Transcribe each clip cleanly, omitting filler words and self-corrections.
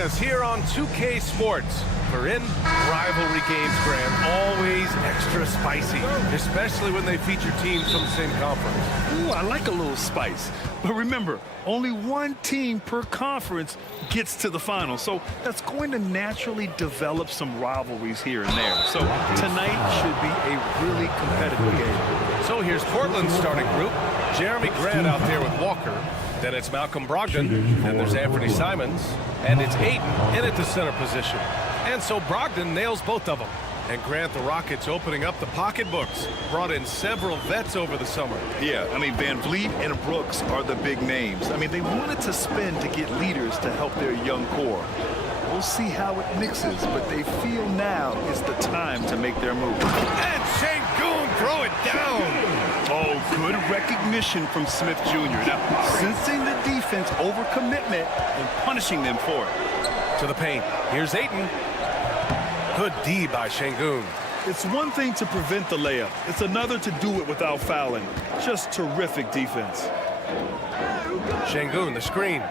Us here on 2K Sports. We're in rivalry games, Grant. Always extra spicy, especially when they feature teams from the same conference. Ooh, I like a little spice. But remember, only one team per conference gets to the final. So that's going to naturally develop some rivalries here and there. So tonight should be a really competitive game. So here's Portland's starting group. Jeremy Grant out there with Walker. Then it's Malcolm Brogdon, and there's Anthony Simons, and it's Ayton in at the center position. And so Brogdon nails both of them. And Grant, the Rockets opening up the pocketbooks, brought in several vets over the summer. Yeah, I mean, Van Vliet and Brooks are the big names. I mean, they wanted to spend to get leaders to help their young core. We'll see how it mixes, but they feel now is the time to make their move. And Şengün throw it down. Oh, good recognition from Smith Jr. Now, sensing the defense over commitment and punishing them for it. To the paint. Here's Ayton. Good D by Şengün. It's one thing to prevent the layup. It's another to do it without fouling. Just terrific defense. Şengün, the screen.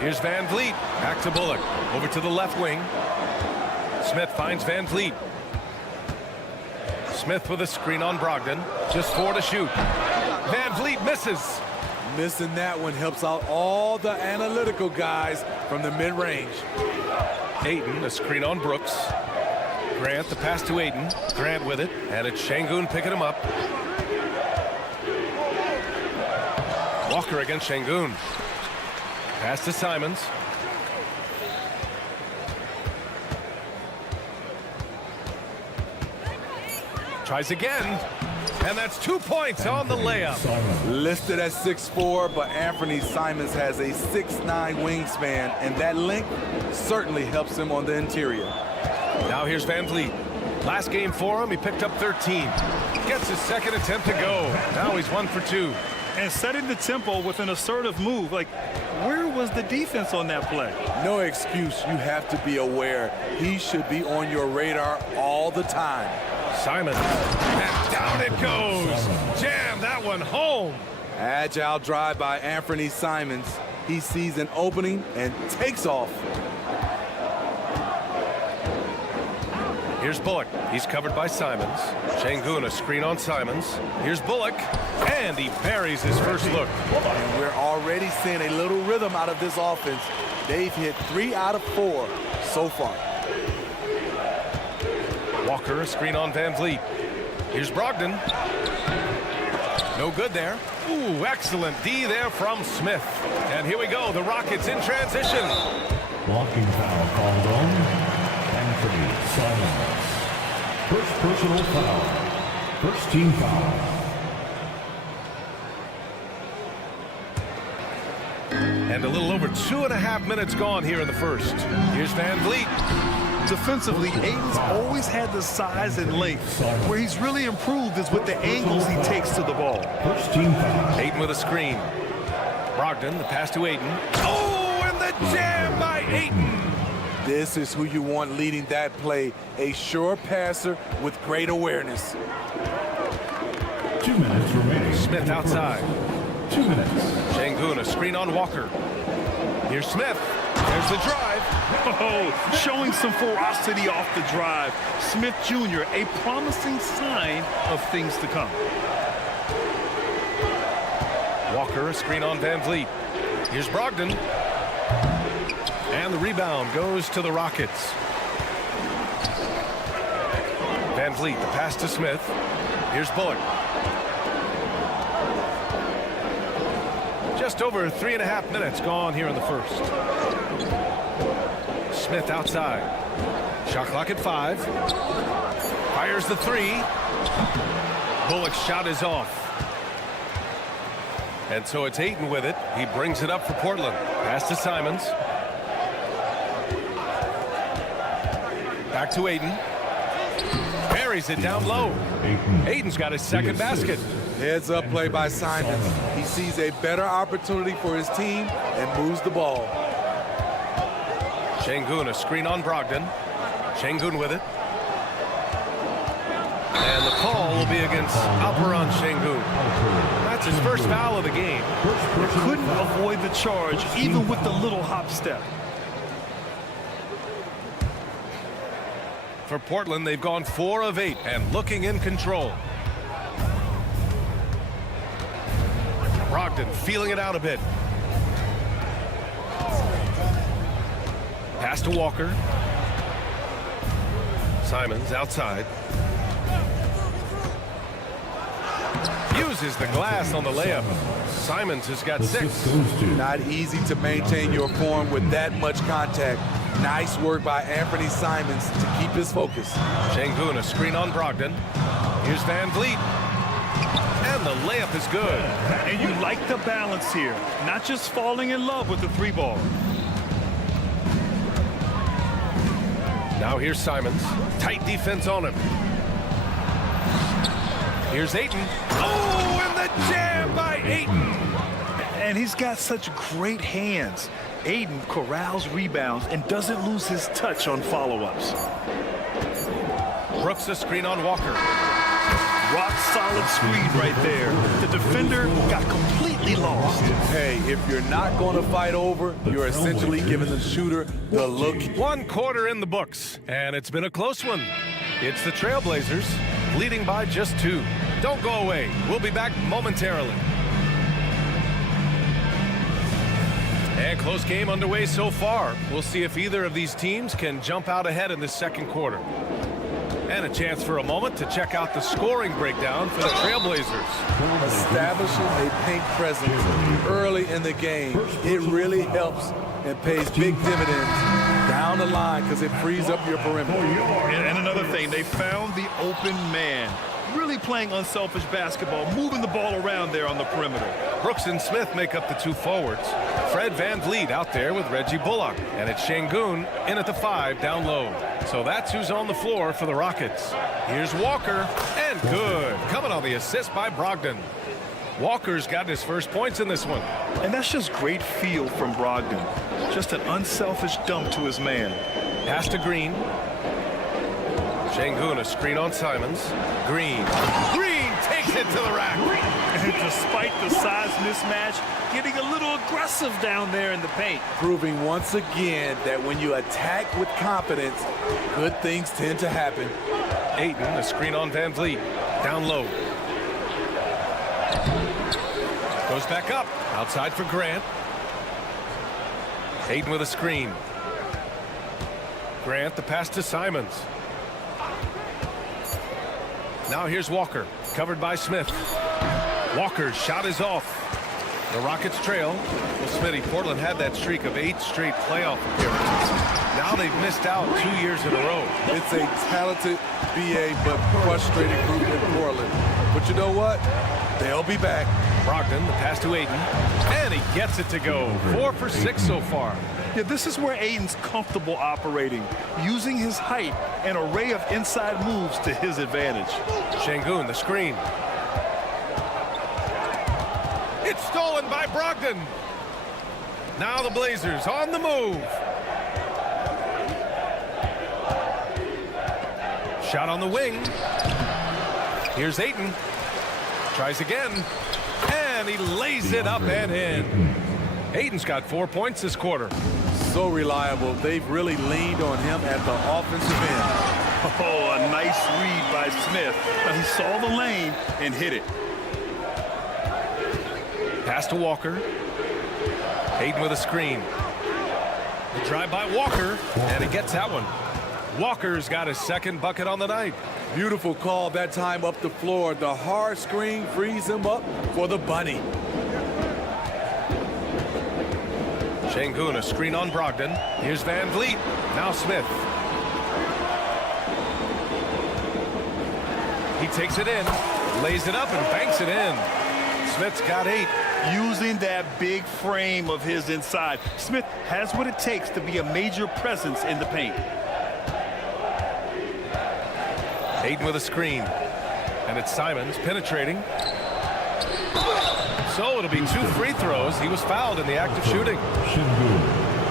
Here's Van Vliet. Back to Bullock. Over to the left wing. Smith finds Van Vliet. Smith with a screen on Brogdon. Just 4 to shoot. Van Vliet misses. Missing that one helps out all the analytical guys from the mid-range. Ayton, a screen on Brooks. Grant, the pass to Ayton. Grant with it, and it's Şengün picking him up. Walker against Şengün. Pass to Simons. Tries again, and that's 2 points on the layup. Listed at 6'4", but Anthony Simons has a 6'9" wingspan, and that length certainly helps him on the interior. Now here's Van Vliet. Last game for him, he picked up 13. Gets his second attempt to go. Now he's 1 for 2. And setting the tempo with an assertive move. Like, where was the defense on that play? No excuse. You have to be aware. He should be on your radar all the time. Simons, and down it goes. Jam that one home. Agile drive by Anthony Simons. He sees an opening and takes off. Here's Bullock. He's covered by Simons. Şengün, a screen on Simons. Here's Bullock, and he buries his first look. And we're already seeing a little rhythm out of this offense. They've hit 3 out of 4 so far. Walker, a screen on Van Vliet. Here's Brogdon. No good there. Ooh, excellent D there from Smith. And here we go, the Rockets in transition. Blocking foul called on Anthony Simons. First personal foul. First team foul. And a little over 2.5 minutes gone here in the first. Here's Van Vliet. Defensively, Ayton's always had the size and length. Where he's really improved is with the angles he takes to the ball. First team foul. Ayton with a screen. Brogdon, the pass to Ayton. Oh, and the jam by Ayton. This is who you want leading that play. A sure passer with great awareness. 2 minutes remaining. Smith outside. 2 minutes. Şengün, a screen on Walker. Here's Smith. There's the drive. Oh, showing some ferocity off the drive. Smith Jr., a promising sign of things to come. Walker, a screen on Van Vliet. Here's Brogdon. And the rebound goes to the Rockets. Van Vliet, the pass to Smith. Here's Bullock. Just over 3.5 minutes gone here in the first. Smith outside. Shot clock at 5. Fires the 3. Bullock's shot is off. And so it's Ayton with it. He brings it up for Portland. Pass to Simons. Back to Ayton. Buries it down low. Ayton's got his second basket. Heads up play by Simons. He sees a better opportunity for his team and moves the ball. Şengün, a screen on Brogdon. Şengün with it. And the call will be against Alperen Şengün. That's his first foul of the game. Couldn't avoid the charge, even with the little hop step. For Portland, they've gone 4 of 8 and looking in control. Brogdon feeling it out a bit. Pass to Walker. Simons outside. Uses the glass on the layup. Simons has got 6. Not easy to maintain your form with that much contact. Nice work by Anthony Simons to keep his focus. Şengün, a screen on Brogdon. Here's Van Vliet. And the layup is good. And you like the balance here. Not just falling in love with the 3-ball. Now here's Simons. Tight defense on him. Here's Ayton. Oh, and the jam by Ayton. And he's got such great hands. Ayton corrals rebounds and doesn't lose his touch on follow-ups. Brooks a screen on Walker. Rock solid screen right there. The defender got completely lost. Hey, if you're not going to fight over, you're essentially giving the shooter the look. 1 quarter in the books, and it's been a close one. It's the Trailblazers leading by just 2. Don't go away. We'll be back momentarily. And close game underway so far. We'll see if either of these teams can jump out ahead in the second quarter. And a chance for a moment to check out the scoring breakdown for the Trailblazers. Establishing a paint presence early in the game, it really helps and pays big dividends down the line because it frees up your perimeter. And another thing, they found the open man. Really playing unselfish basketball, moving the ball around there on the perimeter. Brooks and Smith make up the 2 forwards. Fred Van Vliet out there with Reggie Bullock. And it's Şengün in at the 5 down low. So that's who's on the floor for the Rockets. Here's Walker, and good. Coming on the assist by Brogdon. Walker's got his first points in this one. And that's just great feel from Brogdon. Just an unselfish dunk to his man. Pass to Green. Şengün, a screen on Simons. Green takes it to the rack. And despite the size mismatch, getting a little aggressive down there in the paint. Proving once again that when you attack with confidence, good things tend to happen. Ayton, a screen on Van Vliet. Down low. Goes back up. Outside for Grant. Ayton with a screen. Grant, the pass to Simons. Now here's Walker, covered by Smith. Walker's shot is off. The Rockets trail. Well, Smitty, Portland had that streak of 8 straight playoff appearances. Now they've missed out 2 years in a row. It's a talented BA but frustrated group in Portland. But you know what? They'll be back. Brogdon, the pass to Ayton, and he gets it to go. 4 for 6 so far. Yeah, this is where Ayton's comfortable operating, using his height and array of inside moves to his advantage. Şengün, the screen. It's stolen by Brogdon. Now the Blazers on the move. Shot on the wing. Here's Ayton. Tries again. And he lays it up and in. Ayton's got 4 points this quarter. So reliable. They've really leaned on him at the offensive end. Oh, a nice read by Smith. He saw the lane and hit it. Pass to Walker. Ayton with a screen. The drive by Walker, and he gets that one. Walker's got his second bucket on the night. Beautiful call that time up the floor. The hard screen frees him up for the bunny. Şengün, a screen on Brogdon. Here's Van Vliet. Now Smith. He takes it in, lays it up, and banks it in. Smith's got 8. Using that big frame of his inside, Smith has what it takes to be a major presence in the paint. Ayton with a screen. And it's Simons penetrating. So it'll be 2 free throws. He was fouled in the act of shooting.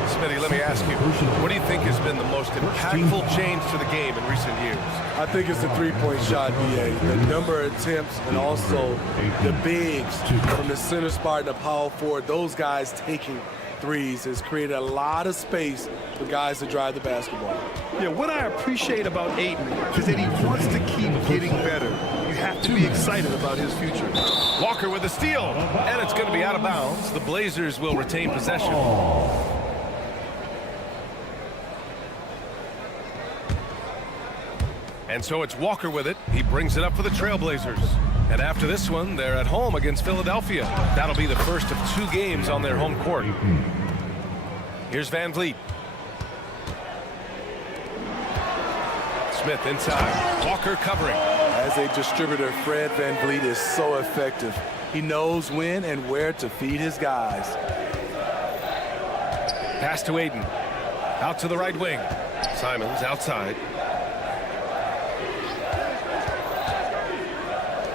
Smitty, let me ask you, what do you think has been the most impactful change to the game in recent years? I think it's the three-point shot, BA. The number of attempts and also the bigs from the center spot and the power forward, those guys taking threes has created a lot of space for guys to drive the basketball. Yeah, what I appreciate about Ayton is that he wants to keep getting better. You have to be excited about his future. Walker with a steal, and it's going to be out of bounds. The Blazers will retain possession. And so it's Walker with it. He brings it up for the Trailblazers. And after this one, they're at home against Philadelphia. That'll be the first of 2 games on their home court. Here's Van Vliet. Smith inside. Walker covering. As a distributor, Fred Van Vliet is so effective. He knows when and where to feed his guys. Pass to Ayton. Out to the right wing. Simons outside.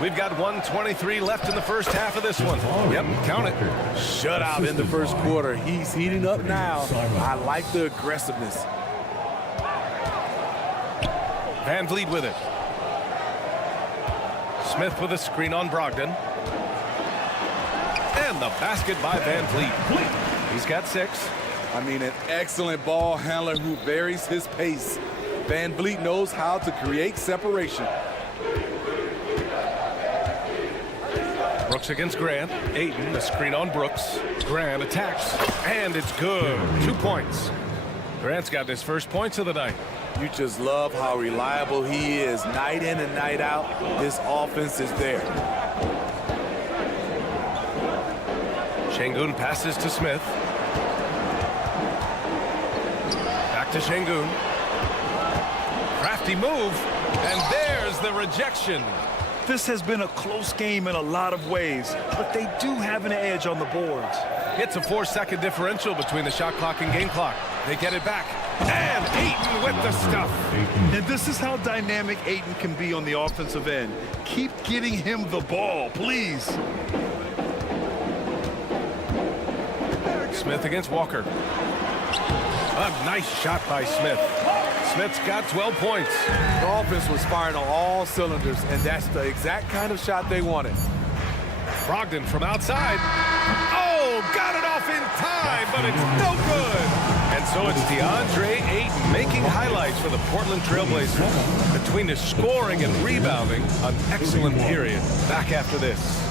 We've got 1:23 left in the first half of this one. Yep, count it. Shutout in the first quarter. He's heating up now. I like the aggressiveness. Van Vliet with it. Smith with a screen on Brogdon. And the basket by Van Vliet. He's got 6. I mean, an excellent ball handler who varies his pace. Van Vliet knows how to create separation. Brooks against Grant. Ayton, the screen on Brooks. Grant attacks, and it's good. 2 points. Grant's got his first points of the night. You just love how reliable he is. Night in and night out, this offense is there. Şengün passes to Smith. Back to Şengün. Crafty move, and there's the rejection. This has been a close game in a lot of ways, but they do have an edge on the boards. It's a 4-second differential between the shot clock and game clock. They get it back. And Ayton with the stuff. And this is how dynamic Ayton can be on the offensive end. Keep getting him the ball, please. Smith against Walker. A nice shot by Smith. Smith's got 12 points. The offense was firing on all cylinders, and that's the exact kind of shot they wanted. Brogdon from outside. Oh, got it off in time, but it's no good. And so it's DeAndre Ayton making highlights for the Portland Trailblazers. Between his scoring and rebounding, an excellent period. Back after this.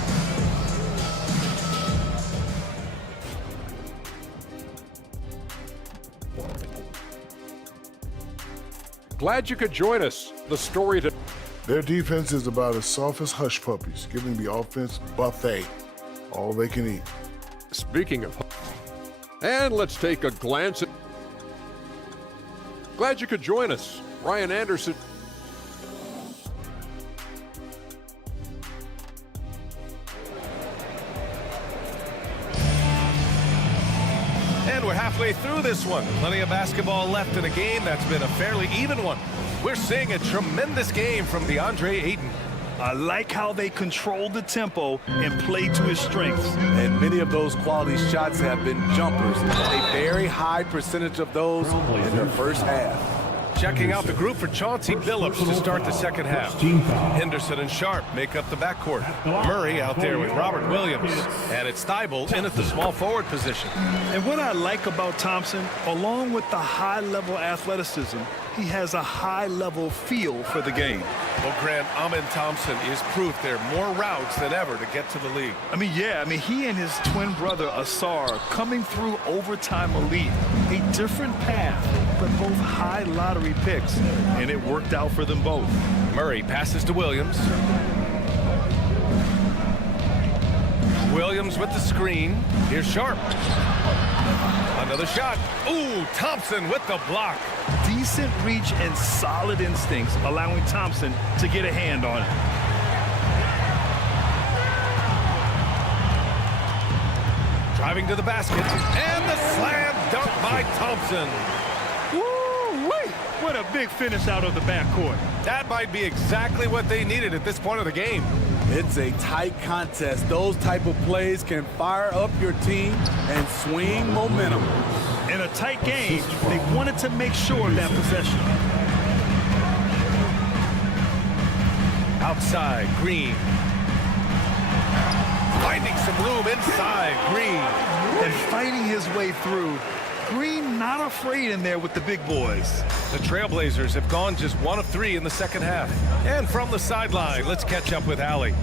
Glad you could join us. The story to Their defense is about as soft as hush puppies, giving the offense buffet, all they can eat. Speaking of, and let's take a glance at. Glad you could join us. Ryan Anderson. And we're halfway through this one. Plenty of basketball left in a game that's been a fairly even one. We're seeing a tremendous game from DeAndre Ayton. I like how they control the tempo and play to his strengths. And many of those quality shots have been jumpers. A very high percentage of those in the first half. Checking out the group for Chauncey Billups to start the second half. Henderson and Sharp make up the backcourt. Murray out there with Robert Williams. And it's Thibault in at the small forward position. And what I like about Thompson, along with the high-level athleticism, he has a high-level feel for the game. Well, Grant, Amin Thompson is proof there are more routes than ever to get to the league. He and his twin brother, Asar, coming through overtime elite. A different path, but both high lottery picks, and it worked out for them both. Murray passes to Williams. Williams with the screen. Here's Sharp. Another shot. Ooh, Thompson with the block. Decent reach and solid instincts, allowing Thompson to get a hand on it. Driving to the basket. And the slam dunk by Thompson. Woo-wee! What a big finish out of the backcourt. That might be exactly what they needed at this point of the game. It's a tight contest. Those type of plays can fire up your team and swing momentum. In a tight game, they wanted to make sure of that possession. Outside, Green. finding some room inside. Green. And fighting his way through. Green not afraid in there with the big boys. The Trailblazers have gone just 1 of 3 in the second half. And from the sideline, let's catch up with Allie.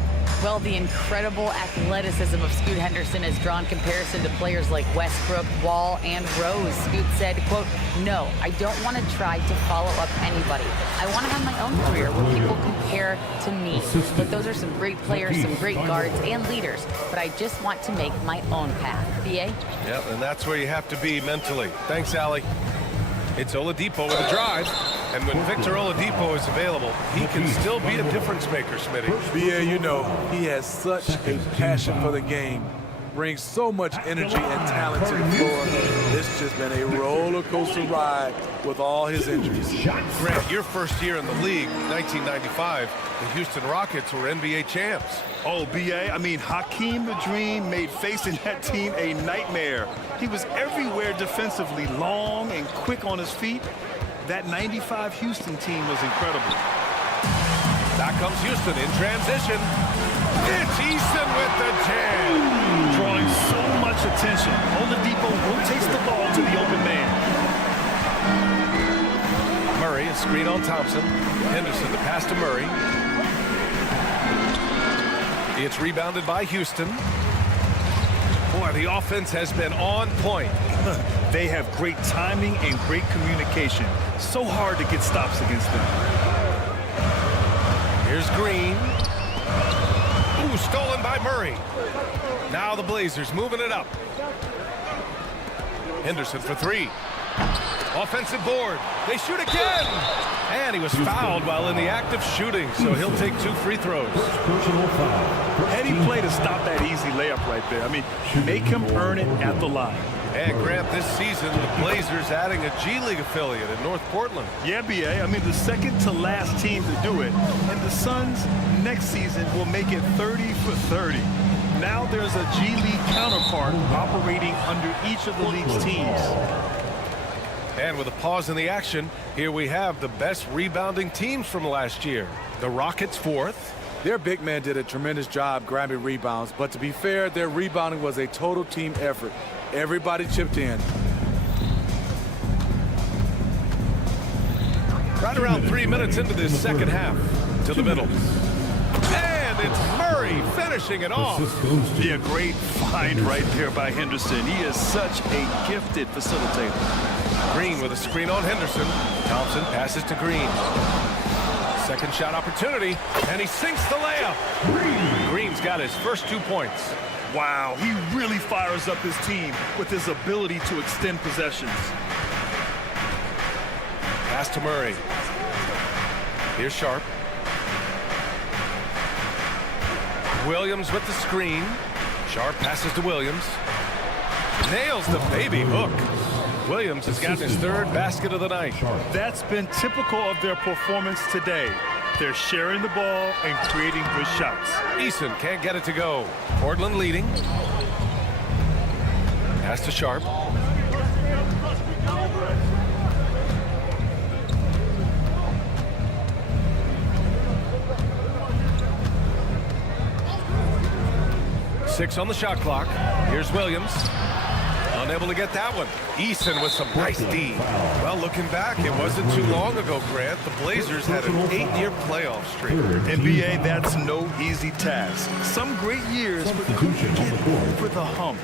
Well, the incredible athleticism of Scoot Henderson has drawn comparison to players like Westbrook, Wall, and Rose. Scoot said, quote, "No, I don't want to try to follow up anybody. I want to have my own career where people compare to me. But those are some great players, some great guards, and leaders. But I just want to make my own path." BA? Yep, and that's where you have to be mentally. Thanks, Allie. It's Oladipo with a drive. And when Victor Oladipo is available, he can still be a difference maker, Smitty. BA, you know, he has such a passion for the game. Brings so much energy and talent to the floor. It's just been a roller coaster ride with all his injuries. Grant, your first year in the league, 1995, the Houston Rockets were NBA champs. Oh, BA, I mean, Hakeem the Dream made facing that team a nightmare. He was everywhere defensively, long and quick on his feet. That 95 Houston team was incredible. Back comes Houston in transition. It's Easton with the jam. Drawing so much attention. Oladipo rotates the ball to the open man. Murray, a screen on Thompson. Henderson, the pass to Murray. It's rebounded by Houston. Boy, the offense has been on point. They have great timing and great communication. So hard to get stops against them. Here's Green. Ooh, stolen by Murray. Now the Blazers moving it up. Henderson for 3. Offensive board. They shoot again. And he was fouled while in the act of shooting, so he'll take 2 free throws. Heady play to stop that easy layup right there. I mean, make him earn it at the line. And Grant, this season, the Blazers adding a G League affiliate in North Portland. Yeah, BA. I mean, the second to last team to do it. And the Suns next season will make it 30 for 30. Now there's a G League counterpart operating under each of the league's teams. And with a pause in the action, here we have the best rebounding teams from last year. The Rockets 4th. Their big man did a tremendous job grabbing rebounds, but to be fair, their rebounding was a total team effort. Everybody chipped in. Right around 3 minutes into this second half. To the middle. And it's Murray finishing it off. Yeah, great find right there by Henderson. He is such a gifted facilitator. Green with a screen on Henderson. Thompson passes to Green. Second shot opportunity, and he sinks the layup. Green's got his first 2 points. Wow, he really fires up his team with his ability to extend possessions. Pass to Murray. Here's Sharp. Williams with the screen. Sharp passes to Williams. Nails the baby hook. Williams has gotten his 3rd basket of the night. That's been typical of their performance today. They're sharing the ball and creating good shots. Eason can't get it to go. Portland leading. Pass to Sharp. Six on the shot clock. Here's Williams. Unable to get that one. Eason with some nice D. Well, looking back, it wasn't too long ago, Grant. The Blazers had an 8-year playoff streak. NBA, that's no easy task. Some great years, but couldn't get over the hump.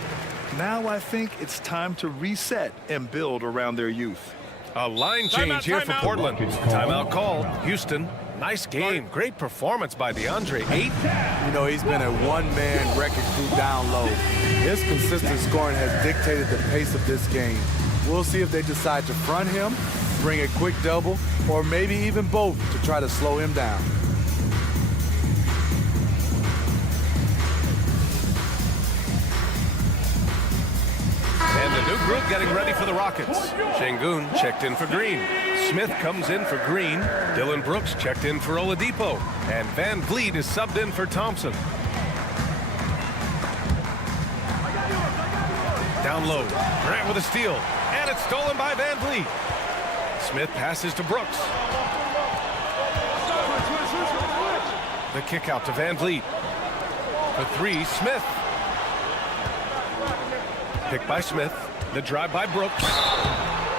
Now I think it's time to reset and build around their youth. A line change here for Portland. Timeout called. Houston. Nice game. Great performance by DeAndre Ayton. You know, he's been a one-man wrecking crew down low. His consistent scoring has dictated the pace of this game. We'll see if they decide to front him, bring a quick double, or maybe even both to try to slow him down. And the new group getting ready for the Rockets. Şengün checked in for Green. Smith comes in for Green. Dylan Brooks checked in for Oladipo. And Van Vliet is subbed in for Thompson. Down low. Grant with a steal. And it's stolen by Van Vliet. Smith passes to Brooks. The kick out to Van Vliet. For 3, Smith. Pick by Smith. The drive by Brooks.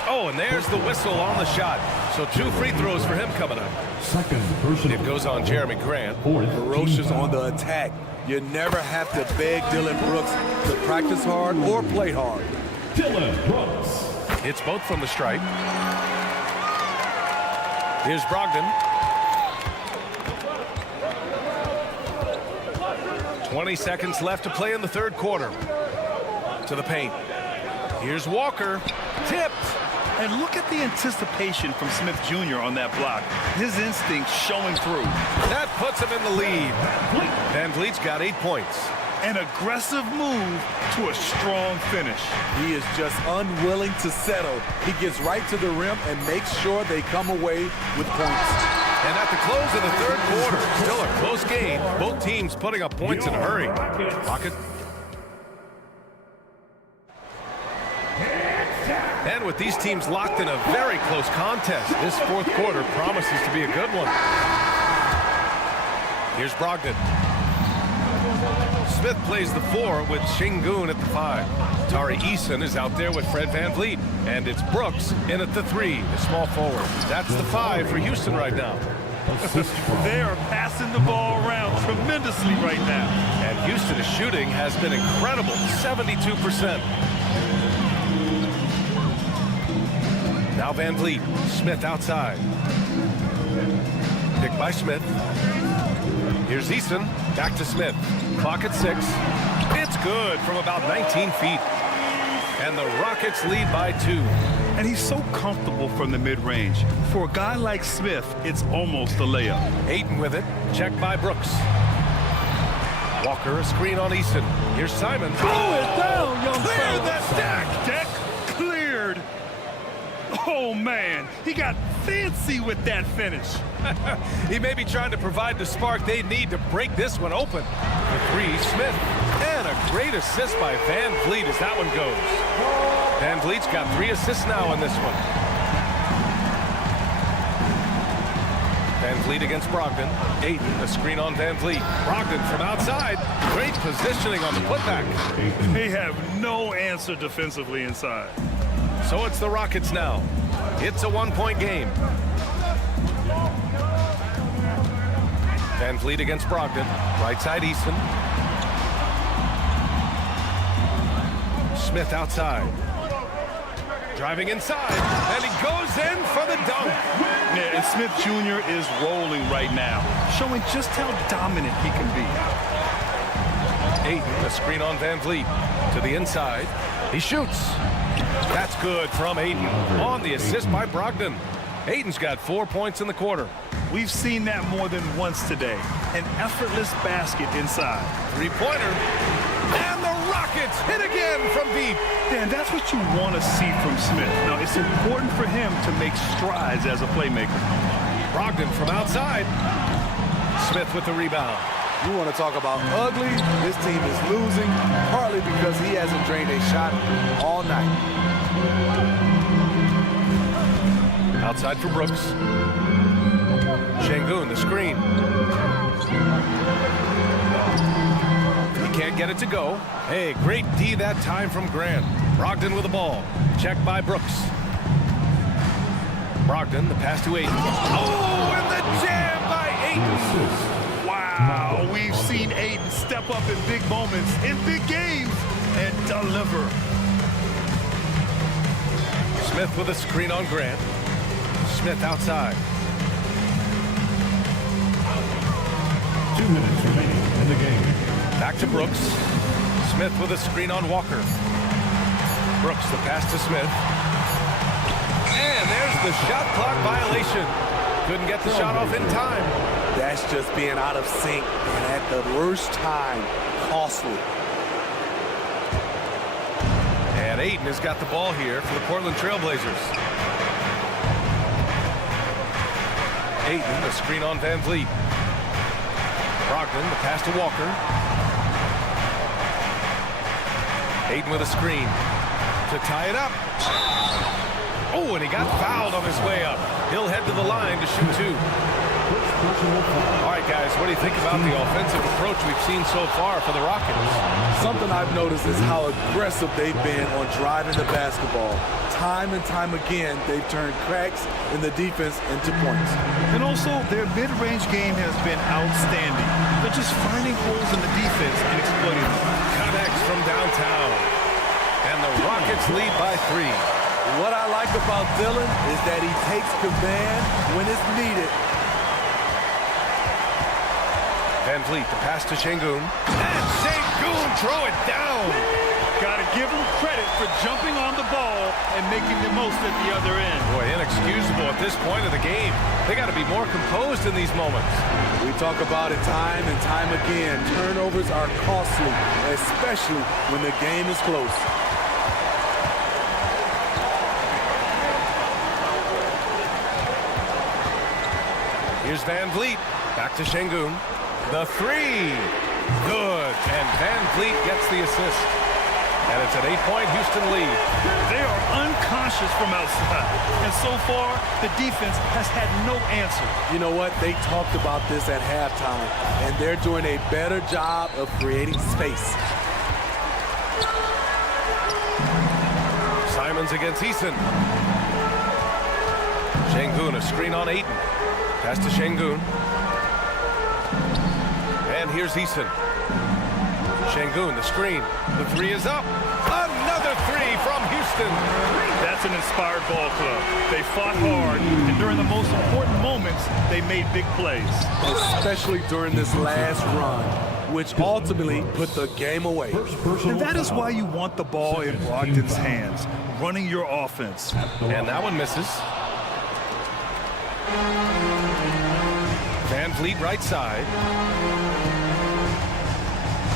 Oh, and there's the whistle on the shot. So 2 free throws for him coming up. Second personal. It goes on Jeremy Grant. Ferocious on the attack. You never have to beg Dylan Brooks to practice hard or play hard. Dylan Brooks. It's both from the stripe. Here's Brogdon. 20 seconds left to play in the third quarter. To the paint. Here's Walker. Tipped. And look at the anticipation from Smith Jr. on that block. His instinct showing through. That puts him in the lead. Van Vliet's got 8 points. An aggressive move to a strong finish. He is just unwilling to settle. He gets right to the rim and makes sure they come away with points. And at the close of the third quarter, still a close game. Both teams putting up points in a hurry. Rocket. And with these teams locked in a very close contest, this fourth quarter promises to be a good one. Here's Brogdon. Smith plays the 4 with Şengün at the 5. Tari Eason is out there with Fred VanVleet. And it's Brooks in at the 3, the small forward. That's the 5 for Houston right now. They are passing the ball around tremendously right now. And Houston's shooting has been incredible, 72%. Now VanVleet. Smith outside. Pick by Smith. Here's Eason. Back to Smith. Clock at 6. It's good from about 19 feet. And the Rockets lead by 2. And he's so comfortable from the mid-range. For a guy like Smith, it's almost a layup. Ayton with it. Checked by Brooks. Walker, a screen on Eason. Here's Simon. Throw it down, young Clear fella. that deck. Deck cleared. Oh, man. He got fancy with that finish. He may be trying to provide the spark they need to break this one open. The 3, Smith. And a great assist by VanVleet as that one goes. VanVleet's got 3 assists now in this one. VanVleet against Brogdon. Ayton, a screen on VanVleet. Brogdon from outside. Great positioning on the putback. They have no answer defensively inside. So it's the Rockets now. It's a 1-point game. VanVleet against Brogdon. Right side Eason. Smith outside. Driving inside. And he goes in for the dunk. Yeah, and Smith Jr. is rolling right now, showing just how dominant he can be. Ayton, a screen on VanVleet. To the inside. He shoots. That's good from Ayton. On the assist by Brogdon. Ayton's got 4 points in the quarter. We've seen that more than once today. An effortless basket inside. 3-pointer. And the Rockets hit again from deep. Dan, that's what you want to see from Smith. Now, it's important for him to make strides as a playmaker. Brogdon from outside. Smith with the rebound. You want to talk about ugly? This team is losing, partly because he hasn't drained a shot all night. Outside for Brooks. Şengün, the screen. He can't get it to go. Hey, great D that time from Grant. Brogdon with the ball. Checked by Brooks. Brogdon, the pass to Ayton. Oh, and the jam by Ayton. Wow, we've seen Ayton step up in big moments, in big games, and deliver. Smith with a screen on Grant. Smith outside. 2 minutes remaining in the game. Back to Brooks. Smith with a screen on Walker. Brooks, the pass to Smith. And there's the shot clock violation. Couldn't get the shot off in time. That's just being out of sync and at the worst time, costly. And Ayton has got the ball here for the Portland Trailblazers. Ayton, the screen on VanVleet. Brogdon, the pass to Walker. Ayton with a screen to tie it up. Oh, and he got fouled on his way up. He'll head to the line to shoot 2. All right, guys, what do you think about the offensive approach we've seen so far for the Rockets? Something I've noticed is how aggressive they've been on driving the basketball. Time and time again, they've turned cracks in the defense into points. And also, their mid-range game has been outstanding. They're just finding holes in the defense and exploiting them. Connects from downtown. And the Rockets lead by 3. What I like about Dillon is that he takes command when it's needed. Van Vliet, the pass to Şengün. And Şengün throw it down. Got to give them credit for jumping on the ball and making the most at the other end. Boy, inexcusable at this point of the game. They got to be more composed in these moments. We talk about it time and time again. Turnovers are costly, especially when the game is close. Here's Van Vliet. Back to Şengün. The 3. Good. And Van Vliet gets the assist. And it's an 8-point Houston lead. They are unconscious from outside. And so far, the defense has had no answer. You know what? They talked about this at halftime, and they're doing a better job of creating space. Simons against Eason. Şengün, a screen on Ayton. Pass to Şengün. And here's Eason. Şengün, the screen. The 3 is up. Another 3 from Houston. That's an inspired ball club. They fought hard, and during the most important moments, they made big plays. Especially during this last run, which ultimately put the game away. And that is why you want the ball in Brogdon's hands, running your offense. And that one misses. Van Vliet right side.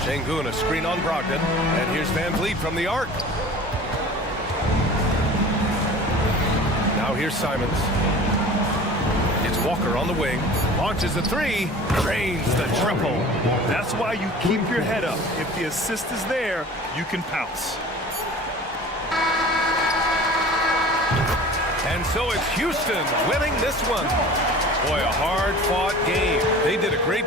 Şengün, a screen on Brogdon. And here's Van Vliet from the arc. Now here's Simons. It's Walker on the wing. Launches a 3. Drains the triple. That's why you keep your head up. If the assist is there, you can pounce. And so it's Houston winning this one. Boy, a hard-fought game. They did a great...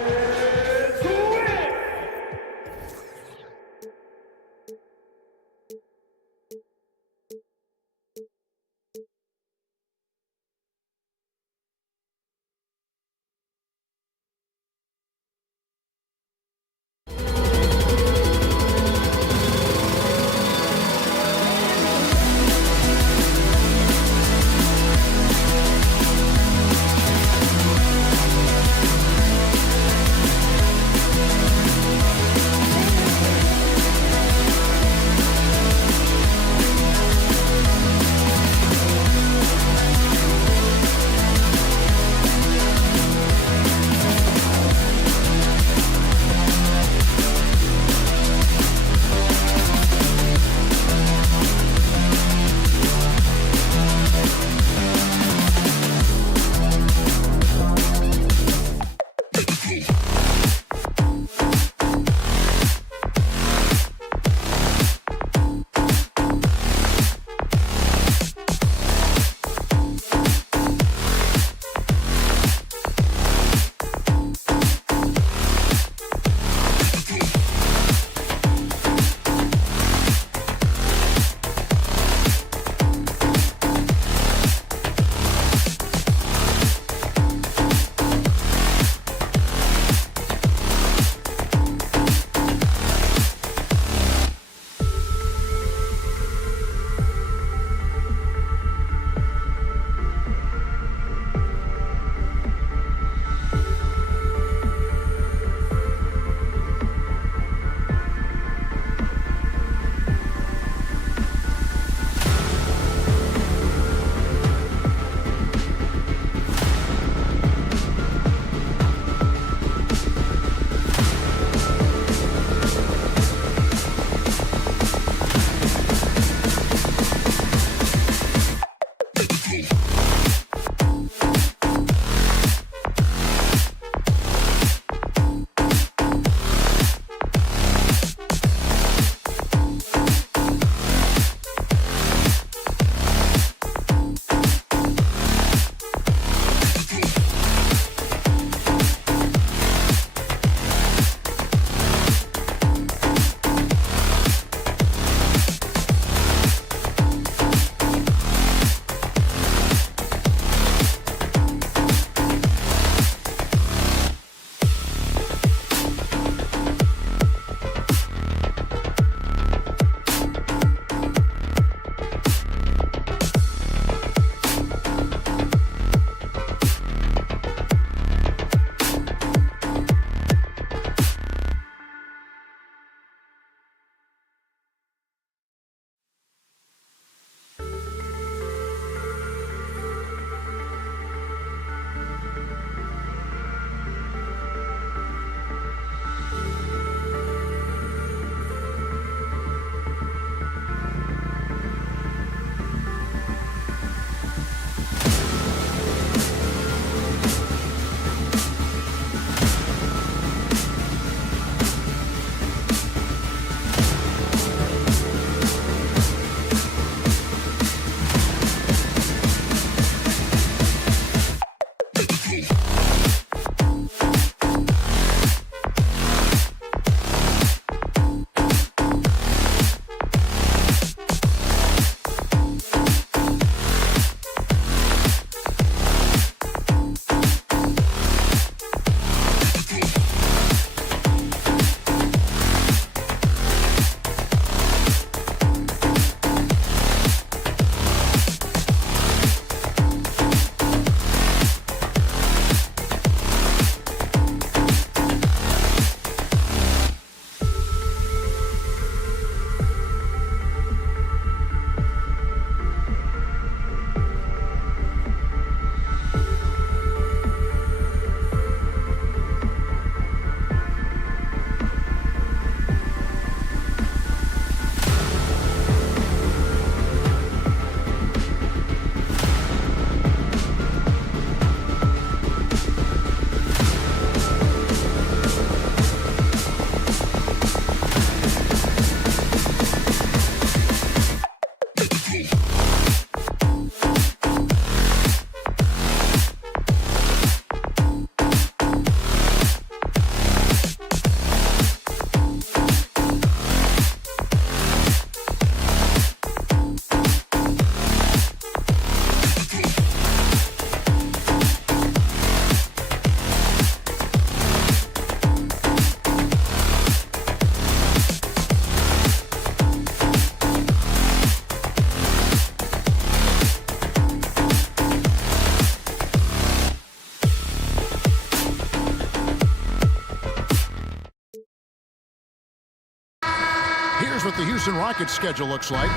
the Houston Rockets schedule looks like.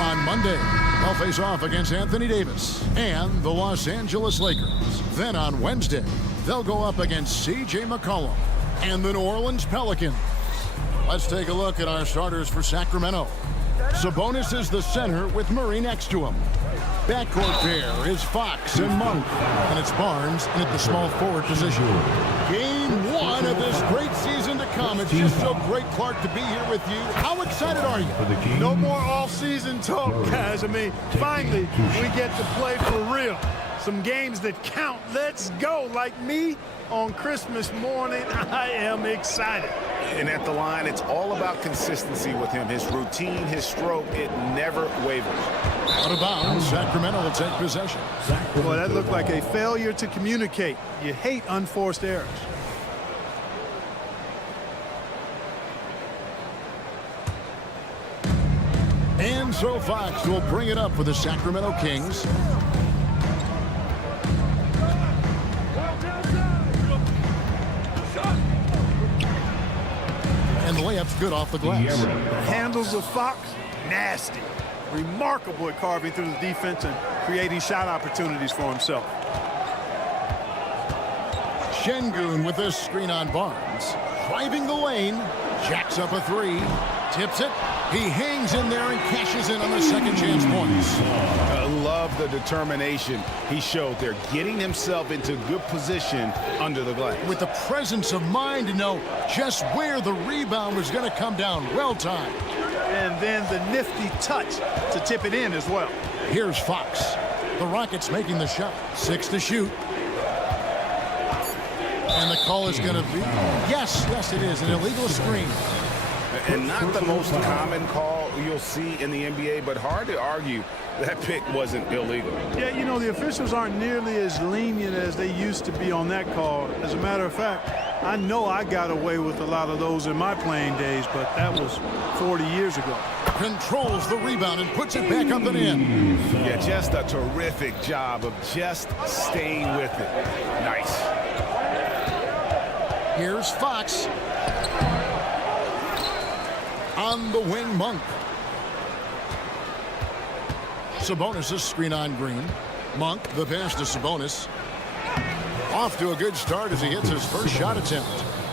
On Monday, they'll face off against Anthony Davis and the Los Angeles Lakers. Then on Wednesday, they'll go up against C.J. McCollum and the New Orleans Pelicans. Let's take a look at our starters for Sacramento. Sabonis is the center with Murray next to him. Backcourt pair is Fox and Monk, and it's Barnes in at the small forward position. Game 1 of this great season to come. It's just so great, Clark, to be here with you. How excited are you? No more off-season talk, guys. I mean, finally, we get to play for real. Some games that count. Let's go. Like me on Christmas morning, I am excited. And at the line, it's all about consistency with him. His routine, his stroke, it never wavers. Out of bounds, Sacramento will take possession. Boy, that looked like a failure to communicate. You hate unforced errors. And so Fox will bring it up for the Sacramento Kings. And the layup's good off the glass. The handles of Fox, nasty. Remarkable at carving through the defense and creating shot opportunities for himself. Şengün with this screen on Barnes. Driving the lane. Jacks up a three. Tips it. He hangs in there and cashes in on the second chance points. I love the determination he showed there, getting himself into good position under the glass. With the presence of mind to know just where the rebound was going to come down. Well timed. And then the nifty touch to tip it in as well. Here's Fox. The Rockets making the shot. 6 to shoot. And the call is going to be, yes, it is, an illegal screen. And not the most common call you'll see in the NBA, but hard to argue that pick wasn't illegal. Yeah, you know, the officials aren't nearly as lenient as they used to be on that call. As a matter of fact, I know I got away with a lot of those in my playing days, but that was 40 years ago. Controls the rebound and puts it back up and in. Yeah, just a terrific job of just staying with it. Nice. Here's Fox. On the wing, Monk. Sabonis' screen on Green. Monk, the pass to Sabonis. Off to a good start as he hits his first shot attempt.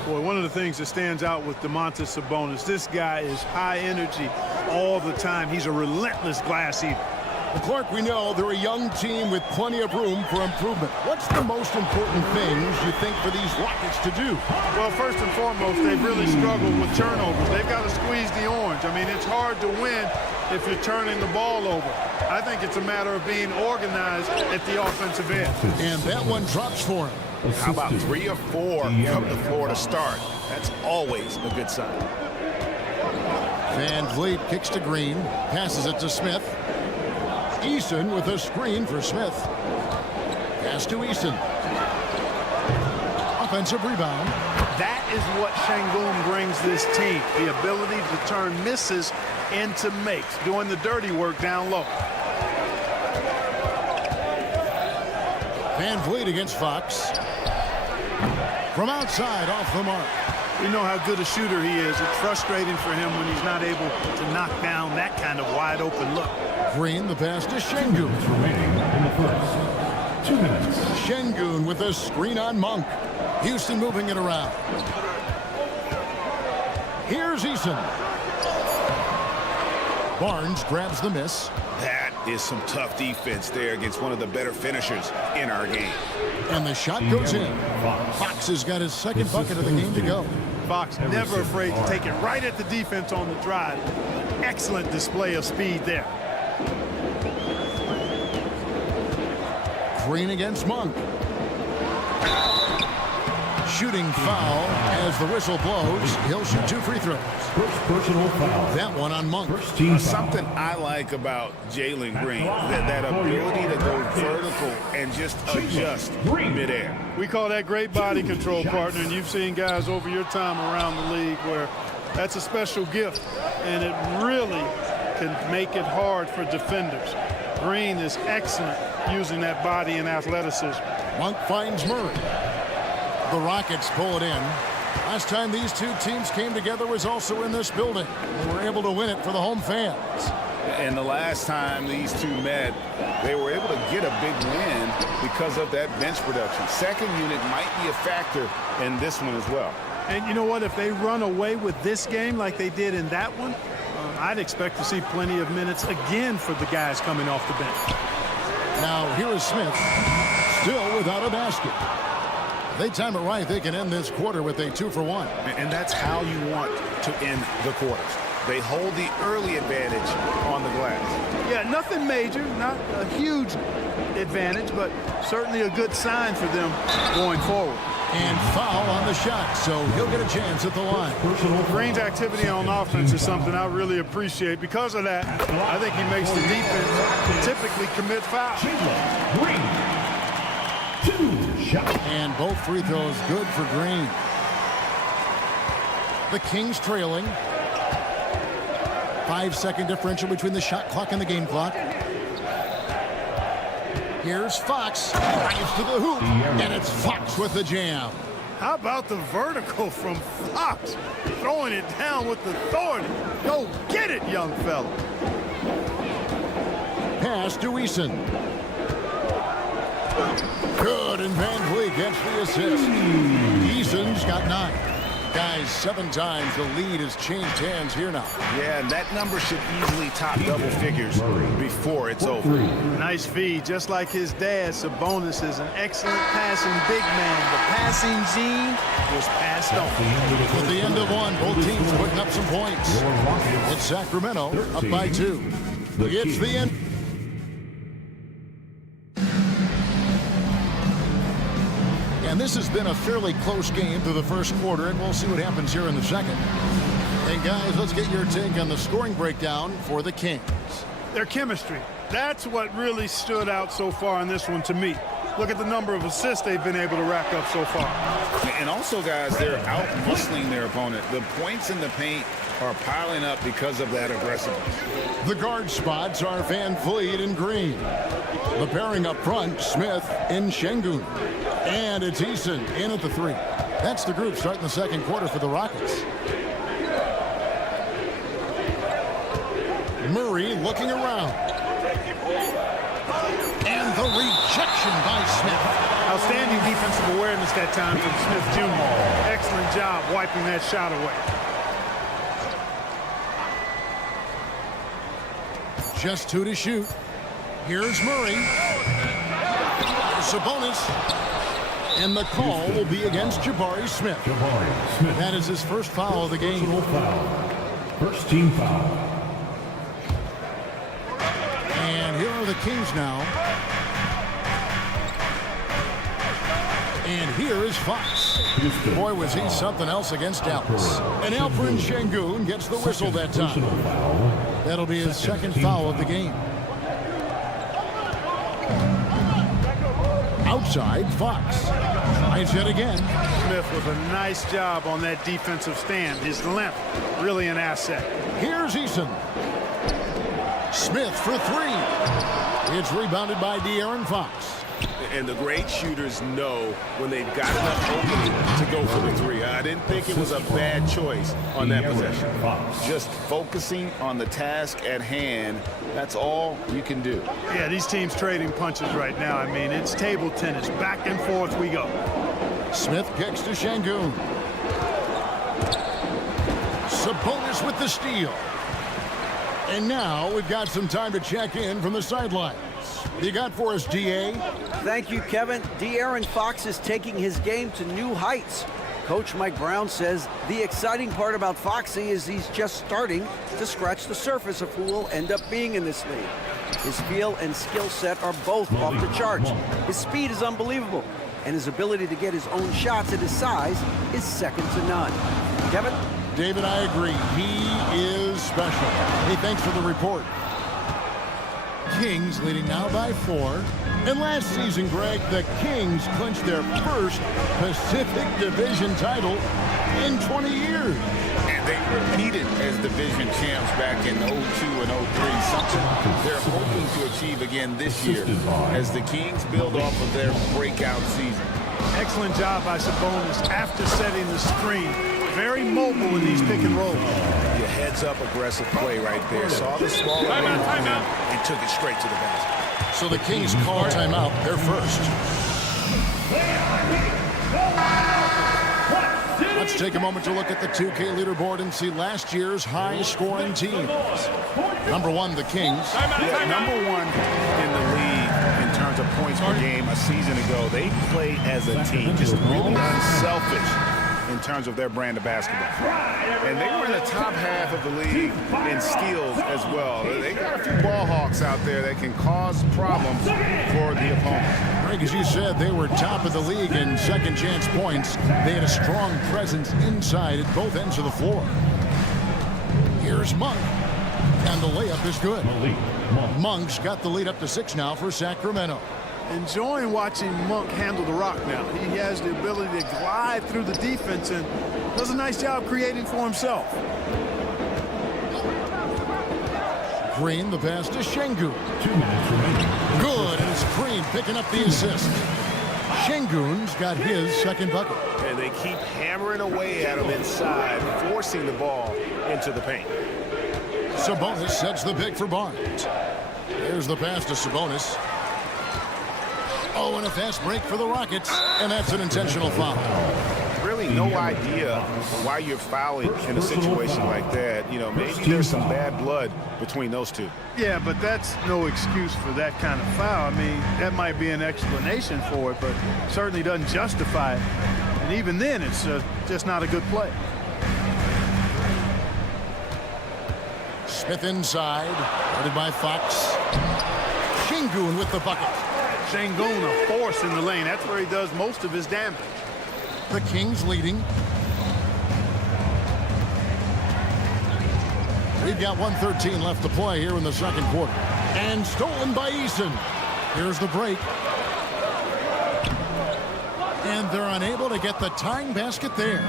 Boy, one of the things that stands out with Domantas Sabonis, this guy is high energy all the time. He's a relentless glass eater. Well, Clark, we know they're a young team with plenty of room for improvement. What's the most important things you think for these Rockets to do? Well, first and foremost, they've really struggled with turnovers. They've got to squeeze the orange. I mean, it's hard to win if you're turning the ball over. I think it's a matter of being organized at the offensive end. And that one drops for him. How about 3 or 4 from the floor to start? That's always a good sign. Van Vliet kicks to Green, passes it to Smith. Eason with a screen for Smith. Pass to Eason. Offensive rebound. That is what Şengün brings this team, the ability to turn misses into makes, doing the dirty work down low. Van Vliet against Fox. From outside, off the mark. We know how good a shooter he is. It's frustrating for him when he's not able to knock down that kind of wide open look. Green, the pass to Şengün. Remaining in the first 2 minutes. Şengün with a screen on Monk. Houston moving it around. Here's Eason. Barnes grabs the miss. That is some tough defense there against one of the better finishers in our game. And the shot goes in. Fox has got his second bucket of the game to go. Fox never afraid to take it right at the defense on the drive. Excellent display of speed there. Green against Monk. Shooting foul as the whistle blows. He'll shoot 2 free throws. First personal foul. That one on Monk. First team foul. Something I like about Jalen Green, that ability to go vertical and just adjust midair. We call that great body control, partner, and you've seen guys over your time around the league where that's a special gift, and it really can make it hard for defenders. Green is excellent using that body and athleticism. Monk finds Murray. The Rockets pull it in. Last time these two teams came together was also in this building. They were able to win it for the home fans. And the last time these two met, they were able to get a big win because of that bench production. Second unit might be a factor in this one as well. And you know what? If they run away with this game like they did in that one, I'd expect to see plenty of minutes again for the guys coming off the bench. Now, here is Smith, still without a basket. If they time it right, they can end this quarter with a 2-for-1. And that's how you want to end the quarters. They hold the early advantage on the glass. Yeah, nothing major, not a huge advantage, but certainly a good sign for them going forward. And foul on the shot, so he'll get a chance at the line. Green's activity on offense is something I really appreciate. Because of that, I think he makes the defense typically commit fouls. Green. 2 shots. And both free throws good for Green. The Kings trailing. 5-second differential between the shot clock and the game clock. Here's Fox, drives to the hoop, and it's Fox with the jam. How about the vertical from Fox? Throwing it down with authority. Go get it, young fella. Pass to Eason. Good, and Van Vliet gets the assist. Eason's got 9. Guys, 7 times the lead has changed hands here now. Yeah, and that number should easily top double figures before it's over. Nice feed, just like his dad. Sabonis is an excellent passing big man. The passing gene was passed on. At the end of one, both teams putting up some points. It's Sacramento up by 2. It's the end. And this has been a fairly close game through the first quarter, and we'll see what happens here in the second. And guys, let's get your take on the scoring breakdown for the Kings. Their chemistry. That's what really stood out so far in this one to me. Look at the number of assists they've been able to rack up so far. And also, guys, they're out-muscling their opponent. The points in the paint are piling up because of that aggressiveness. The guard spots are Van Vliet and Green. The pairing up front, Smith and Şengün. And it's Eason in at the 3. That's the group starting the second quarter for the Rockets. Murray looking around. And the rejection by Smith. Outstanding defensive awareness that time from Smith Jr. Excellent job wiping that shot away. Just 2 to shoot. Here's Murray. Sabonis. And the call will be against Jabari Smith. That is his first foul of the game. First team foul. And here are the Kings now. And here is Fox. Boy, was he something else against Dallas. And Alperen Şengün gets the whistle that time. That'll be his second foul of the game. Outside, Fox. Tries it again. Smith with a nice job on that defensive stand. His length, really an asset. Here's Eason. Smith for 3. It's rebounded by De'Aaron Fox. And the great shooters know when they've got enough opening to go for the 3. I didn't think it was a bad choice on that possession. Just focusing on the task at hand, that's all you can do. Yeah, these teams trading punches right now. I mean, it's table tennis. Back and forth we go. Smith kicks to Şengün. Sabonis with the steal. And now we've got some time to check in from the sidelines. You got for us, D.A.? Thank you, Kevin. De'Aaron Fox is taking his game to new heights. Coach Mike Brown says the exciting part about Foxy is he's just starting to scratch the surface of who will end up being in this league. His feel and skill set are both off the charts. His speed is unbelievable, and his ability to get his own shots at his size is second to none. Kevin? David, I agree. He is special. Hey, thanks for the report. Kings leading now by 4. And last season, Greg, the Kings clinched their first Pacific Division title in 20 years. And they repeated as division champs back in 02 and 03, something they're hoping to achieve again this year as the Kings build off of their breakout season. Excellent job by Sabonis after setting the screen. Very mobile in these pick and rolls. Your heads-up aggressive play right there. Saw the smaller man and took it straight to the basket. So the Kings call timeout. They're first. Let's take a moment to look at the 2K leaderboard and see last year's high-scoring teams. Number 1, the Kings. Yeah, number 1 in the league in terms of points per game a season ago. They play as a team, just really unselfish in terms of their brand of basketball. And they were in the top half of the league in steals as well. They got a few ball hawks out there that can cause problems for the opponent. Greg, as you said, they were top of the league in second chance points. They had a strong presence inside at both ends of the floor. Here's Monk, and the layup is good. Monk's got the lead up to 6 now for Sacramento. Enjoying watching Monk handle the rock now. He has the ability to glide through the defense and does a nice job creating for himself. Green, the pass to Şengün. Good, and it's Green picking up the assist. Şengün's got his second bucket. And they keep hammering away at him inside, forcing the ball into the paint. Sabonis sets the pick for Barnes. There's the pass to Sabonis. Oh, and a fast break for the Rockets, and that's an intentional foul. Really no idea why you're fouling in a situation like that. You know, maybe there's some bad blood between those two. Yeah, but that's no excuse for that kind of foul. I mean, that might be an explanation for it, but certainly doesn't justify it. And even then, it's just not a good play. Smith inside, guarded by Fox. Şengün with the bucket. Şengün a force in the lane. That's where he does most of his damage. The Kings leading. We've got 1:13 left to play here in the second quarter. And stolen by Eason. Here's the break. And they're unable to get the tying basket there.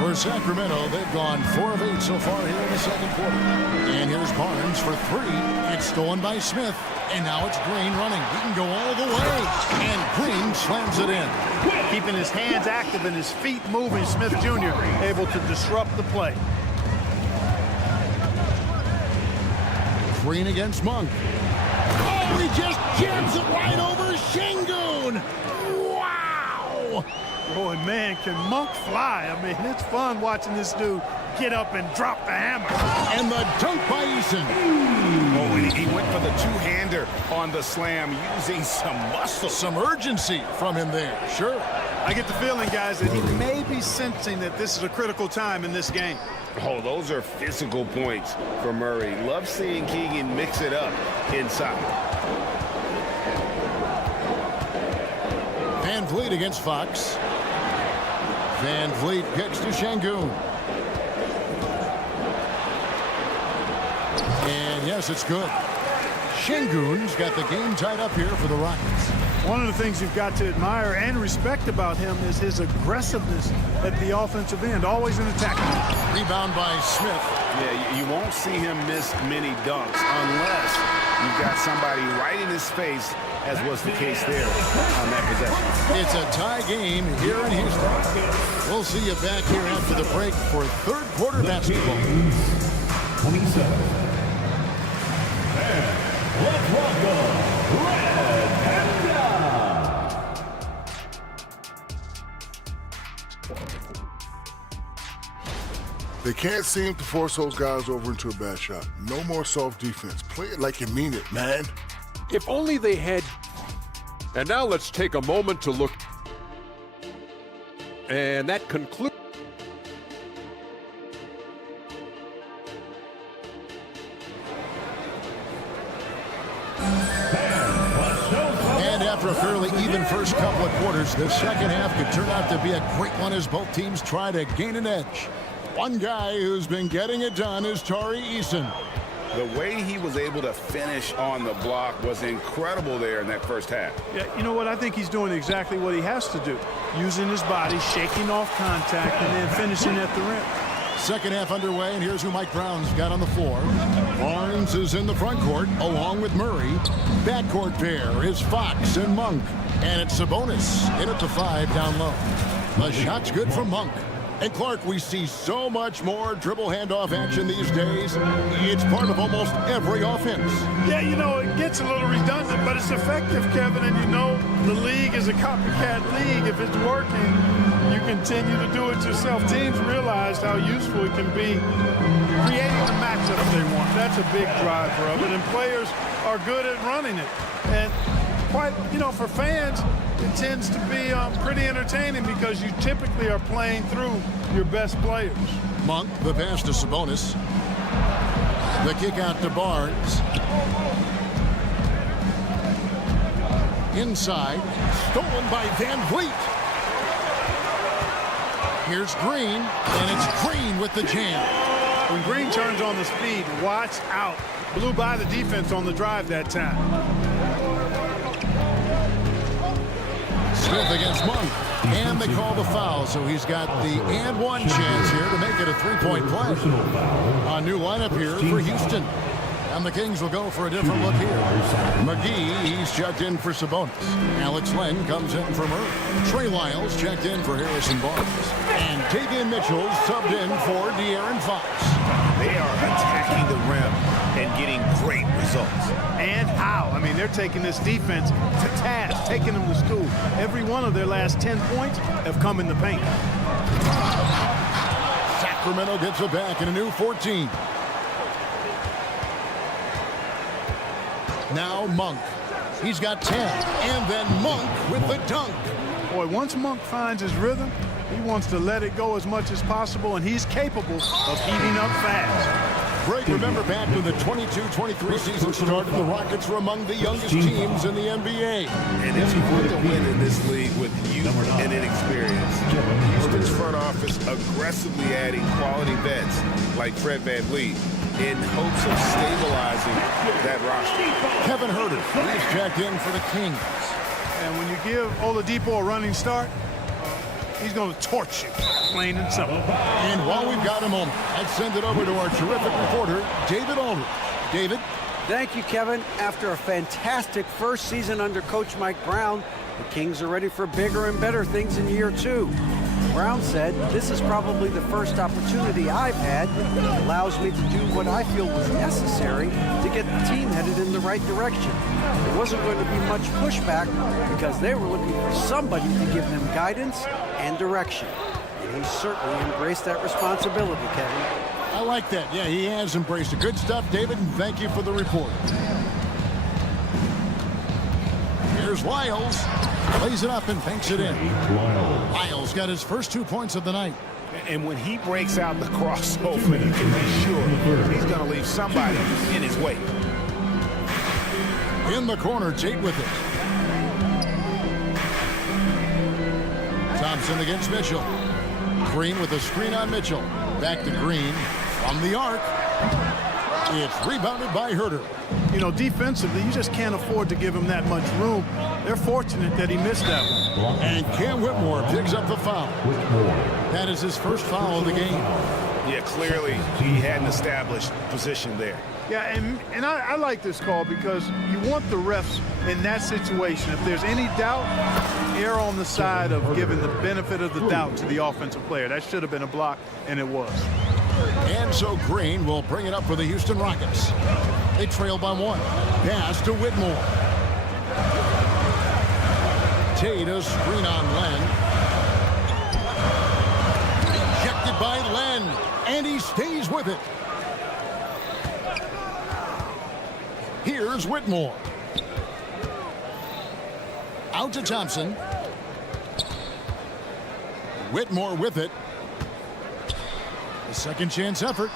For Sacramento, they've gone 4 of 8 so far here in the second quarter. And here's Barnes for 3. It's stolen by Smith. And now it's Green running. He can go all the way. And Green slams it in. Keeping his hands active and his feet moving, Smith Jr. able to disrupt the play. Green against Monk. Oh, he just jams it right over Şengün. Wow! Boy, man, can Monk fly? I mean, it's fun watching this dude get up and drop the hammer. And the dunk by Eason. Oh, and he went for the two-hander on the slam, using some muscle. Some urgency from him there, sure. I get the feeling, guys, that he may be sensing that this is a critical time in this game. Oh, those are physical points for Murray. Love seeing Keegan mix it up inside. Van Vliet against Fox. Van Vliet gets to Şengün. And yes, it's good. Şengün's got the game tied up here for the Rockets. One of the things you've got to admire and respect about him is his aggressiveness at the offensive end, always in attack. Rebound by Smith. Yeah, you won't see him miss many dunks unless you've got somebody right in his face, as was the case there on that possession. It's a tie game here in Houston. We'll see you back here after the break for third quarter basketball. 27. And let's welcome Red Panda. They can't seem to force those guys over into a bad shot. No more soft defense. Play it like you mean it, man. If only they had. And now let's take a moment to look. And that concludes. And after a fairly even first couple of quarters, the second half could turn out to be a great one as both teams try to gain an edge. One guy who's been getting it done is Tari Eason. The way he was able to finish on the block was incredible there in that first half. Yeah, you know what? I think he's doing exactly what he has to do. Using his body, shaking off contact, and then finishing at the rim. Second half underway, and here's who Mike Brown's got on the floor. Barnes is in the front court, along with Murray. Backcourt pair is Fox and Monk. And it's Sabonis in at the 5 down low. The shot's good from Monk. And Clark, we see so much more dribble handoff action these days. It's part of almost every offense. Yeah, you know, it gets a little redundant, but it's effective, Kevin. And you know, the league is a copycat league. If it's working, you continue to do it yourself. Teams realized how useful it can be creating the matchups they want. That's a big driver of it, and players are good at running it. And quite, you know, for fans, it tends to be pretty entertaining because you typically are playing through your best players. Monk, the pass to Sabonis. The kick out to Barnes. Inside, stolen by Van Vliet. Here's Green, and it's Green with the jam. When Green turns on the speed, watch out. Blew by the defense on the drive that time. Smith against Monk, and they call the foul, so he's got the and one chance here to make it a three-point play. A new lineup here for Houston. And the Kings will go for a different look here. McGee, he's checked in for Sabonis. Alex Len comes in for Murray. Trey Lyles checked in for Harrison Barnes. And Davion Mitchell subbed in for De'Aaron Fox. They are attacking the rim and getting great results. And how? I mean, they're taking this defense to task, taking them to school. Every one of their last 10 points have come in the paint. Sacramento gets it back in a new 14. Now Monk. He's got 10. And then Monk with the dunk. Boy, once Monk finds his rhythm, he wants to let it go as much as possible, and he's capable of heating up fast. Greg, remember back when the 22-23 season started, the Rockets were among the youngest teams in the NBA. And it's hard to win in this league with youth and inexperience. Houston's front office aggressively adding quality vets like Fred VanVleet in hopes of stabilizing that roster. Kevin Huerter, he's checked in for the Kings. And when you give Oladipo a running start, he's going to torch you, plain and simple. And while we've got a moment, let's send it over to our terrific reporter, David Aldridge. David? Thank you, Kevin. After a fantastic first season under Coach Mike Brown, the Kings are ready for bigger and better things in year 2. Brown said, "This is probably the first opportunity I've had that allows me to do what I feel was necessary to get the team headed in the right direction. There wasn't going to be much pushback because they were looking for somebody to give them guidance and direction." And he certainly embraced that responsibility, Kevin. I like that. Yeah, he has embraced it. Good stuff, David, and thank you for the report. Here's Lyles. Plays it up and banks it in. Lyles got his first 2 points of the night. And when he breaks out the crossover, you can be sure he's going to leave somebody in his way. In the corner, Tate with it. Thompson against Mitchell. Green with a screen on Mitchell. Back to Green from the arc. It's rebounded by Huerter. You know, defensively, you just can't afford to give him that much room. They're fortunate that he missed that one. And Cam Whitmore picks up the foul. That is his first foul of the game. Yeah, clearly he had an established position there. Yeah, and I like this call because you want the refs in that situation. If there's any doubt, err on the side of giving the benefit of the doubt to the offensive player. That should have been a block, and it was. And so Green will bring it up for the Houston Rockets. They trail by 1. Pass to Whitmore. Tate, a screen on Len. Rejected by Len, and he stays with it. Here's Whitmore. Out to Thompson. Whitmore with it. A second chance effort.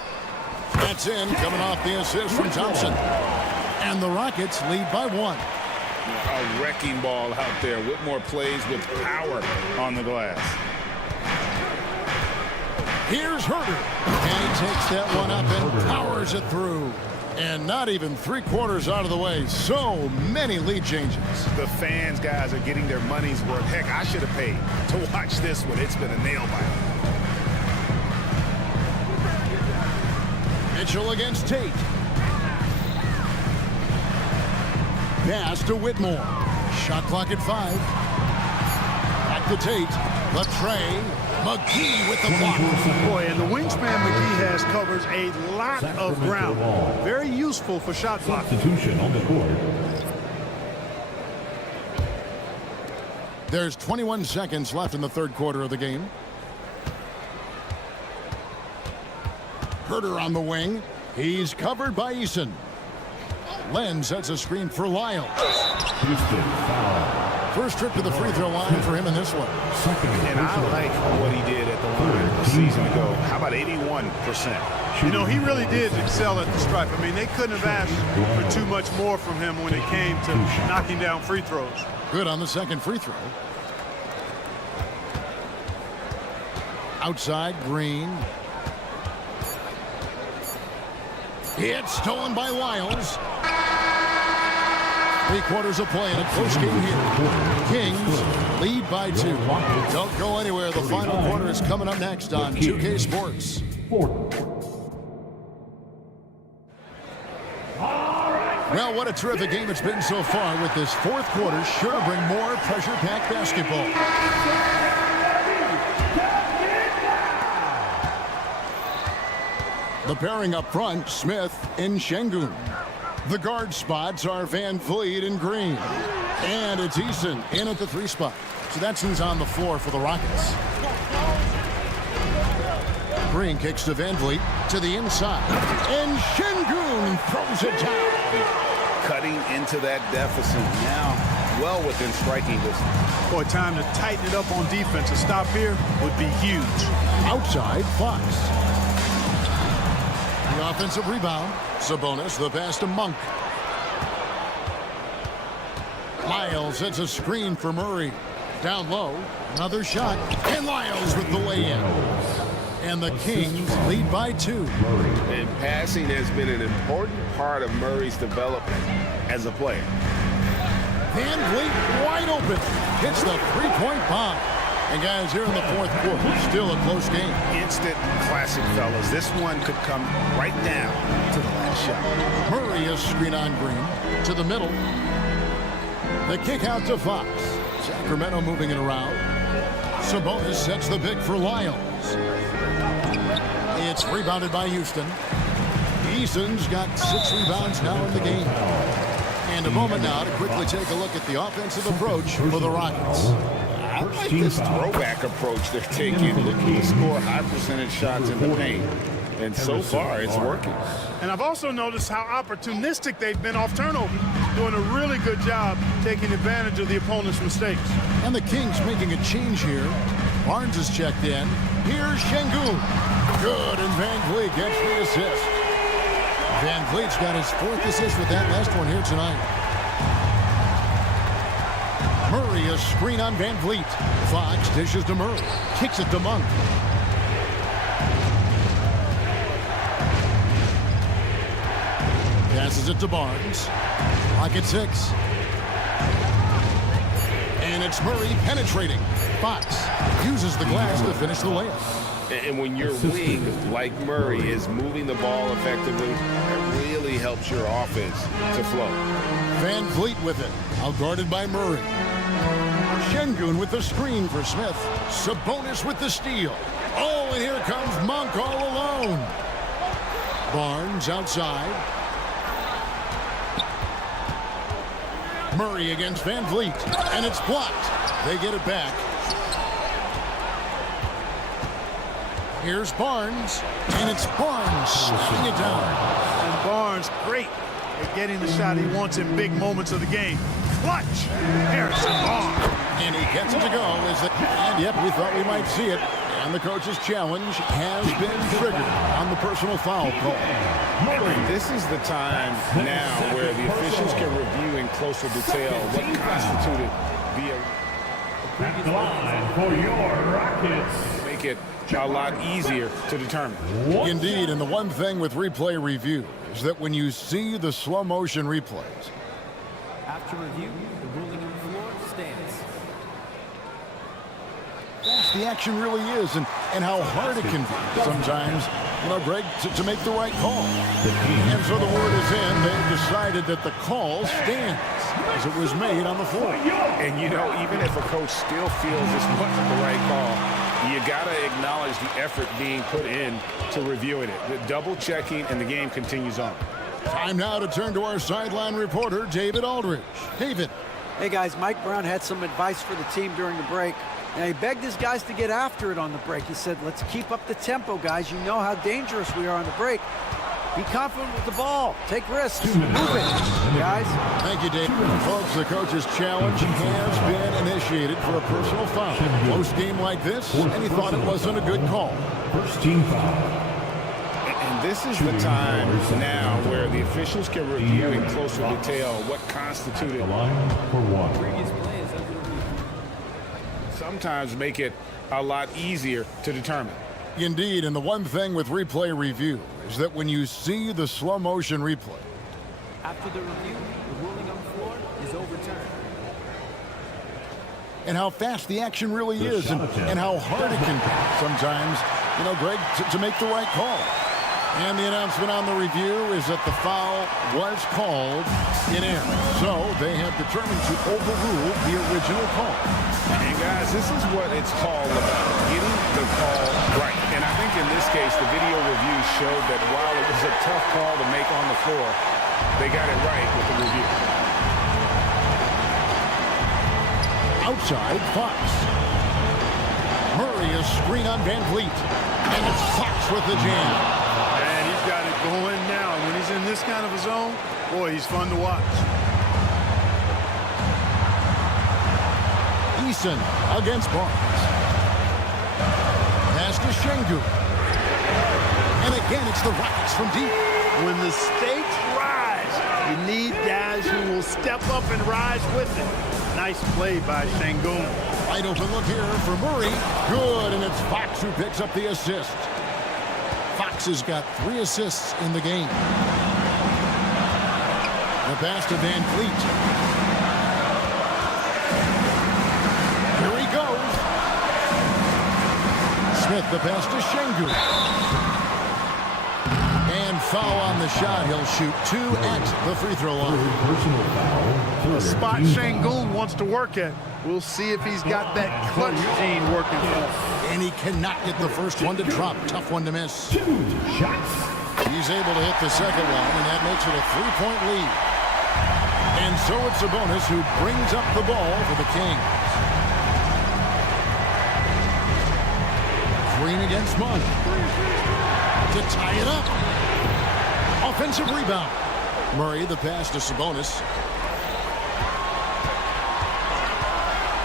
That's in, coming off the assist from Thompson. And the Rockets lead by 1. A wrecking ball out there. Whitmore plays with power on the glass. Here's Huerter. And he takes that one up and powers it through. And not even 3/4 out of the way. So many lead changes. The fans, guys, are getting their money's worth. Heck, I should have paid to watch this one. It's been a nail biter. Mitchell against Tate. Pass to Whitmore. Shot clock at 5. Back to Tate. The tray. McGee with the block. Boy, and the wingspan McGee has covers a lot of ground. Very useful for shot blocking. Substitution on the court. There's 21 seconds left in the third quarter of the game. Herter on the wing. He's covered by Eason. Len sets a screen for Lyles. Houston foul. First trip to the free throw line for him in this one. And I like what he did at the line a season ago. How about 81%? You know, he really did excel at the stripe. I mean, they couldn't have asked for too much more from him when it came to knocking down free throws. Good on the second free throw. Outside, Green. It's stolen by Lyles. 3 quarters of play in a close game here. Kings lead by 2. Don't go anywhere. The final quarter is coming up next on 2K Sports. Well, what a terrific game it's been so far, with this fourth quarter sure to bring more pressure-packed basketball. The pairing up front, Smith and Şengün. The guard spots are Van Vliet and Green. And it's Eason in at the 3 spot. So that's who's on the floor for the Rockets. Green kicks to Van Vliet to the inside. And Şengün throws it down. Cutting into that deficit now, well within striking distance. Boy, time to tighten it up on defense. A stop here would be huge. Outside, Fox. The offensive rebound. Sabonis, the pass to Monk. Lyles sets a screen for Murray. Down low, another shot. And Lyles with the lay-in. And the Kings lead by 2. And passing has been an important part of Murray's development as a player. Van Vliet wide open. Hits the 3-point bomb. And guys, here in the fourth quarter, still a close game. Instant classic, fellas. This one could come right down to the last shot. Murray is screen on Green to the middle. The kick out to Fox. Sacramento moving it around. Sabonis sets the pick for Lyles. It's rebounded by Houston. Eason's got 6 rebounds now in the game. And a moment now to quickly take a look at the offensive approach for the Rockets. I like this throwback approach they're taking, looking to score high percentage shots in the paint. And so far, it's working. And I've also noticed how opportunistic they've been off turnover, doing a really good job taking advantage of the opponent's mistakes. And the Kings making a change here. Barnes is checked in. Here's Şengün. Good, and Van Vliet gets the assist. Van Vliet's got his 4th assist with that last one here tonight. Murray, a screen on Van Vliet. Fox dishes to Murray. Kicks it to Monk. Passes it to Barnes. Clock at 6. And it's Murray penetrating. Fox uses the glass to finish the layup. And when your wing, like Murray, is moving the ball effectively, it really helps your offense to flow. Van Vliet with it. Outguarded by Murray. Şengün with the screen for Smith. Sabonis with the steal. Oh, and here comes Monk all alone. Barnes outside. Murray against Van Vliet. And it's blocked. They get it back. Here's Barnes. And it's Barnes swinging it down. And Barnes, great at getting the shot he wants in big moments of the game. Clutch. Harrison Barnes. And he gets it to go. And yep, we thought we might see it. And the coach's challenge has been triggered on the personal foul call. This is the time now where the officials can review in closer detail what constituted the At the line for your Rockets. make it a lot easier to determine. Indeed, and the one thing with replay review is that when you see the slow motion replays, after review, the ruling on the floor stands. fast the action really is and how hard it can be sometimes Greg, to make the right call. And so the word is in. They've decided that the call stands as it was made on the floor. And, even if a coach still feels this wasn't the right call, you got to acknowledge the effort being put in to reviewing it. The double checking, and the game continues on. Time now to turn to our sideline reporter, David Aldridge. David. Hey, guys, Mike Brown had some advice for the team during the break. And he begged his guys to get after it on the break. He said, let's keep up the tempo, guys. You know how dangerous we are on the break. Be confident with the ball. Take risks. Move it, guys. Thank you, David. Folks, the coach's challenge has been initiated for a personal foul. Close game like this, and he thought it wasn't a good call. First team foul. And this is the time now where the officials can review in closer detail what constituted. The line for one. Sometimes make it a lot easier to determine. Indeed, and the one thing with replay review is that when you see the slow motion replay, After the review, the ruling on the floor is overturned. and how fast the action really is, and how hard it can be sometimes, Greg, to make the right call. And the announcement on the review is that the foul was called in error. So they have determined to overrule the original call. And guys, this is what it's called about, getting the call right. And I think in this case, the video review showed that while it was a tough call to make on the floor, they got it right with the review. Outside, Fox. Murray, a screen on Van Vliet. And it's Fox with the jam. And he's got it going now. When he's in this kind of a zone, boy, he's fun to watch. Eason against Barnes. Pass to Şengün. And again, it's the Rockets from deep. When the stakes rise, you need guys who will step up and rise with it. Nice play by Şengün. Wide open look here for Murray. Good, and it's Fox who picks up the assist. Fox has got 3 assists in the game. The pass to Van Vliet. Here he goes. Smith, the pass to Şengün. And foul on the shot. He'll shoot 2 at the free throw line. Personal foul. A spot Şengün wants to work at. We'll see if he's got that clutch gene working for him. And he cannot get the first one to drop. Tough one to miss. 2 shots. He's able to hit the second one, and that makes it a 3-point lead. And so it's Sabonis who brings up the ball for the Kings. Green against Monk. To tie it up. Offensive rebound. Murray, the pass to Sabonis.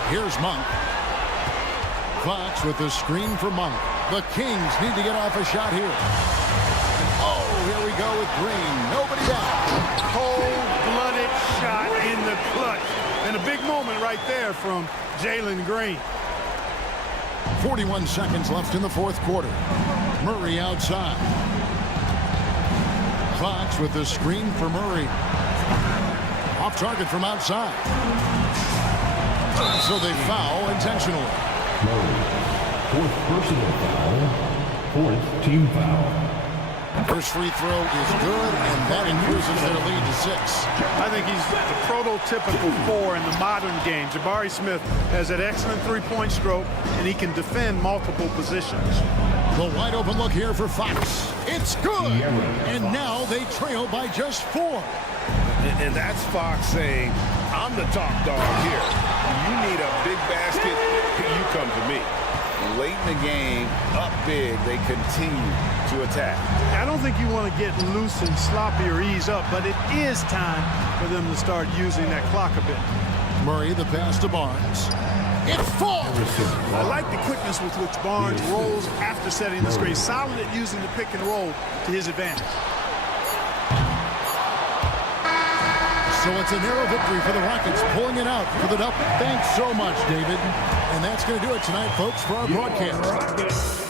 Here's Monk. Fox with the screen for Monk. The Kings need to get off a shot here. Oh, here we go with Green. Nobody down. Cold-blooded shot in the clutch. And a big moment right there from Jalen Green. 41 seconds left in the fourth quarter. Murray outside. Fox with the screen for Murray. Off target from outside. So they foul intentionally. Murray. 4th personal foul. 4th team foul. First free throw is good, and that increases their lead to 6. I think he's the prototypical 4 in the modern game. Jabari Smith has an excellent three-point stroke, and he can defend multiple positions. The wide open look here for Fox. It's good, and now they trail by just 4. And that's Fox saying, I'm the top dog here. You need a big basket, you come to me. Late in the game, up big, they continue to attack. I don't think you want to get loose and sloppy or ease up, but it is time for them to start using that clock a bit. Murray, the pass to Barnes. It falls! I like the quickness with which Barnes rolls after setting the screen. Solid at using the pick and roll to his advantage. So it's a narrow victory for the Rockets, pulling it out for the double. Thanks so much, David. And that's going to do it tonight, folks, for our broadcast.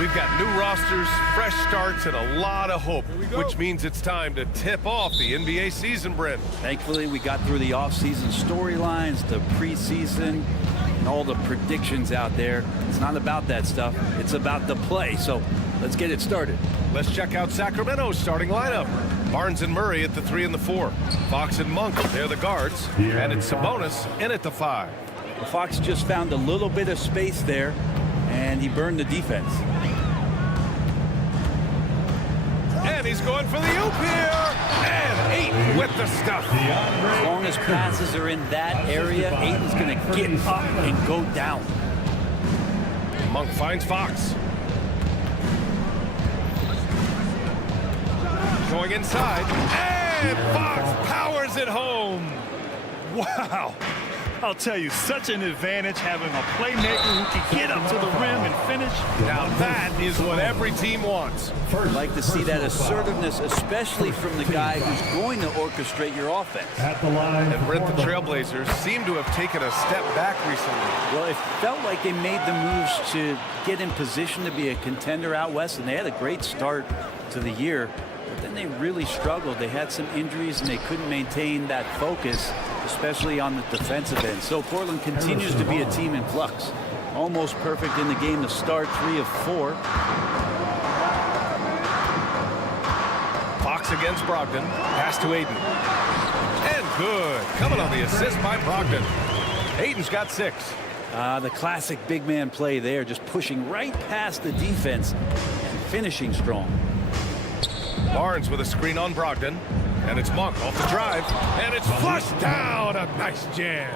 We've got new rosters, fresh starts, and a lot of hope, which means it's time to tip off the NBA season, Brent. Thankfully, we got through the offseason storylines, the preseason, and all the predictions out there. It's not about that stuff. It's about the play. So let's get it started. Let's check out Sacramento's starting lineup. Barnes and Murray at the 3 and the 4. Fox and Monk, they're the guards. And it's Sabonis in at the 5. Well, Fox just found a little bit of space there, and he burned the defense. And he's going for the oop here. And Ayton with the stuff. As long as passes are in that area, Ayton's going to get up and go down. Monk finds Fox. Going inside. And Fox powers it home. Wow. I'll tell you, such an advantage having a playmaker who can get up to the rim and finish. Now that is what every team wants. I'd like to see that assertiveness, especially from the guy who's going to orchestrate your offense. At the line. And Brent, the Trailblazers seem to have taken a step back recently. Well, it felt like they made the moves to get in position to be a contender out west, and they had a great start to the year. But then they really struggled. They had some injuries, and they couldn't maintain that focus, especially on the defensive end. So Portland continues to be a team in flux. Almost perfect in the game to start, 3 of 4. Fox against Brogdon. Pass to Ayton. And good. Coming on the assist by Brogdon. Ayton's got 6. The classic big man play there, just pushing right past the defense and finishing strong. Barnes with a screen on Brogdon. And it's Monk off the drive. And it's flushed down. A nice jam.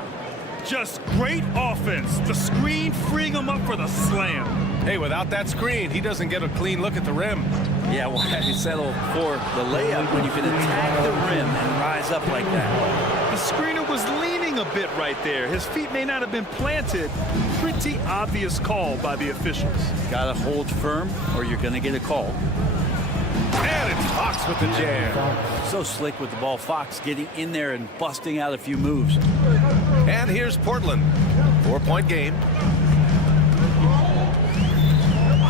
Just great offense. The screen freeing him up for the slam. Hey, without that screen, he doesn't get a clean look at the rim. Yeah, well, how do you settle for the layup when you can attack the rim and rise up like that? The screener was leaning a bit right there. His feet may not have been planted. Pretty obvious call by the officials. Got to hold firm or you're going to get a call. And it's Fox with the jam. So slick with the ball. Fox getting in there and busting out a few moves. And here's Portland. 4-point game.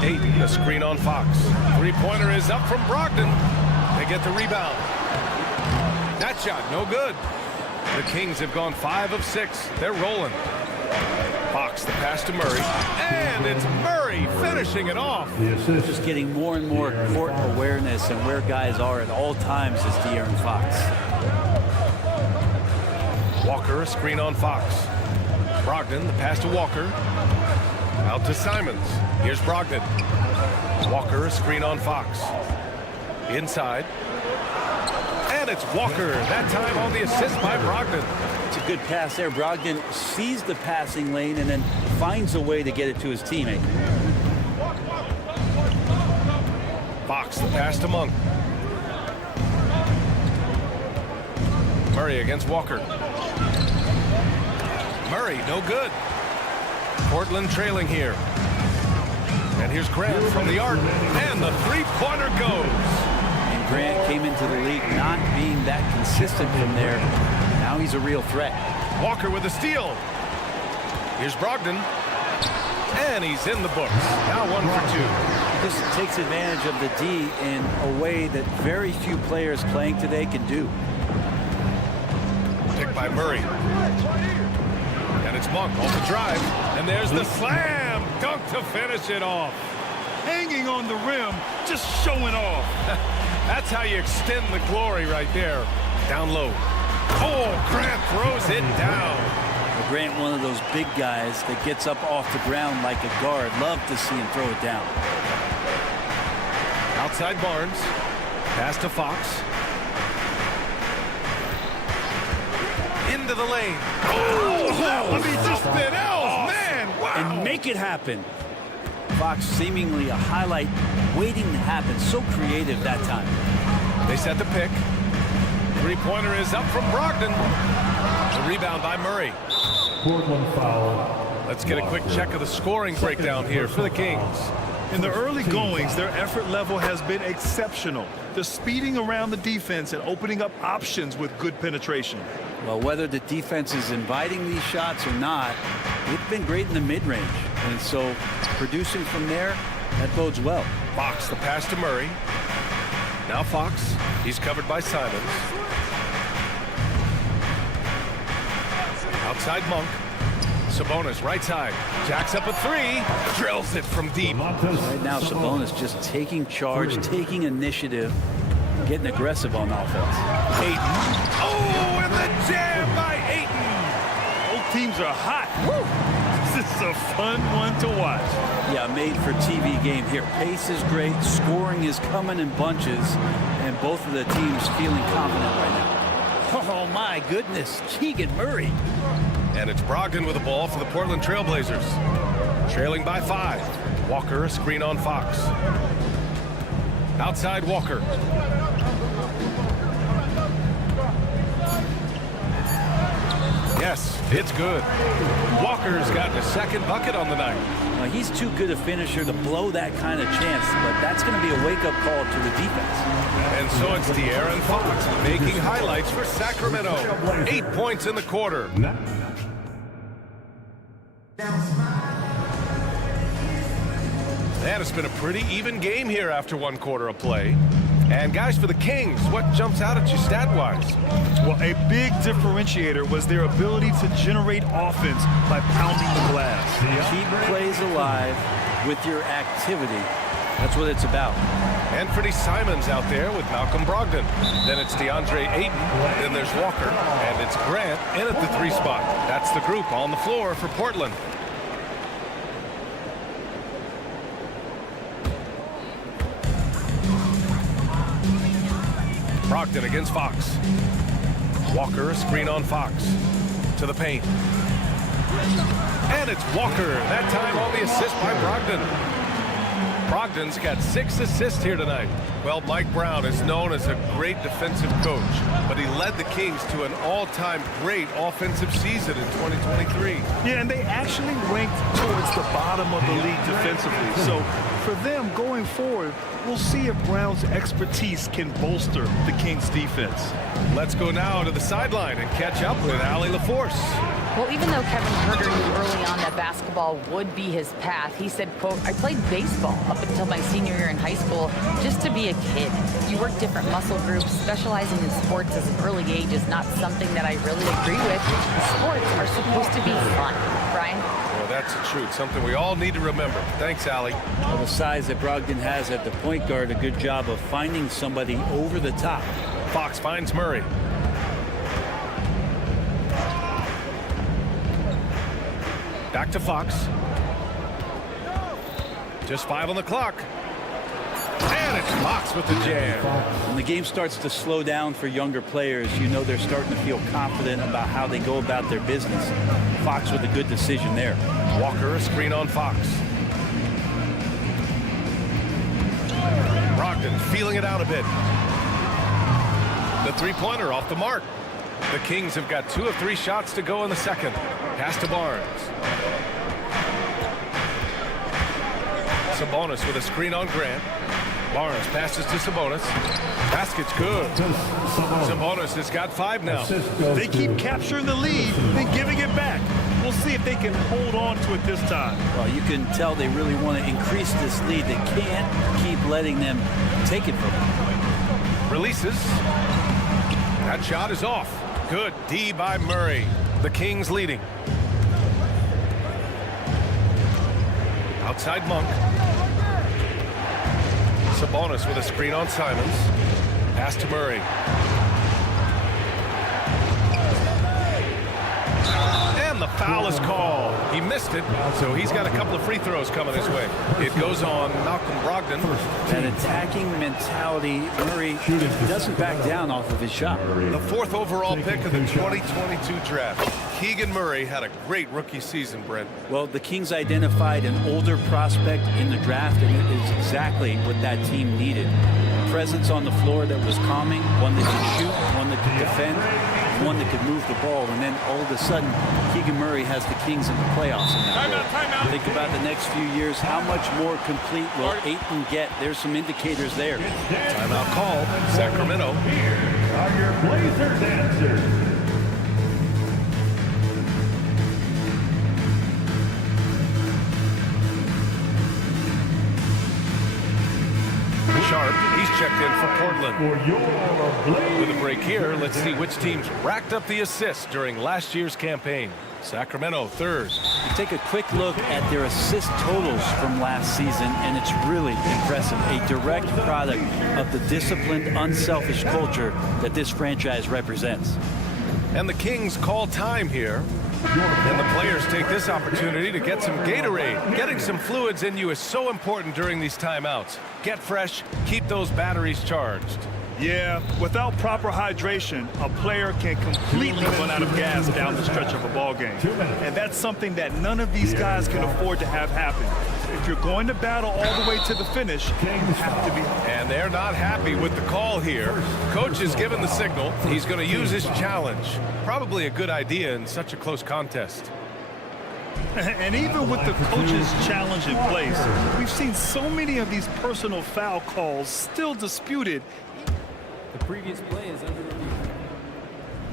Ayton, a screen on Fox. Three-pointer is up from Brogdon. They get the rebound. That shot, no good. The Kings have gone 5 of 6. They're rolling. Fox, the pass to Murray. And it's Murray finishing it off. Just getting more and more court awareness and where guys are at all times is De'Aaron Fox. Walker, a screen on Fox. Brogdon, the pass to Walker. Out to Simons. Here's Brogdon. Walker, a screen on Fox. Inside. And it's Walker. That time on the assist by Brogdon. It's a good pass there. Brogdon sees the passing lane and then finds a way to get it to his teammate. Fox, the pass to Monk. Murray against Walker. Murray, no good. Portland trailing here. And here's Grant from the arc. And the three-pointer goes. And Grant came into the league not being that consistent from there. Now he's a real threat. Walker with a steal. Here's Brogdon. And he's in the books. Now 1 for 2. This takes advantage of the D in a way that very few players playing today can do. Picked by Murray. And it's Monk off the drive. And there's the slam dunk to finish it off. Hanging on the rim, just showing off. That's how you extend the glory right there. Down low. Oh, Grant throws it down. Well, Grant, one of those big guys that gets up off the ground like a guard. Love to see him throw it down. Outside Barnes. Pass to Fox. Into the lane. Oh, I mean, just an else, man. Wow. And make it happen. Fox seemingly a highlight waiting to happen. So creative that time. They set the pick. Three-pointer is up from Brogdon. The rebound by Murray. Portland foul. Let's get a quick check of the scoring breakdown here for the Kings. In the early goings, their effort level has been exceptional. They're speeding around the defense and opening up options with good penetration. Well, whether the defense is inviting these shots or not, they've been great in the mid-range. And so producing from there, that bodes well. Fox, the pass to Murray. Now Fox, he's covered by Simons. Outside Monk. Sabonis right side. Jacks up a three. Drills it from deep. Right now, Sabonis just taking charge, taking initiative, getting aggressive on offense. Ayton. Oh, and the jam by Ayton. Both teams are hot. Woo. This is a fun one to watch. Yeah, made for TV game here. Pace is great. Scoring is coming in bunches. And both of the teams feeling confident right now. Oh, my goodness. Keegan Murray. And it's Brogdon with the ball for the Portland Trailblazers. Trailing by 5. Walker, a screen on Fox. Outside Walker. Yes, it's good. Walker's gotten a second bucket on the night. Well, he's too good a finisher to blow that kind of chance, but that's going to be a wake-up call to the defense. And so it's De'Aaron Fox making highlights for Sacramento. 8 points in the quarter. And it's been a pretty even game here after one quarter of play. And guys, for the Kings, what jumps out at you stat-wise? Well, a big differentiator was their ability to generate offense by pounding the glass. Keep plays alive with your activity. That's what it's about. Anthony Simons out there with Malcolm Brogdon. Then it's DeAndre Ayton. Then there's Walker. And it's Grant in at the 3 spot. That's the group on the floor for Portland. Brogdon against Fox. Walker, a screen on Fox. To the paint. And it's Walker. That time on the assist by Brogdon. Brogdon's got 6 assists here tonight. Well, Mike Brown is known as a great defensive coach, but he led the Kings to an all-time great offensive season in 2023. Yeah, and they actually ranked towards the bottom of the league defensively. So for them going forward, we'll see if Brown's expertise can bolster the Kings defense. Let's go now to the sideline and catch up with Allie LaForce. Well, even though Kevin Herter knew early on that basketball would be his path, he said, quote, I played baseball up until my senior year in high school just to be a kid. You work different muscle groups. Specializing in sports as an early age is not something that I really agree with. Sports are supposed to be fun. Brian? Well, that's the truth. Something we all need to remember. Thanks, Allie. Well, the size that Brogdon has at the point guard, a good job of finding somebody over the top. Fox finds Murray. Back to Fox. Just 5 on the clock. And it's Fox with the jam. When the game starts to slow down for younger players, you know they're starting to feel confident about how they go about their business. Fox with a good decision there. Walker, a screen on Fox. Brogdon feeling it out a bit. The three-pointer off the mark. The Kings have got 2 of 3 shots to go in the second. Pass to Barnes. Sabonis with a screen on Grant. Barnes passes to Sabonis. Basket's good. Sabonis has got 5 now. They keep capturing the lead, then giving it back. We'll see if they can hold on to it this time. Well, you can tell they really want to increase this lead. They can't keep letting them take it from them. Releases. That shot is off. Good D by Murray. The Kings leading. Outside Monk. Sabonis with a screen on Simons. Pass to Murray. And the foul is called. He missed it, so he's got a couple of free throws coming his way. It goes on Malcolm Brogdon. That attacking mentality, Murray doesn't back down off of his shot. The 4th overall pick of the 2022 draft. Keegan Murray had a great rookie season, Brent. Well, the Kings identified an older prospect in the draft, and it is exactly what that team needed. A presence on the floor that was calming, one that could shoot, one that could defend. one that could move the ball, and then all of a sudden, Keegan Murray has the Kings in the playoffs in that role. Think about the next few years. How much more complete will Ayton get? There's some indicators there. Timeout called. Sacramento. Here are your Blazers answers. Sharp, he's checked in for Portland. With a break here, let's see which teams racked up the assists during last year's campaign. Sacramento third. You take a quick look at their assist totals from last season, and it's really impressive. A direct product of the disciplined, unselfish culture that this franchise represents. And the Kings call time here. And the players take this opportunity to get some Gatorade. Getting some fluids in you is so important during these timeouts. Get fresh, keep those batteries charged. Yeah, without proper hydration, a player can completely run out of gas down the stretch of a ball game. And that's something that none of these guys can afford to have happen. If you're going to battle all the way to the finish, you have to be. And they're not happy with the call here. Coach is given the signal. He's going to use his challenge. Probably a good idea in such a close contest. And even with the coach's challenge in place, we've seen so many of these personal foul calls still disputed. The previous play is under review.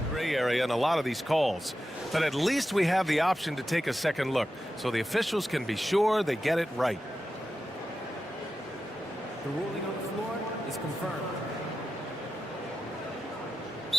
Gray area in a lot of these calls. But at least we have the option to take a second look, so the officials can be sure they get it right. The ruling on the floor is confirmed.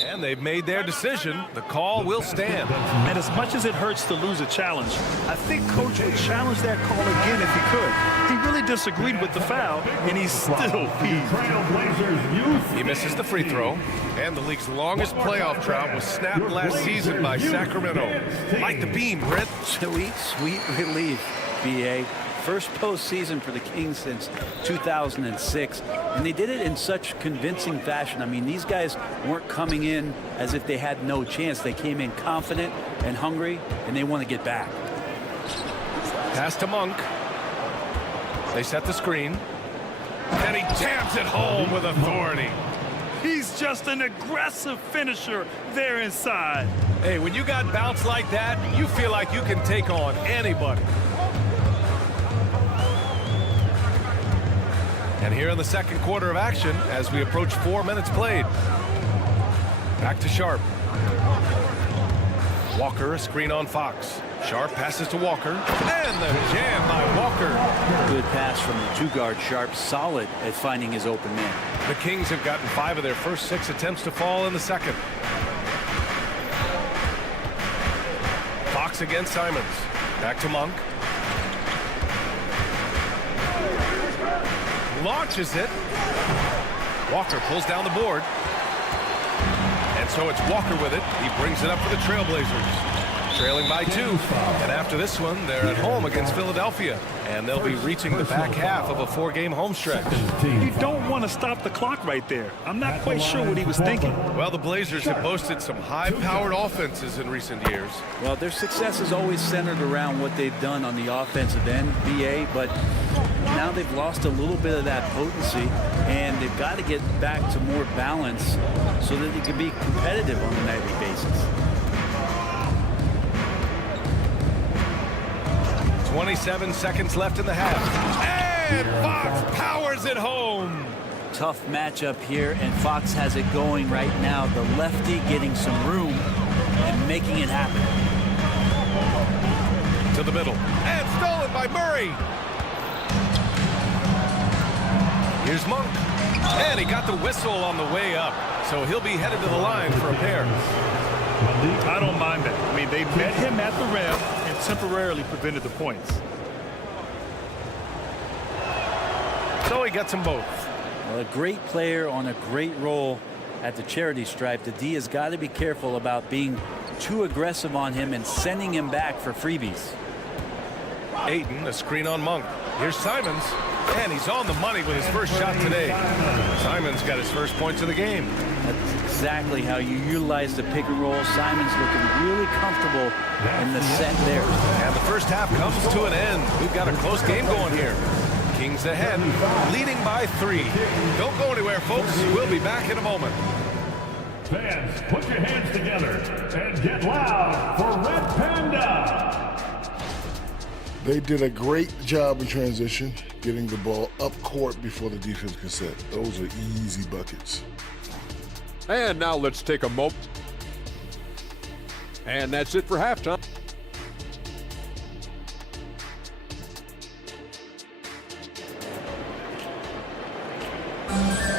And they've made their decision. The call will stand. And as much as it hurts to lose a challenge, I think Coach would challenge that call again if he could. He really disagreed with the foul, and he's still peeved. He misses the free throw. And the league's longest playoff drought was snapped last season by Sacramento. Like the beam, Britt. Sweet, sweet relief, B.A. First postseason for the Kings since 2006, and they did it in such convincing fashion. I mean, these guys weren't coming in as if they had no chance. They came in confident and hungry, and they want to get back. Pass to Monk. They set the screen. And he jams it home with authority. He's just an aggressive finisher there inside. Hey, when you got bounce like that, you feel like you can take on anybody. And here in the second quarter of action, as we approach 4 minutes played. Back to Sharp. Walker, a screen on Fox. Sharp passes to Walker. And the jam by Walker. Good pass from the two-guard Sharp. Solid at finding his open man. The Kings have gotten 5 of their first 6 attempts to fall in the second. Fox against Simons. Back to Monk. Launches it. Walker pulls down the board. And so it's Walker with it. He brings it up for the Trailblazers. Trailing by 2. And after this one, they're at home against Philadelphia. And they'll be reaching the back half of a 4-game home stretch. You don't want to stop the clock right there. I'm not quite sure what he was thinking. Well, the Blazers have boasted some high-powered offenses in recent years. Well, their success is always centered around what they've done on the offensive end, BA, but now they've lost a little bit of that potency, and they've got to get back to more balance so that they can be competitive on a nightly basis. 27 seconds left in the half. And Fox powers it home. Tough matchup here, and Fox has it going right now. The lefty getting some room and making it happen. To the middle. And stolen by Murray. Here's Monk. And he got the whistle on the way up. So he'll be headed to the line for a pair. I don't mind that. I mean, they met him at the rim and temporarily prevented the points. So he gets them both. Well, a great player on a great role at the charity stripe. The D has got to be careful about being too aggressive on him and sending him back for freebies. Ayton, a screen on Monk. Here's Simons. And he's on the money with his first shot today. Simons got his first points of the game. That's exactly how you utilize the pick and roll. Simons looking really comfortable in the set there. And the first half comes to an end. We've got a close game going here. Kings ahead, leading by 3. Don't go anywhere, folks. We'll be back in a moment. Fans, put your hands together and get loud for Red Panda. They did a great job in transition, getting the ball up court before the defense could set. Those are easy buckets. And now let's take a moment. And that's it for halftime.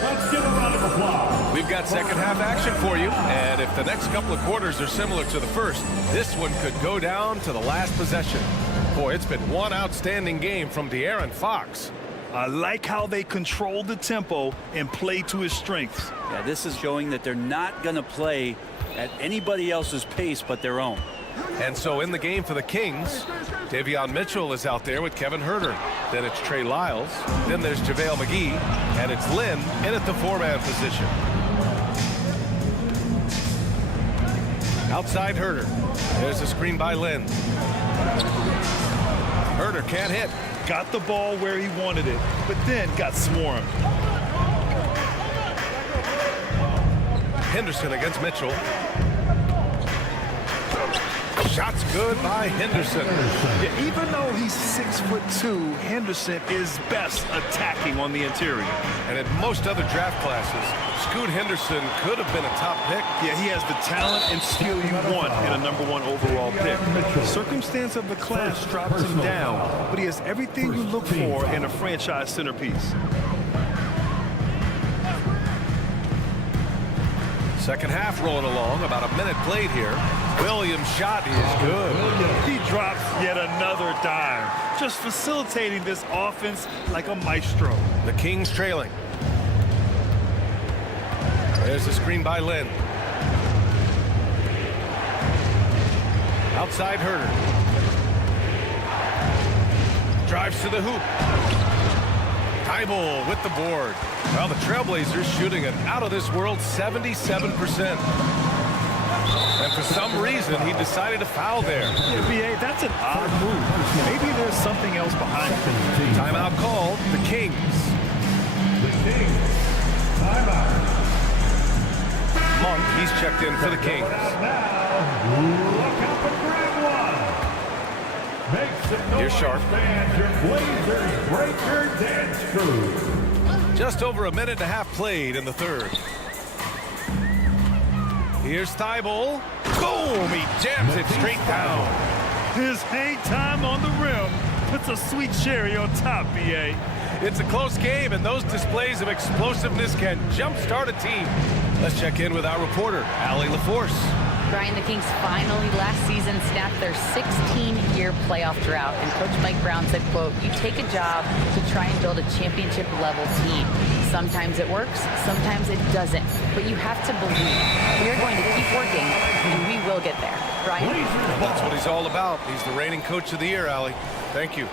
Let's give a round of applause. We've got second half action for you, and if the next couple of quarters are similar to the first, this one could go down to the last possession. Boy, it's been one outstanding game from De'Aaron Fox. I like how they control the tempo and play to his strengths. Yeah, this is showing that they're not going to play at anybody else's pace but their own. And so in the game for the Kings, Davion Mitchell is out there with Kevin Huerter. Then it's Trey Lyles. Then there's JaVale McGee. And it's Lynn in at the four-man position. Outside Huerter. There's a screen by Lynn. Huerter can't hit. Got the ball where he wanted it, but then got swarmed. Henderson against Mitchell. Shots good by Henderson. Yeah, even though he's 6'2", Henderson is best attacking on the interior. And in most other draft classes, Scoot Henderson could have been a top pick. Yeah, he has the talent and skill you want in a #1 overall pick. The circumstance of the class drops him down, but he has everything you look for in a franchise centerpiece. Second half rolling along, about a minute played here. Williams' shot is good. He drops yet another dime, just facilitating this offense like a maestro. The Kings trailing. There's a screen by Lynn. Outside Huerter. Drives to the hoop. Tybal with the board. Well, the Trailblazers shooting an out-of-this-world 77%. And for some reason, he decided to foul there. NBA, that's an odd move. Maybe there's something else behind it. Timeout called. The Kings. The Kings. Timeout. Monk, he's checked in for the Kings. Now, look out for grab one. Make some noise, Here's Sharp. fans, your Blazers breakers and screws. Just over a minute and a half played in the third. Here's Tybal. Boom! He jams it straight down. His hang time on the rim puts a sweet cherry on top, BA. It's a close game, and those displays of explosiveness can jumpstart a team. Let's check in with our reporter, Allie LaForce. Brian, the Kings finally last season snapped their 16-year playoff drought, and Coach Mike Brown said, quote, "You take a job to try and build a championship-level team. Sometimes it works, sometimes it doesn't, but you have to believe. We are going to keep working, and we will get there." Brian? That's what he's all about. He's the reigning coach of the year, Allie. Thank you.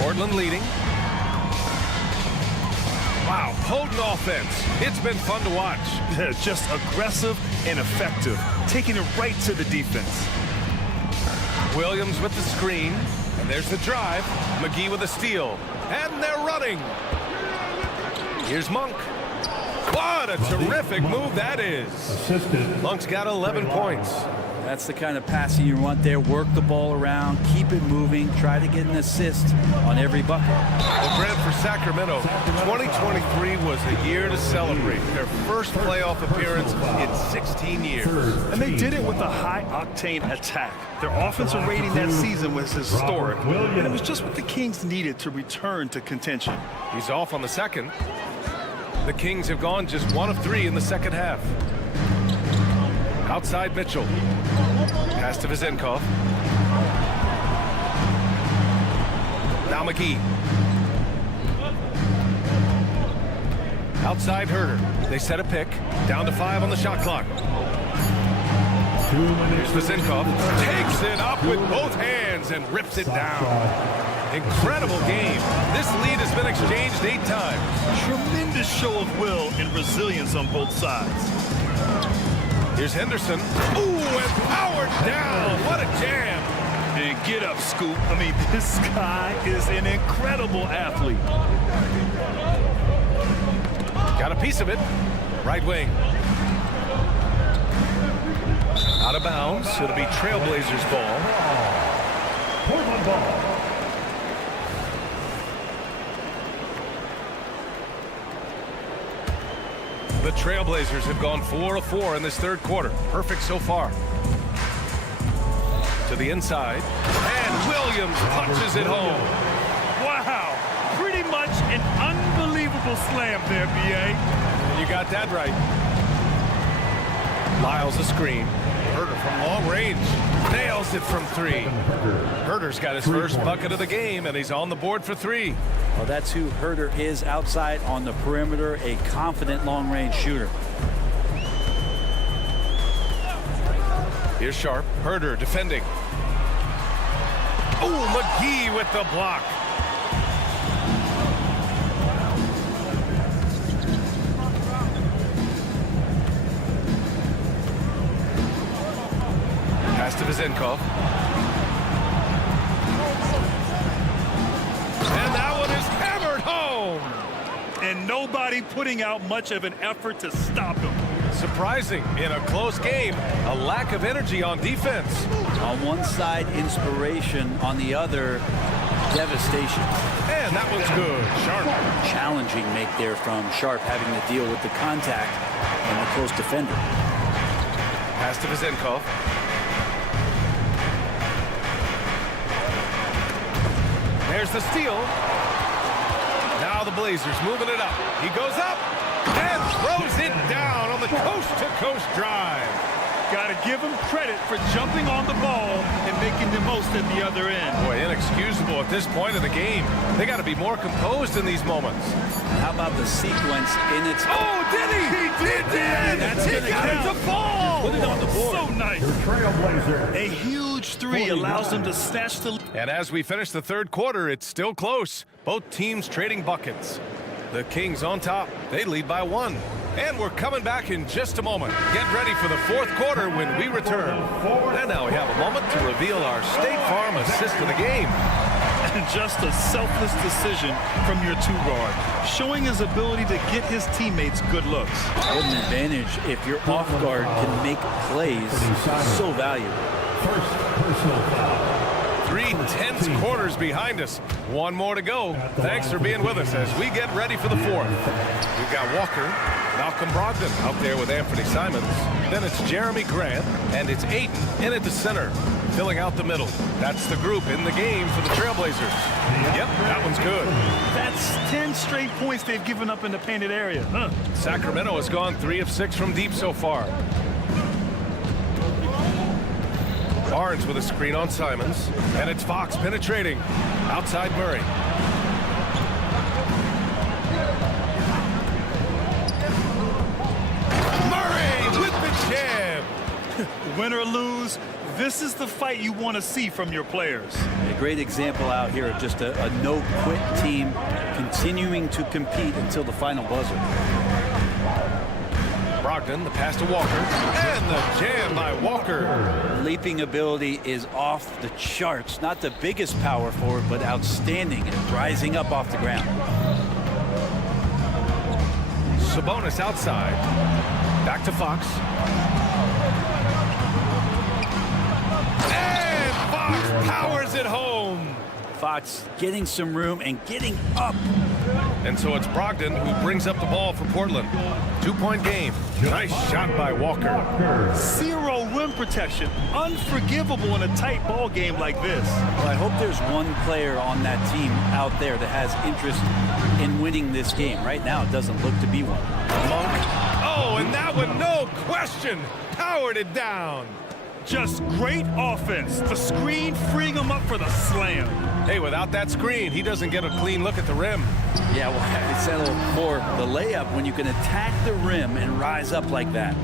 Portland leading. Wow, potent offense. It's been fun to watch. Just aggressive and effective, taking it right to the defense. Williams with the screen, and there's the drive. McGee with a steal, and they're running. Here's Monk. What a terrific move that is. Monk's got 11 points. That's the kind of passing you want there. Work the ball around, keep it moving, try to get an assist on every bucket. Well, Brent, for Sacramento, 2023 was a year to celebrate. Their first playoff appearance in 16 years. And they did it with a high-octane attack. Their offensive rating that season was historic, and it was just what the Kings needed to return to contention. He's off on the second. The Kings have gone just 1 of 3 in the second half. Outside Mitchell. Pass to Vizenkov. Now McGee. Outside Huerter. They set a pick. Down to 5 on the shot clock. Here's Vizenkov. Takes it up with both hands and rips it down. Incredible game. This lead has been exchanged 8 times. Tremendous show of will and resilience on both sides. Here's Henderson. Ooh, and powered down. What a jam. And get up, Scoop. I mean, this guy is an incredible athlete. Got a piece of it. Right wing. Out of bounds. It'll be Trailblazers ball. Portland ball. The Trailblazers have gone 4 of 4 in this third quarter. Perfect so far. To the inside. And Williams punches it home. Wow. Pretty much an unbelievable slam there, B.A. You got that right. Lyles a screen. Herder from long range. Nails it from 3. Herder's got his first bucket of the game, and he's on the board for 3. Well, that's who Herder is outside on the perimeter, a confident long-range shooter. Here's Sharp. Herder defending. Oh, McGee with the block. Pass to Vizenkov. And that one is hammered home. And nobody putting out much of an effort to stop him. Surprising in a close game, a lack of energy on defense. On one side, inspiration. On the other, devastation. And that one's good. Sharp. Challenging make there from Sharp, having to deal with the contact and the close defender. Pass to Vizenkov. There's the steal. Now the Blazers moving it up. He goes up and throws it down on the coast-to-coast drive. Got to give him credit for jumping on the ball and making the most at the other end. Boy, inexcusable at this point of the game. They got to be more composed in these moments. How about the sequence in its... Oh, did he? He did! That's going to count. The ball! Put it on the board. So nice. Trailblazers. A huge 3 allows them to snatch the... And as we finish the third quarter, it's still close. Both teams trading buckets. The Kings on top. They lead by 1. And we're coming back in just a moment. Get ready for the fourth quarter when we return. And now we have a moment to reveal our State Farm assist of the game. And just a selfless decision from your 2-guard, showing his ability to get his teammates good looks. What an advantage if your off guard can make plays. So valuable. First personal foul. 3 tense quarters behind us. 1 more to go. Thanks for being with us as we get ready for the fourth. We've got Walker, Malcolm Brogdon out there with Anthony Simons. Then it's Jeremy Grant, and it's Ayton in at the center, filling out the middle. That's the group in the game for the Trailblazers. Yep, that one's good. That's 10 straight points they've given up in the painted area. Sacramento has gone 3 of 6 from deep so far. Barnes with a screen on Simons, and it's Fox penetrating outside Murray. Murray with the jam. Win or lose, this is the fight you want to see from your players. A great example out here of just a no-quit team continuing to compete until the final buzzer. Brogdon, the pass to Walker, and the jam by Walker. Leaping ability is off the charts. Not the biggest power forward, but outstanding and rising up off the ground. Sabonis outside. Back to Fox. And Fox powers it home. Fox getting some room and getting up. And so it's Brogdon who brings up the ball for Portland. 2-point game. Nice shot by Walker. 0 rim protection. Unforgivable in a tight ball game like this. Well, I hope there's one player on that team out there that has interest in winning this game. Right now, it doesn't look to be one. Monk. Oh, and that one, no question, powered it down. Just great offense. The screen freeing him up for the slam. Hey, without that screen, he doesn't get a clean look at the rim. Yeah, well, I settle for the layup when you can attack the rim and rise up like that.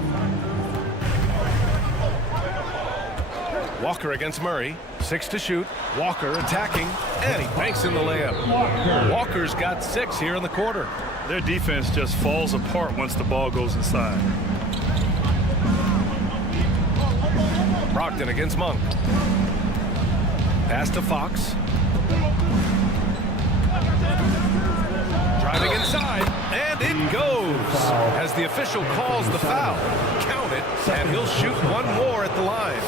Walker against Murray. 6 to shoot. Walker attacking, and he banks in the layup. Walker's got 6 here in the quarter. Their defense just falls apart once the ball goes inside. Brogdon against Monk. Pass to Fox. Driving inside, and it goes. As the official calls the foul, count it, and he'll shoot one more at the line.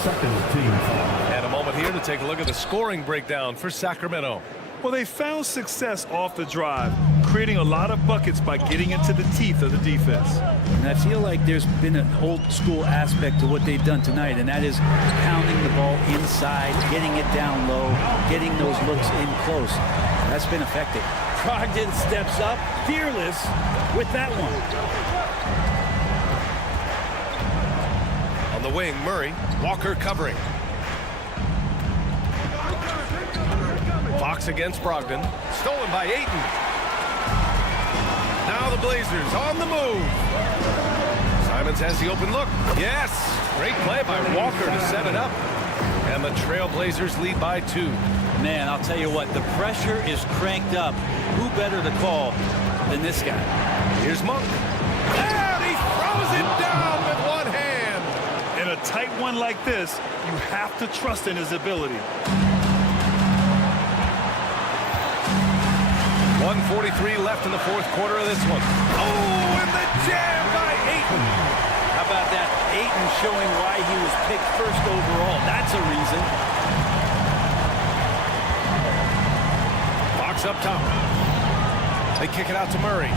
And a moment here to take a look at the scoring breakdown for Sacramento. Well, they found success off the drive, creating a lot of buckets by getting into the teeth of the defense. And I feel like there's been an old school aspect to what they've done tonight, and that is pounding the ball inside, getting it down low, getting those looks in close. And that's been effective. Brogdon steps up, fearless with that one. On the wing, Murray, Walker covering. Fox against Brogdon, stolen by Ayton. Now the Blazers on the move. Simons has the open look. Yes, great play by Walker to set it up. And the Trail Blazers lead by 2. Man, I'll tell you what, the pressure is cranked up. Who better to call than this guy? Here's Monk. And he throws it down with one hand. In a tight one like this, you have to trust in his ability. 1:43 left in the fourth quarter of this one. Oh, and the jam by Ayton. How about that? Ayton showing why he was picked first overall. That's a reason. Fox up top. They kick it out to Murray.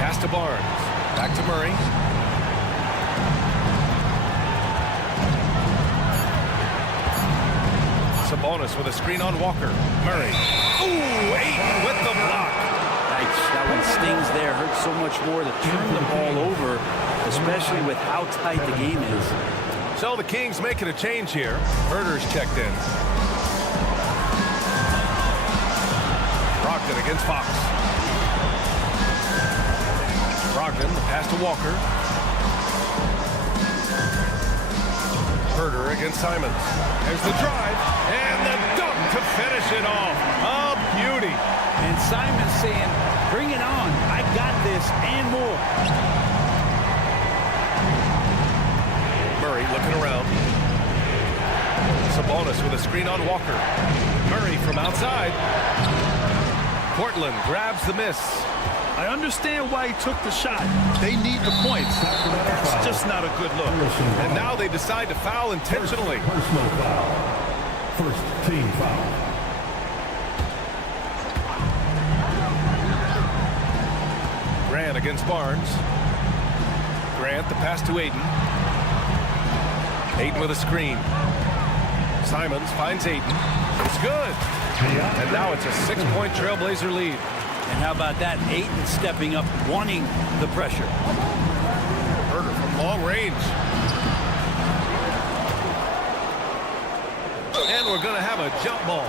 Pass to Barnes. Back to Murray. Sabonis with a screen on Walker. Murray. Ooh, Ayton with the block. Nice. That one stings there. Hurts so much more to turn the ball over, especially with how tight the game is. So the Kings making a change here. Herder's checked in. Brogdon against Fox. Brogdon, the pass to Walker. Herder against Simons. There's the drive and the dunk to finish it off. A beauty. And Simons saying, bring it on. I got this and more. Murray looking around. Sabonis with a screen on Walker. Murray from outside. Portland grabs the miss. I understand why he took the shot. They need the points. That's just not a good look. And now they decide to foul intentionally. Personal foul. First team foul. Grant against Barnes. Grant, the pass to Ayton. Ayton with a screen. Simons finds Ayton. It's good. And now it's a 6-point Trailblazer lead. And how about that? Ayton stepping up, wanting the pressure. Herder from long range. And we're going to have a jump ball.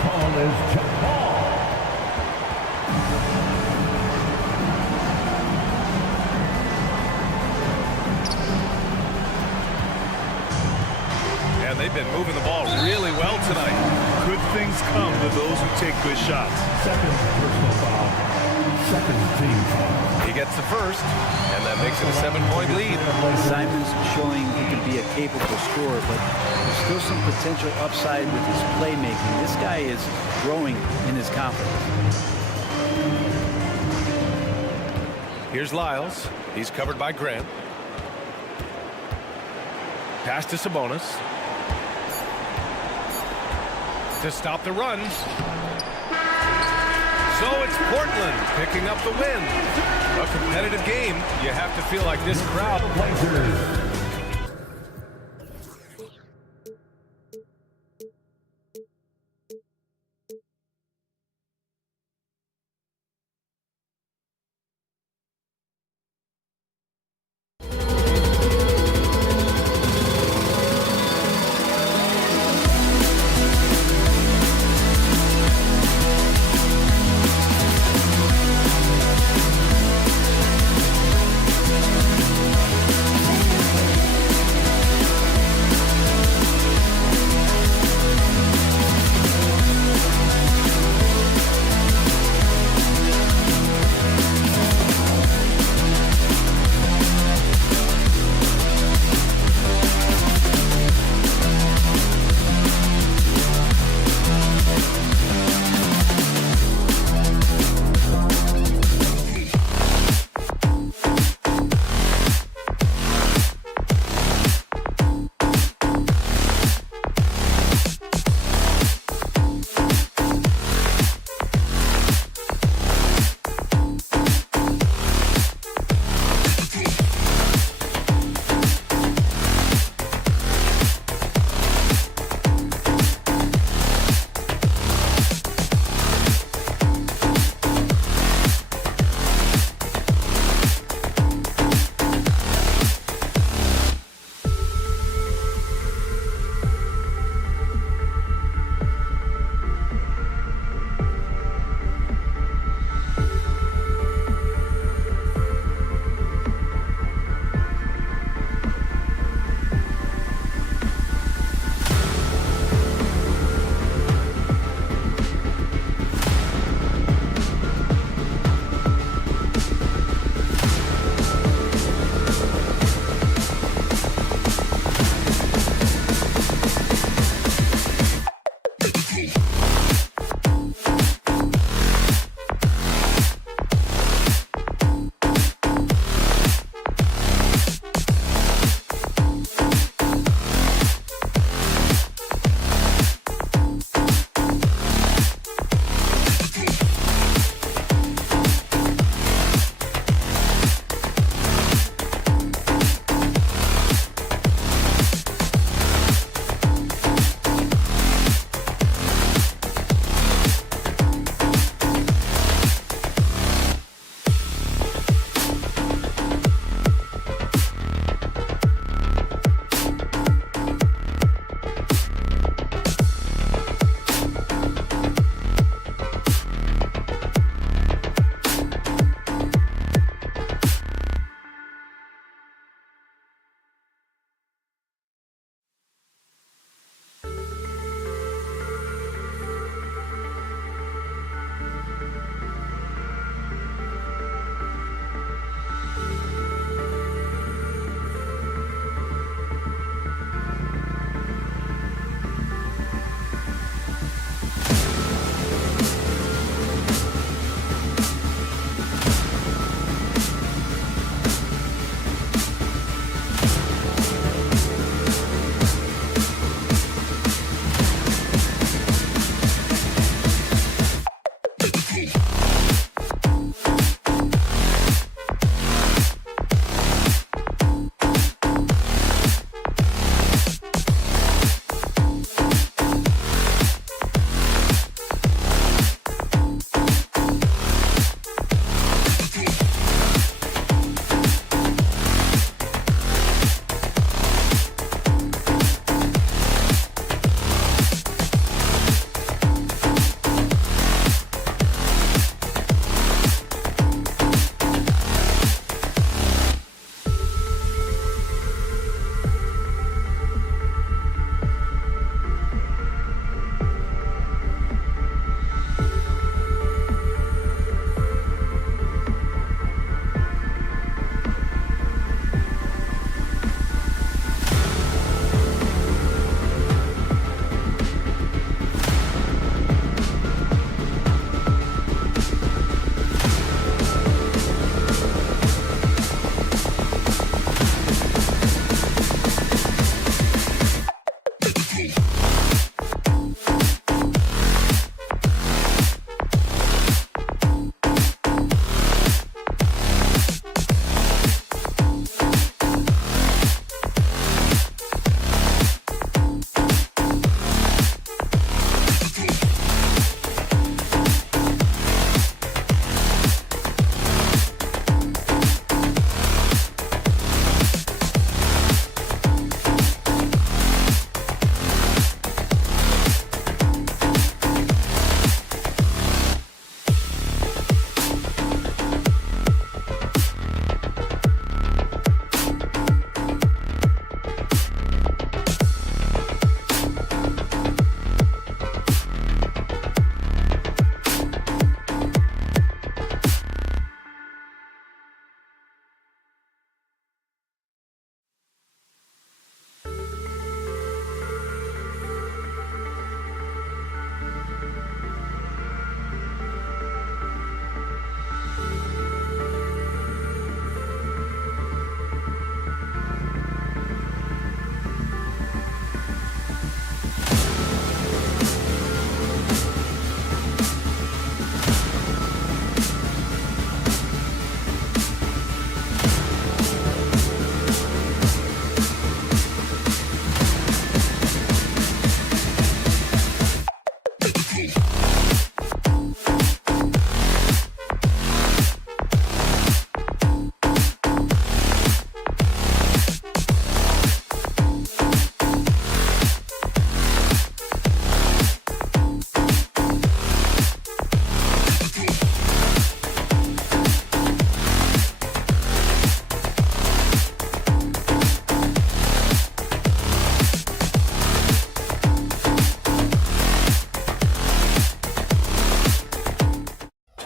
Call is jump ball. And they've been moving the ball really well tonight. Good things come to those who take good shots. Second personal foul. Second team foul. He gets the first, and that makes it a 7-point lead. Simons showing he can be a capable scorer, but there's still some potential upside with his playmaking. This guy is growing in his confidence. Here's Lyles. He's covered by Grant. Pass to Sabonis. To stop the run. So it's Portland picking up the win. A competitive game. You have to feel like this crowd.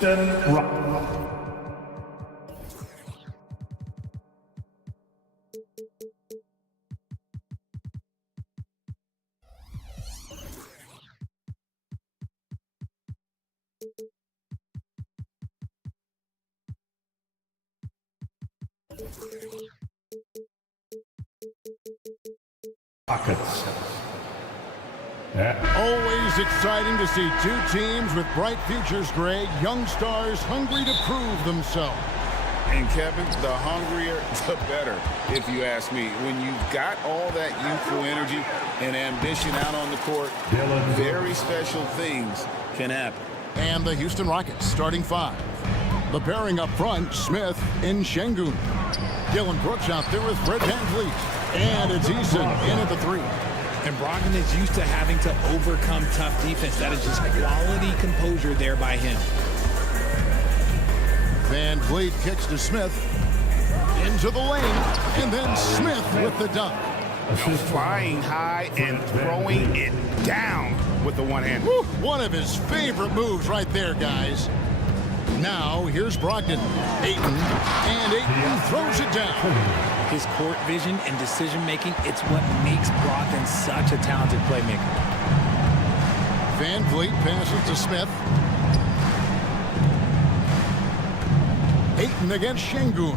Houston Rockets. Always exciting to see two teams with bright futures, Greg. Young stars hungry to prove themselves. And Kevin, the hungrier, the better, if you ask me. When you've got all that youthful energy and ambition out on the court, very special things can happen. And the Houston Rockets starting five. The pairing up front, Smith and Şengün. Dylan Brooks out there with Fred VanVleet. And it's Eason in at the three. And Brogdon is used to having to overcome tough defense. That is just quality composure there by him. VanVleet kicks to Smith. Into the lane. And then Smith with the dunk. Flying high and throwing it down with the one hand. One of his favorite moves right there, guys. Now, here's Brogdon. Ayton. And Ayton throws it down. His court vision and decision-making, it's what makes Brogdon such a talented playmaker. VanVleet passes to Smith. Ayton against Şengün.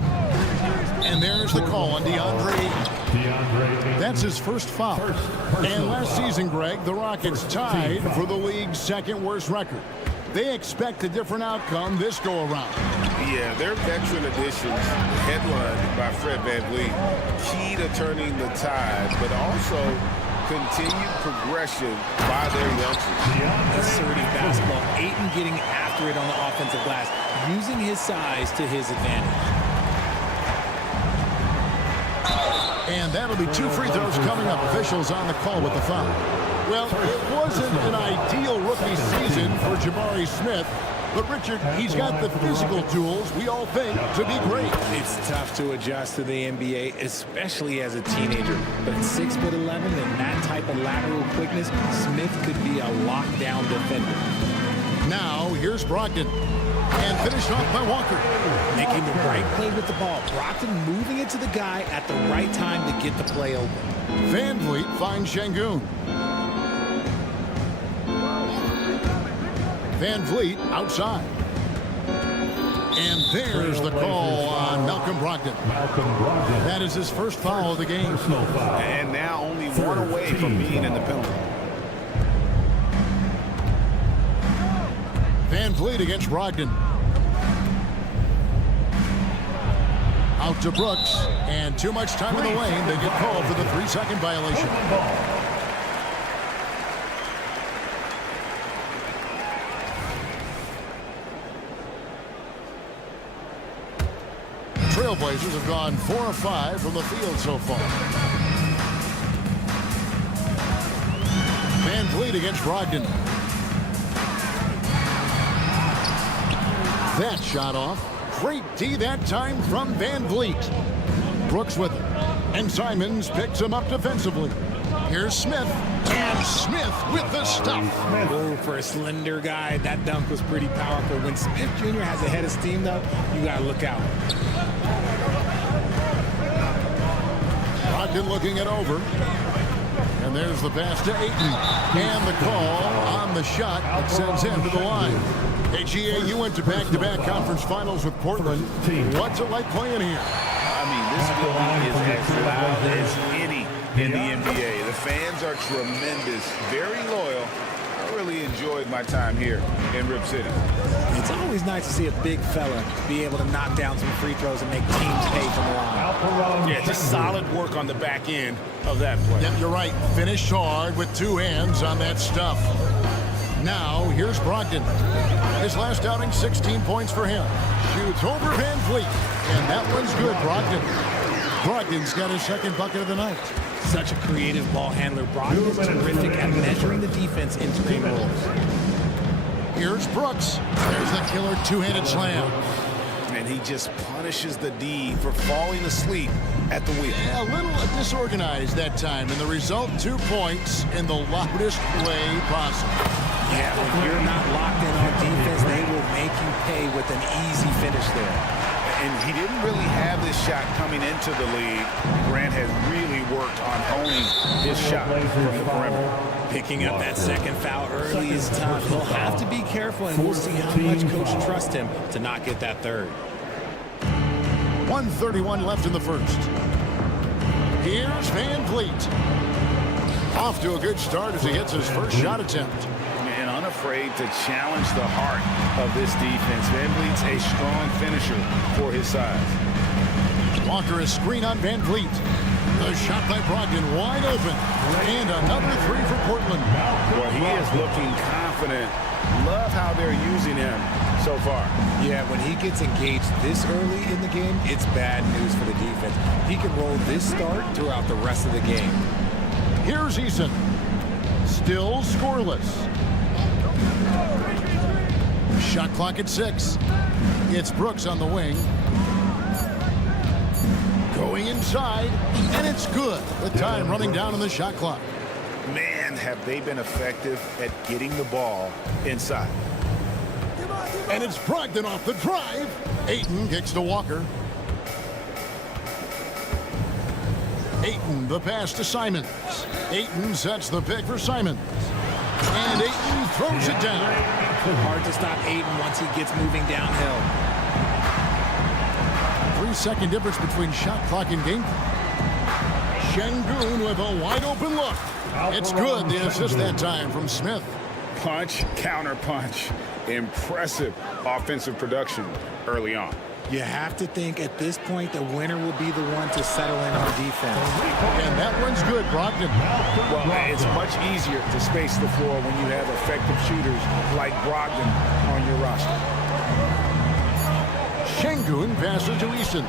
And there's the call on DeAndre Ayton. That's his first foul. And last season, Greg, the Rockets tied for the league's second worst record. They expect a different outcome this go-around. Yeah, their veteran additions, headlined by Fred VanVleet, key to turning the tide, but also continued progression by their youngsters. Assertive basketball. Ayton getting after it on the offensive glass, using his size to his advantage. And that'll be 2 free throws coming up. Officials on the call with the foul. Well, it wasn't an ideal rookie season for Jabari Smith, but Richard, he's got the physical tools we all think to be great. It's tough to adjust to the NBA, especially as a teenager. But at 6'11" and that type of lateral quickness, Smith could be a lockdown defender. Now, here's Brogdon. And finished off by Walker. Making the right play with the ball. Brogdon moving it to the guy at the right time to get the play open. VanVleet finds Şengün. VanVleet outside. And there's the call on Malcolm Brogdon. That is his first foul of the game. And now only one away from being in the penalty. VanVleet against Brogdon. Out to Brooks. And too much time in the lane. They get called for the 3-second violation. Trailblazers have gone 4 of 5 from the field so far. VanVleet against Brogdon. That shot off. Great D that time from VanVleet. Brooks with it. And Simons picks him up defensively. Here's Smith. And Smith with the stuff. Oh, for a slender guy, that dunk was pretty powerful. When Smith Jr. has a head of steam, though, you got to look out. Brogdon looking it over. And there's the pass to Ayton. And the call on the shot that sends him to the line. HEA, you went to back-to-back conference finals with Portland. What's it like playing here? I mean, this building is as loud as any in the NBA. The fans are tremendous, very loyal. I really enjoyed my time here in Rip City. It's always nice to see a big fella be able to knock down some free throws and make teams pay from the line. Yeah, just solid work on the back end of that play. Yep, you're right. Finished hard with 2 hands on that stuff. Now, here's Brogdon. His last outing, 16 points for him. Shoots over VanVleet. And that one's good, Brogdon. Brogdon's got his second bucket of the night. Such a creative ball handler. Brogdon is terrific at measuring the defense into pick and rolls. Here's Brooks. There's the killer two-handed slam. And he just punishes the D for falling asleep at the wheel. Yeah, a little disorganized that time. And the result, 2 points in the loudest way possible. Yeah, when you're not locked in on defense, they will make you pay with an easy finish there. And he didn't really have this shot coming into the league. Grant has really worked on honing his shot from the perimeter. Picking up that second foul early is tough. He'll have to be careful, and we'll see how much coach trusts him to not get that third. 1:31 left in the first. Here's Van Vliet. Off to a good start as he hits his first shot attempt. And unafraid to challenge the heart of this defense. Van Vliet's a strong finisher for his size. Walker a screen on Van Vliet. The shot by Brogdon wide open. And another three for Portland. Well, he is looking confident. Love how they're using him so far. Yeah, when he gets engaged this early in the game, it's bad news for the defense. He can roll this start throughout the rest of the game. Here's Eason. Still scoreless. Shot clock at 6. It's Brooks on the wing. Going inside, and it's good. The time running down on the shot clock. Man, have they been effective at getting the ball inside. And it's Brogdon off the drive. Ayton kicks to Walker. Ayton, the pass to Simons. Ayton sets the pick for Simons. And Ayton throws it down. Hard to stop Ayton once he gets moving downhill. 3-second difference between shot clock and game clock. Şengün with a wide open look. It's good. The assist that time from Smith. Punch, counter punch. Impressive offensive production early on. You have to think at this point the winner will be the one to settle in on defense. And that one's good, Brogdon. Well, it's much easier to space the floor when you have effective shooters like Brogdon on your roster. Şengün passes to Eason.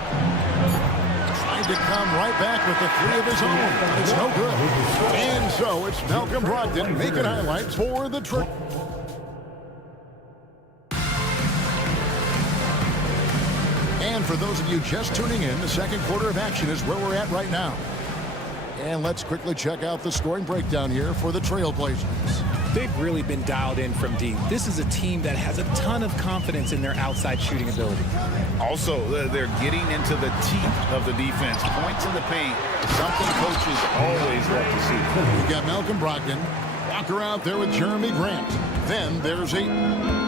Trying to come right back with the three of his own. It's no good. And so it's Malcolm Brogdon making highlights for the trick. And for those of you just tuning in, the second quarter of action is where we're at right now. And let's quickly check out the scoring breakdown here for the Trailblazers. They've really been dialed in from deep. This is a team that has a ton of confidence in their outside shooting ability. Also, they're getting into the teeth of the defense. Points in the paint, something coaches always love to see. We've got Malcolm Brogdon. Walker out there with Jeremy Grant. Then there's Ayton.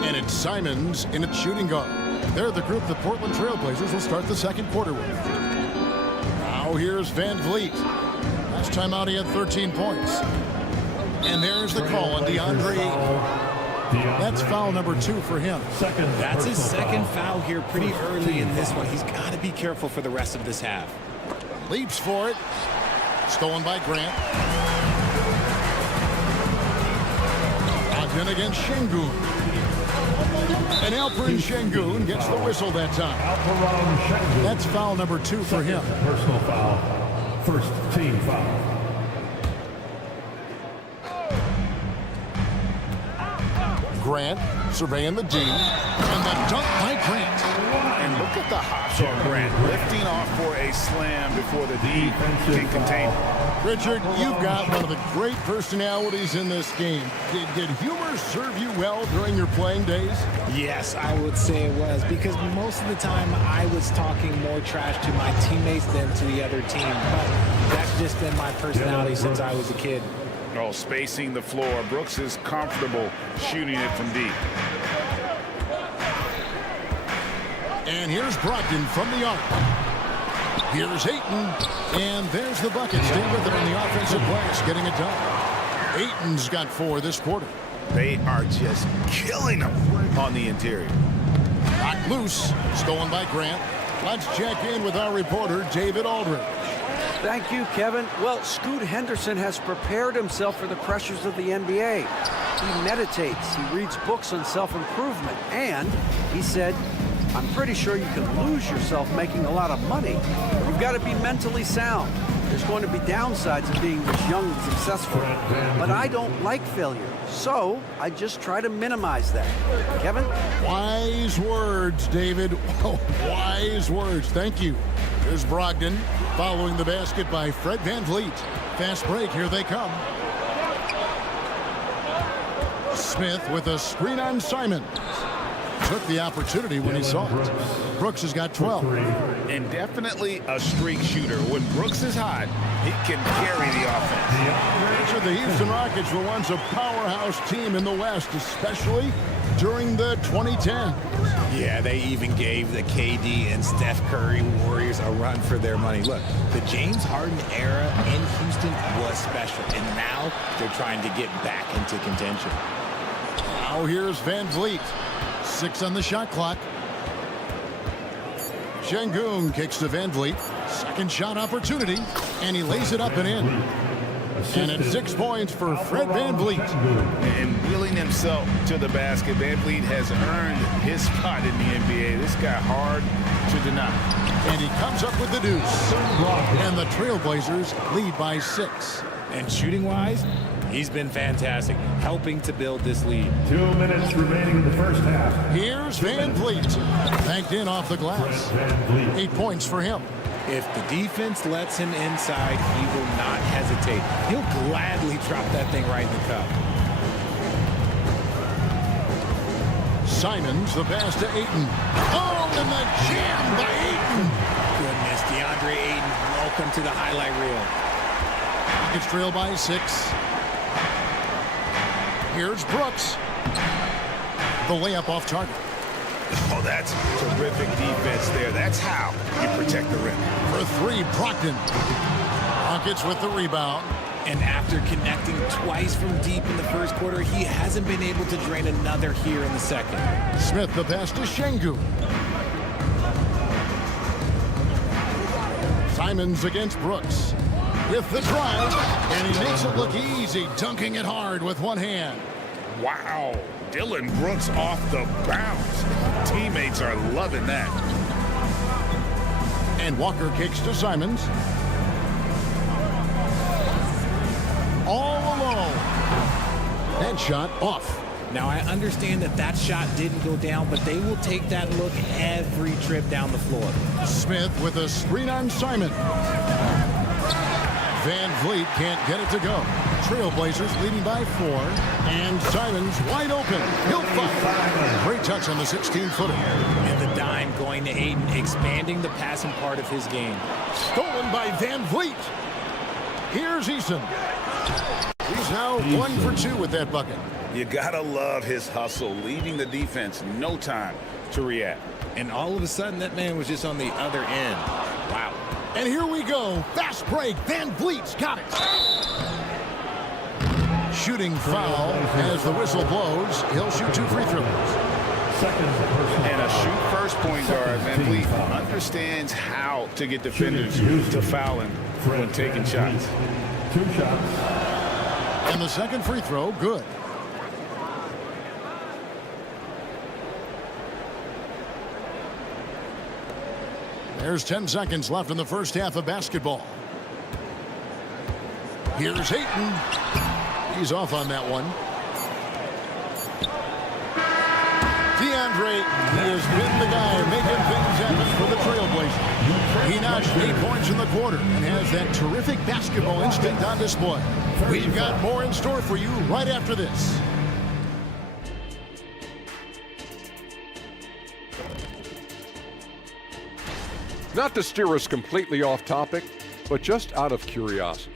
And it's Simons in its shooting guard. They're the group the Portland Trailblazers will start the second quarter with. Now here's Van Vliet. Last time out he had 13 points. And there's the call on DeAndre Ayton. That's foul number 2 for him. That's his second foul here pretty early in this one. He's got to be careful for the rest of this half. Leaps for it. Stolen by Grant. Brogdon against Şengün. And Alperen Şengün gets the whistle that time. That's foul number 2 for him. Personal foul. First team foul. Grant surveying the D. And the dunk by Grant. And look at the hops on Grant, lifting off for a slam before the D can contain him. Richard, you've got one of the great personalities in this game. Did humor serve you well during your playing days? Yes, I would say it was, because most of the time I was talking more trash to my teammates than to the other team. But that's just been my personality since I was a kid. Oh, spacing the floor. Brooks is comfortable shooting it from deep. And here's Brogdon from the arc. Here's Ayton. And there's the bucket. Stay with it on the offensive glass, getting it done. Ayton's got 4 this quarter. They are just killing them on the interior. Knocked loose. Stolen by Grant. Let's check in with our reporter, David Aldridge. Thank you, Kevin. Well, Scoot Henderson has prepared himself for the pressures of the NBA. He meditates, he reads books on self-improvement, and he said, I'm pretty sure you can lose yourself making a lot of money. You've got to be mentally sound. There's going to be downsides of being this young and successful. But I don't like failure, so I just try to minimize that. Kevin? Wise words, David. Wise words. Thank you. Here's Brogdon following the basket by Fred Van Vliet. Fast break. Here they come. Smith with a screen on Simon. Took the opportunity when he saw it. Brooks has got 12. And definitely a streak shooter. When Brooks is hot, he can carry the offense. The Houston Rockets were once a powerhouse team in the West, especially during the 2010s. Yeah, they even gave the KD and Steph Curry Warriors a run for their money. Look, the James Harden era in Houston was special, and now they're trying to get back into contention. Now here's Van Vliet. 6 on the shot clock. Şengün kicks to Van Vliet. Second shot opportunity, and he lays it up and in. And it's 6 points for Fred Van Vliet. And wheeling himself to the basket, Van Vliet has earned his spot in the NBA. This guy hard to deny. And he comes up with the deuce. And the Trailblazers lead by 6. And shooting-wise, he's been fantastic, helping to build this lead. 2 minutes remaining in the first half. Here's Van Vliet. Banked in off the glass. 8 points for him. If the defense lets him inside, he will not hesitate. He'll gladly drop that thing right in the cup. Simons, the pass to Ayton. Oh, and the jam by Ayton. Goodness, DeAndre Ayton, welcome to the highlight reel. Rockets trail by 6. Here's Brooks. The layup off target. Oh, that's terrific defense there. That's how you protect the rim. For 3, Brogdon. Rockets with the rebound. And after connecting twice from deep in the first quarter, he hasn't been able to drain another here in the second. Smith, the pass to Şengün. Simons against Brooks. With the drive, and he makes it look easy, dunking it hard with one hand. Wow. Dylan Brooks off the bounce. Teammates are loving that. And Walker kicks to Simons. All alone. That shot off. Now, I understand that shot didn't go down, but they will take that look every trip down the floor. Smith with a screen on Simon. Van Vliet can't get it to go. Trailblazers leading by 4. And Simons wide open. He'll fire. Great touch on the 16-footer. And the dime going to Ayton, expanding the passing part of his game. Stolen by Van Vliet. Here's Eason. He's now 1 for 2 with that bucket. You gotta love his hustle, leaving the defense no time to react. And all of a sudden, that man was just on the other end. Wow. And here we go. Fast break. Van Vliet's got it. Shooting foul as the whistle blows. He'll shoot 2 free throws. And a shoot-first point guard, Van Vliet, understands how to get defenders to foul him when taking shots. 2 shots. And the second free throw, good. There's 10 seconds left in the first half of basketball. Here's Ayton. He's off on that one. DeAndre has been the guy making things happen for the Trailblazers. He notched 8 points in the quarter and has that terrific basketball instinct on display. We've got more in store for you right after this. Not to steer us completely off topic, but just out of curiosity.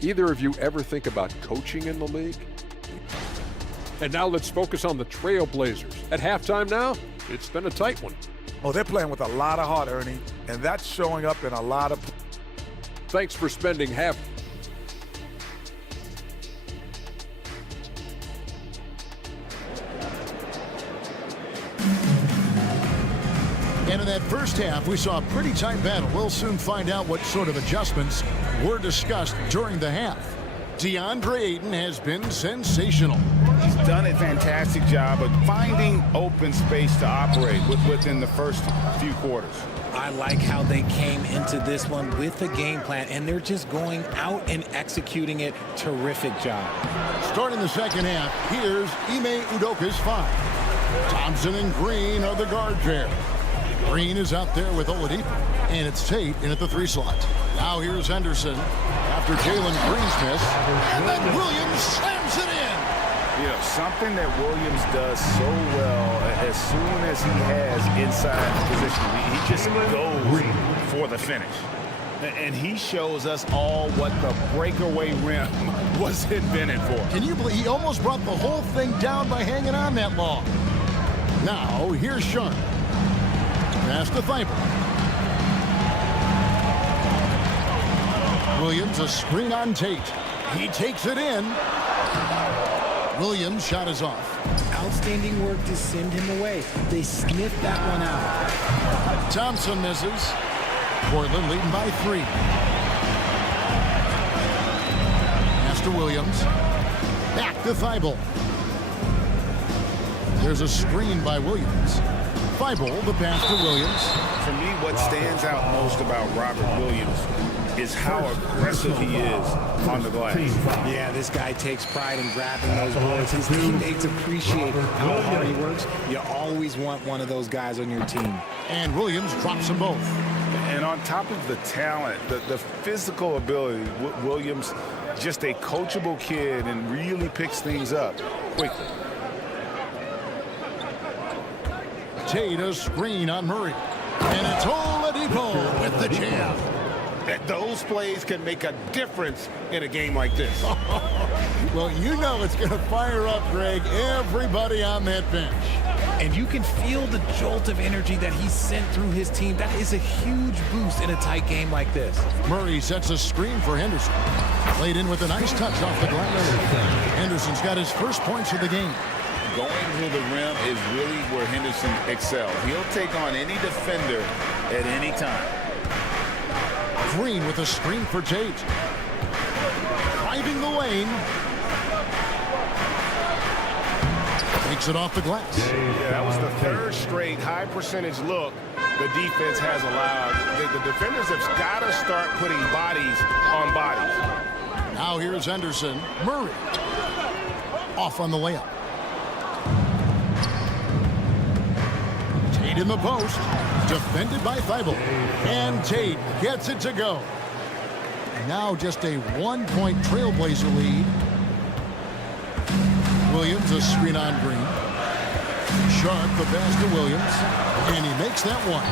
Either of you ever think about coaching in the league? And now let's focus on the Trailblazers. At halftime now, it's been a tight one. Oh, they're playing with a lot of heart, Ernie, and that's showing up in a lot of... Thanks for spending half... And in that first half, we saw a pretty tight battle. We'll soon find out what sort of adjustments were discussed during the half. DeAndre Ayton has been sensational. He's done a fantastic job of finding open space to operate within the first few quarters. I like how they came into this one with a game plan, and they're just going out and executing it. Terrific job. Starting the second half, here's Ime Udoka's 5. Thompson and Green are the guard pair. Green is out there with Oladipo, and it's Tate in at the 3 slot. Now here's Henderson after Jalen Green's miss, and then Williams slams it in. You know, something that Williams does so well, as soon as he has inside position, he just goes for the finish. And he shows us all what the breakaway rim was invented for. Can you believe he almost brought the whole thing down by hanging on that long? Now, here's Sharp. Pass to Thibault. Williams, a screen on Tate. He takes it in. Williams' shot is off. Outstanding work to send him away. They sniffed that one out. Thompson misses. Portland leading by 3. Pass to Williams. Back to Thibault. There's a screen by Williams. Thibault, the pass to Williams. For me, what stands out most about Robert Williams is how aggressive he is on the glass. Yeah, this guy takes pride in grabbing those boards. His teammates appreciate how hard he works. You always want one of those guys on your team. And Williams drops them both. And on top of the talent, the physical ability, Williams, just a coachable kid and really picks things up quickly. Tate, a screen on Murray. And it's Oladipo with the jam. Those plays can make a difference in a game like this. Well, you know it's going to fire up, Greg, everybody on that bench. And you can feel the jolt of energy that he sent through his team. That is a huge boost in a tight game like this. Murray sets a screen for Henderson. Played in with a nice touch off the glass. Henderson's got his first points of the game. Going to the rim is really where Henderson excels. He'll take on any defender at any time. Green with a screen for Tate. Driving the lane. Takes it off the glass. Yeah, that was the third straight high percentage look the defense has allowed. The defenders have got to start putting bodies on bodies. Now here's Henderson. Murray. Off on the layup. Tate in the post. Defended by Thibault. And Tate gets it to go. Now just a 1-point Trailblazer lead. Williams, a screen on Green. Sharp, the pass to Williams. And he makes that one.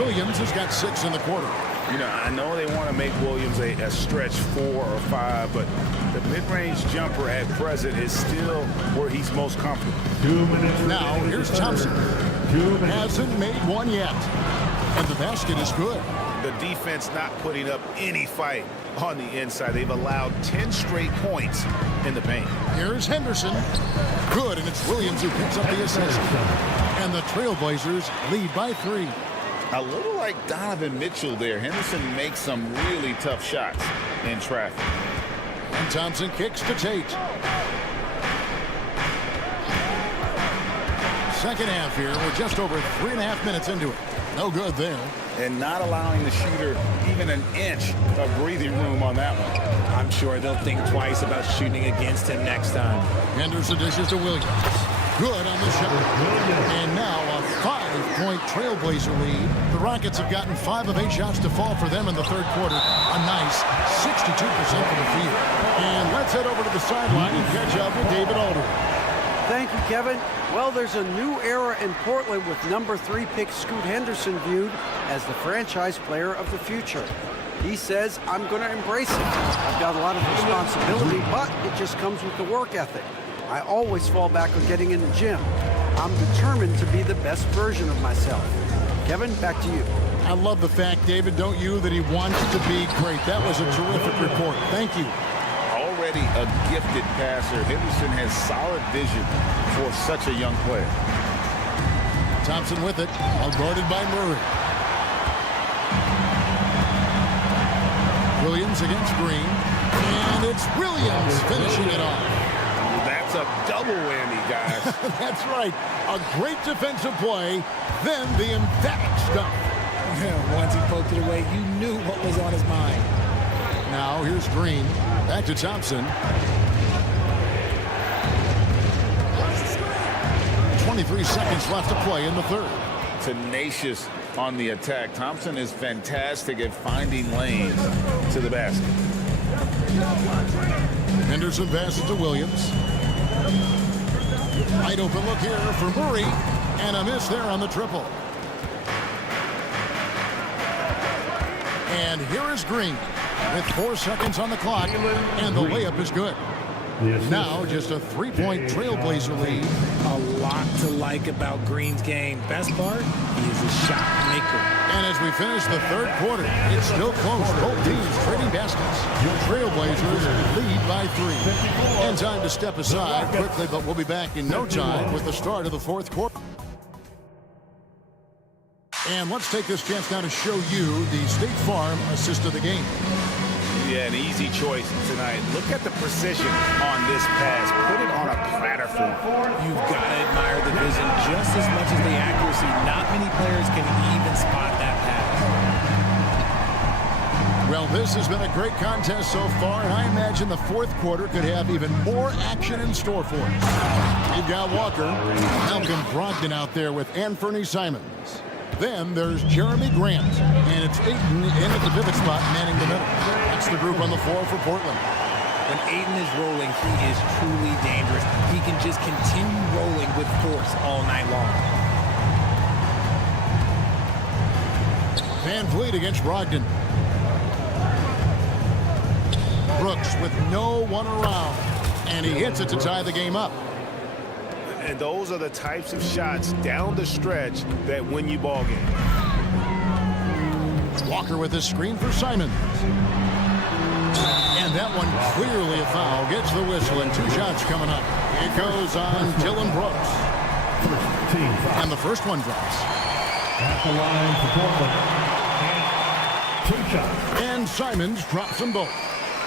Williams has got 6 in the quarter. You know, I know they want to make Williams a stretch 4 or 5, but the mid-range jumper at present is still where he's most comfortable. 2 minutes. Now, here's Thompson. Hasn't made one yet. And the basket is good. The defense not putting up any fight on the inside. They've allowed 10 straight points in the paint. Here's Henderson. Good, and it's Williams who picks up the assist. And the Trailblazers lead by 3. A little like Donovan Mitchell there. Henderson makes some really tough shots in traffic. And Thompson kicks to Tate. Second half here. We're just over 3.5 minutes into it. No good there. And not allowing the shooter even an inch of breathing room on that one. I'm sure they'll think twice about shooting against him next time. Henderson dishes to Williams. Good on the shot. And now a 5-point Trailblazer lead. The Rockets have gotten 5 of 8 shots to fall for them in the third quarter. A nice 62% from the field. And let's head over to the sideline and catch up with David Aldridge. Thank you, Kevin. Well, there's a new era in Portland with number 3 pick Scoot Henderson viewed as the franchise player of the future. He says, I'm going to embrace it. I've got a lot of responsibility, but it just comes with the work ethic. I always fall back on getting in the gym. I'm determined to be the best version of myself. Kevin, back to you. I love the fact, David, don't you, that he wants to be great. That was a terrific report. Thank you. Already a gifted passer, Henderson has solid vision for such a young player. Thompson with it, all guarded by Murray. Williams against Green, and it's Williams finishing it off. That's a double whammy, guys. That's right. A great defensive play, then the emphatic stuff. Once he poked it away, you knew what was on his mind. Now here's Green. Back to Thompson. 23 seconds left to play in the third. Tenacious on the attack. Thompson is fantastic at finding lanes to the basket. Henderson passes to Williams. Wide open look here for Murray, and a miss there on the triple. And here is Green with 4 seconds on the clock, and the layup is good. Now just a 3-point Trailblazer lead. A lot to like about Green's game. Best part, he is a shot maker. And as we finish the third quarter, it's still close. Both teams trading baskets. Trailblazers lead by 3. And time to step aside quickly, but we'll be back in no time with the start of the fourth quarter. And let's take this chance now to show you the State Farm assist of the game. Yeah, an easy choice tonight. Look at the precision on this pass. Put it on a platter for him. You've got to admire the vision just as much as the accuracy. Not many players can even spot that pass. Well, this has been a great contest so far, and I imagine the fourth quarter could have even more action in store for us. You've got Walker, Malcolm Brogdon out there with Anthony Simons. Then there's Jeremy Grant, and it's Ayton in at the pivot spot, manning the middle. That's the group on the floor for Portland. When Ayton is rolling, he is truly dangerous. He can just continue rolling with force all night long. Van Vliet against Brogdon. Brooks with no one around, and he hits it to tie the game up. And those are the types of shots down the stretch that win you ball games. Walker with a screen for Simons. And that one clearly a foul. Gets the whistle, and 2 shots coming up. It goes on Dylan Brooks. And the first one drops. At the line for Portland. 2 shots. And Simons drops them both.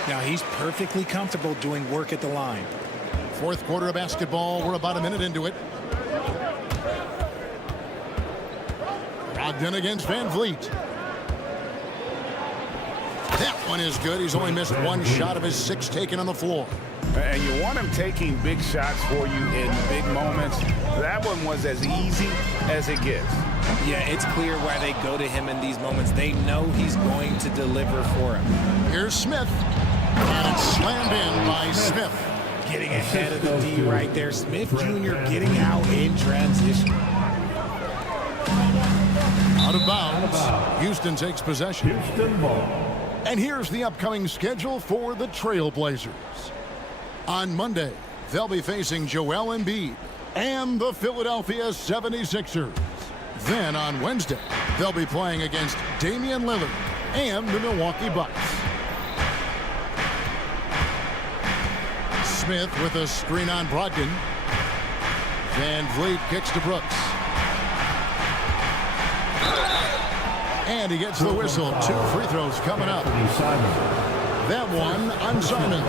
Now he's perfectly comfortable doing work at the line. Fourth quarter of basketball. We're about a minute into it. Brogdon against Van Vliet. That one is good. He's only missed 1 shot of his 6 taken on the floor. And you want him taking big shots for you in big moments. That one was as easy as it gets. Yeah, it's clear why they go to him in these moments. They know he's going to deliver for him. Here's Smith. And it's slammed in by Smith. Getting ahead of the D right there. Smith Jr. getting out in transition. Out of bounds. Houston takes possession. Houston ball. And here's the upcoming schedule for the Trailblazers. On Monday, they'll be facing Joel Embiid and the Philadelphia 76ers. Then on Wednesday, they'll be playing against Damian Lillard and the Milwaukee Bucks. Smith with a screen on Brogdon. Van Vliet kicks to Brooks. And he gets the whistle. 2 free throws coming up. That one on Simons.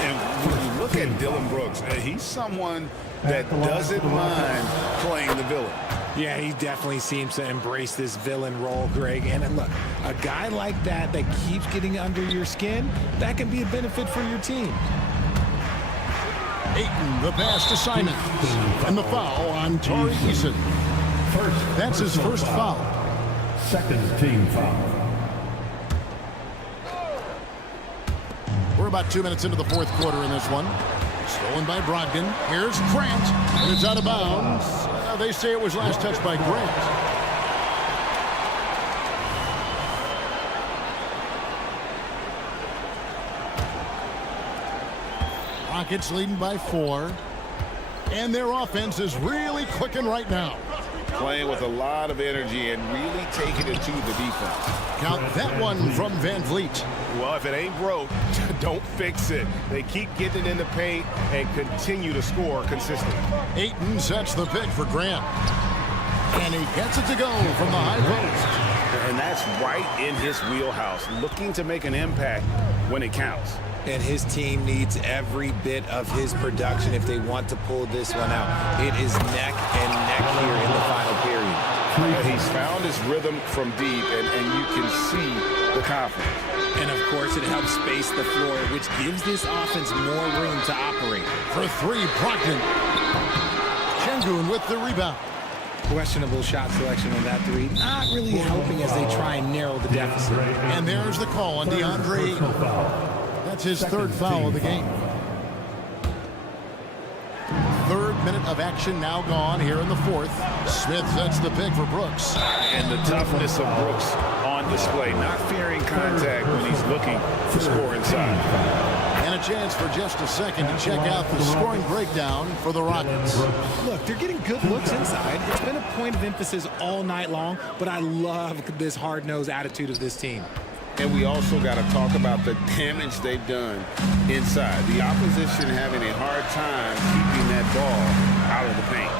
And when you look at Dylan Brooks, he's someone that doesn't mind playing the villain. Yeah, he definitely seems to embrace this villain role, Greg. And look, a guy like that keeps getting under your skin, that can be a benefit for your team. Ayton, the pass to Simons. And the foul on Tari Eason. That's his first foul. Second team foul. We're about 2 minutes into the fourth quarter in this one. Stolen by Brogdon. Here's Grant. And it's out of bounds. They say it was last touched by Grant. Rockets leading by 4. And their offense is really clicking right now. Playing with a lot of energy and really taking it to the defense. Count that one from Van Vliet. Well, if it ain't broke, don't fix it. They keep getting it in the paint and continue to score consistently. Ayton sets the pick for Grant. And he gets it to go from the high post. And that's right in his wheelhouse, looking to make an impact when it counts. And his team needs every bit of his production if they want to pull this one out. It is neck and neck here in the final period. He's found his rhythm from deep, and you can see the confidence. And, of course, it helps space the floor, which gives this offense more room to operate. For 3, Brogdon. Şengün with the rebound. Questionable shot selection on that 3. Not really helping as they try and narrow the deficit. And there's the call on DeAndre. That's his 3rd foul of the game. minute of action now gone here in the fourth. Smith sets the pick for Brooks. And the toughness of Brooks on display, not fearing contact when he's looking to score inside. And a chance for just a second to check out the scoring breakdown for the Rockets. Look, they're getting good looks inside. It's been a point of emphasis all night long, but I love this hard-nosed attitude of this team. And we also got to talk about the damage they've done inside. The opposition having a hard time keeping that ball out of the paint.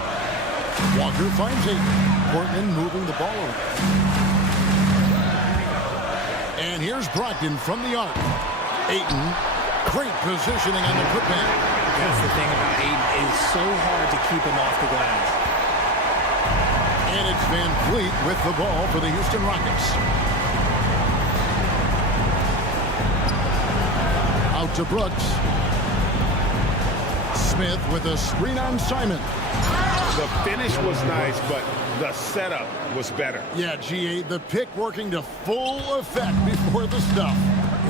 Walker finds it. Portman moving the ball around. And here's Brogdon from the arc. Ayton, great positioning on the putback. That's the thing about Ayton. It is so hard to keep him off the glass. And it's Van Fleet with the ball for the Houston Rockets. Out to Brooks. Smith with a screen on Simon. The finish was nice, but the setup was better. Yeah, GA, the pick working to full effect before the stuff.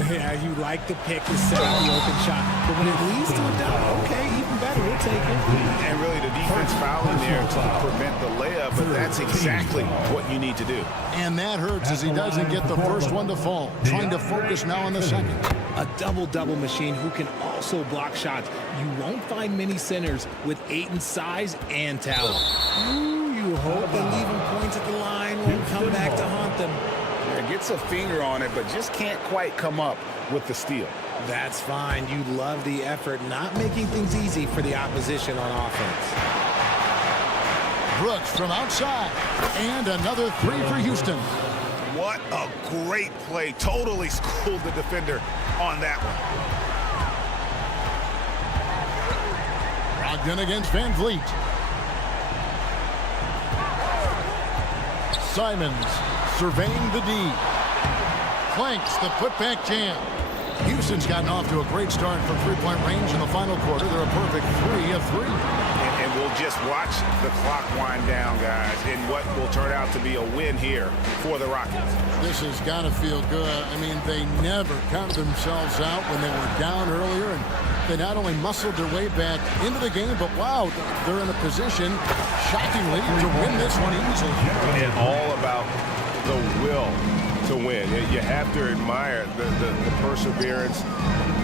Yeah, you like the pick to set up the open shot, but when it leads to a dunk, okay, even better, we'll take it. And really the defense fouling there to prevent the layup, but that's exactly what you need to do. And that hurts as he doesn't get the first one to fall. Trying to focus now on the second. A double-double machine who can also block shots. You won't find many centers with Ayton's size and talent. Ooh, you hope that leaving points at the line won't come back to haunt them. Yeah, gets a finger on it, but just can't quite come up with the steal. That's fine. You love the effort, not making things easy for the opposition on offense. Brooks from outside. And another three for Houston. What a great play. Totally schooled the defender on that one. Brogdon against Van Vliet. Simons surveying the D. Clanks the putback jam. Houston's gotten off to a great start from three-point range in the final quarter. They're a perfect 3 of 3. And we'll just watch the clock wind down, guys, in what will turn out to be a win here for the Rockets. This has got to feel good. I mean, they never counted themselves out when they were down earlier, and they not only muscled their way back into the game, but wow, they're in a position, shockingly, to win this one easily. And all about the will to win. You have to admire the perseverance,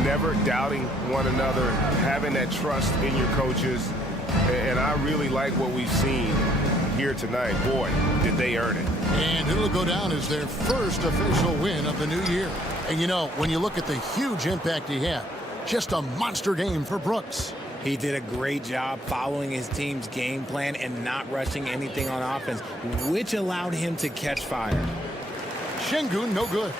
never doubting one another, having that trust in your coaches. And I really like what we've seen here tonight. Boy, did they earn it. And it'll go down as their first official win of the new year. And you know, when you look at the huge impact he had, just a monster game for Brooks. He did a great job following his team's game plan and not rushing anything on offense, which allowed him to catch fire. Şengün, no good.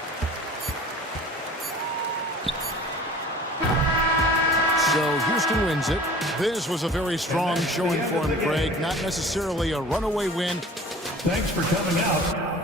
So Houston wins it. This was a very strong showing for him, Greg. Not necessarily a runaway win. Thanks for coming out.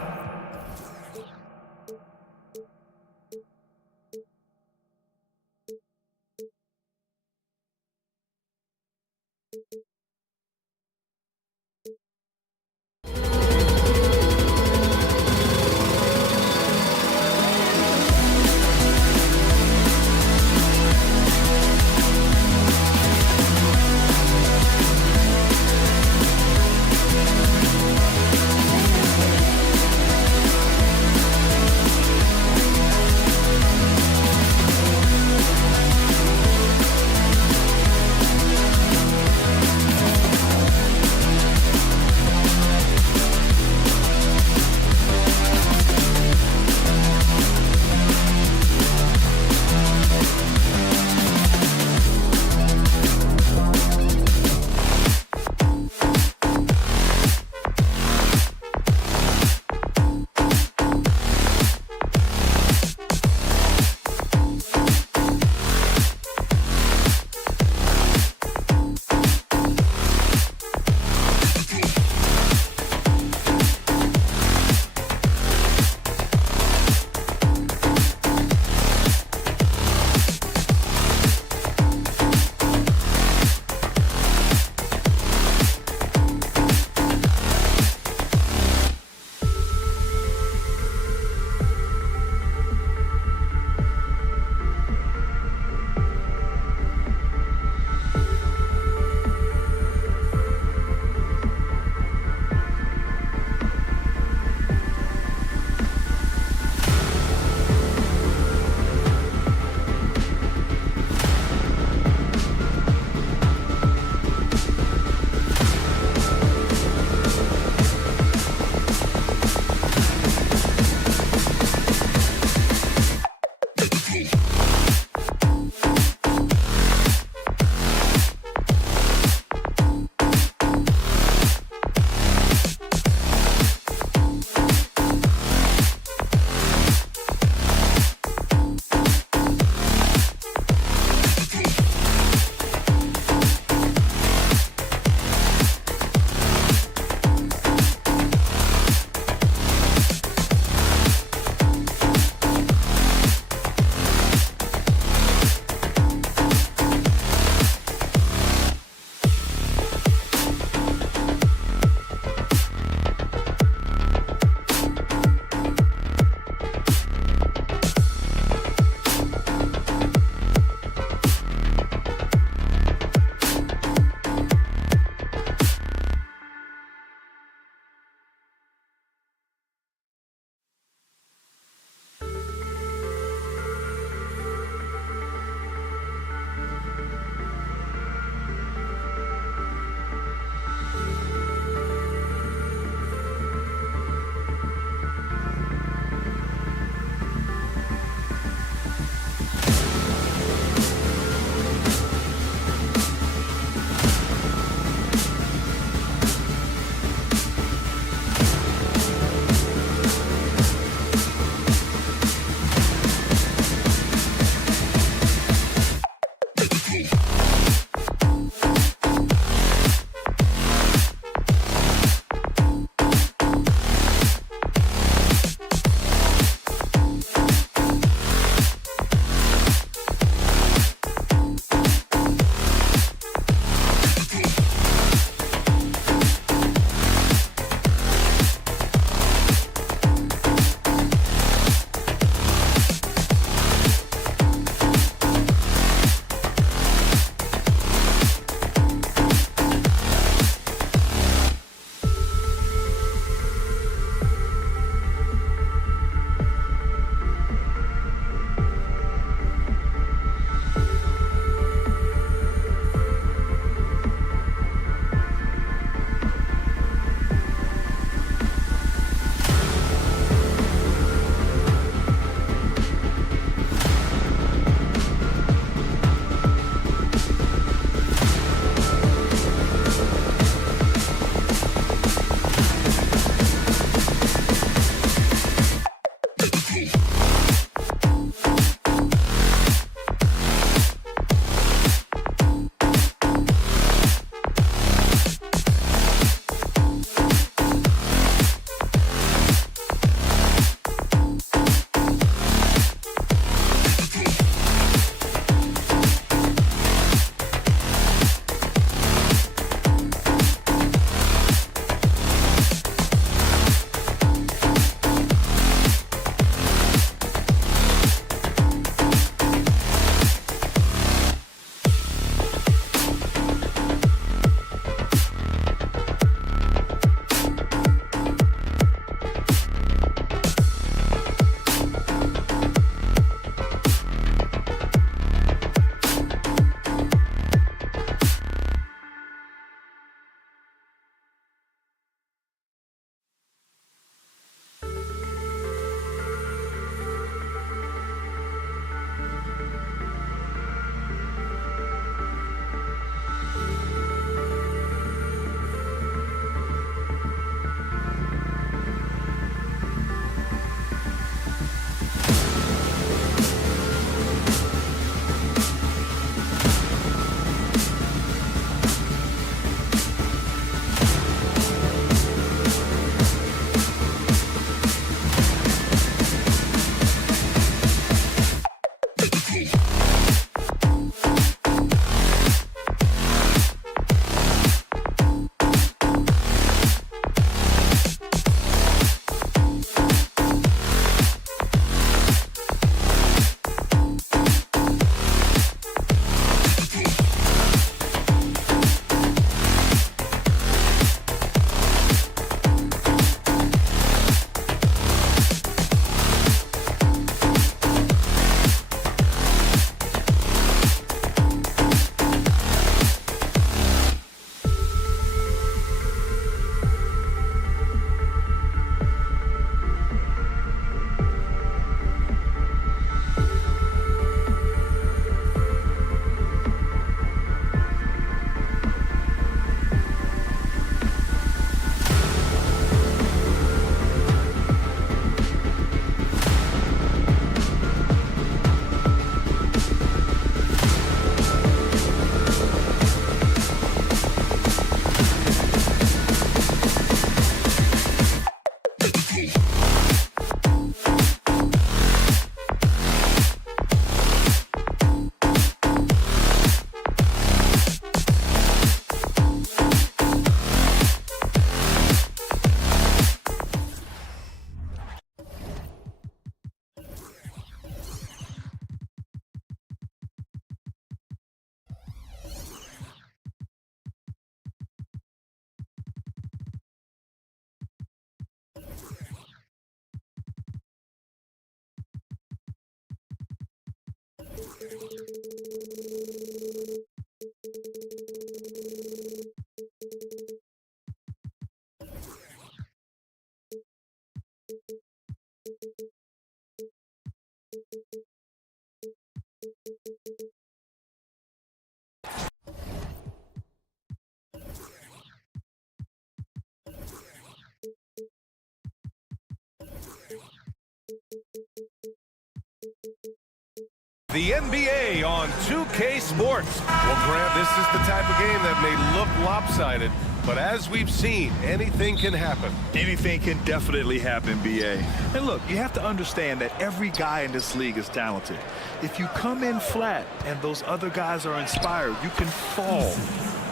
The NBA on 2K Sports. Well, Grant, this is the type of game that may look lopsided, but as we've seen, anything can happen. Anything can definitely happen, BA. And look, you have to understand that every guy in this league is talented. If you come in flat and those other guys are inspired, you can fall.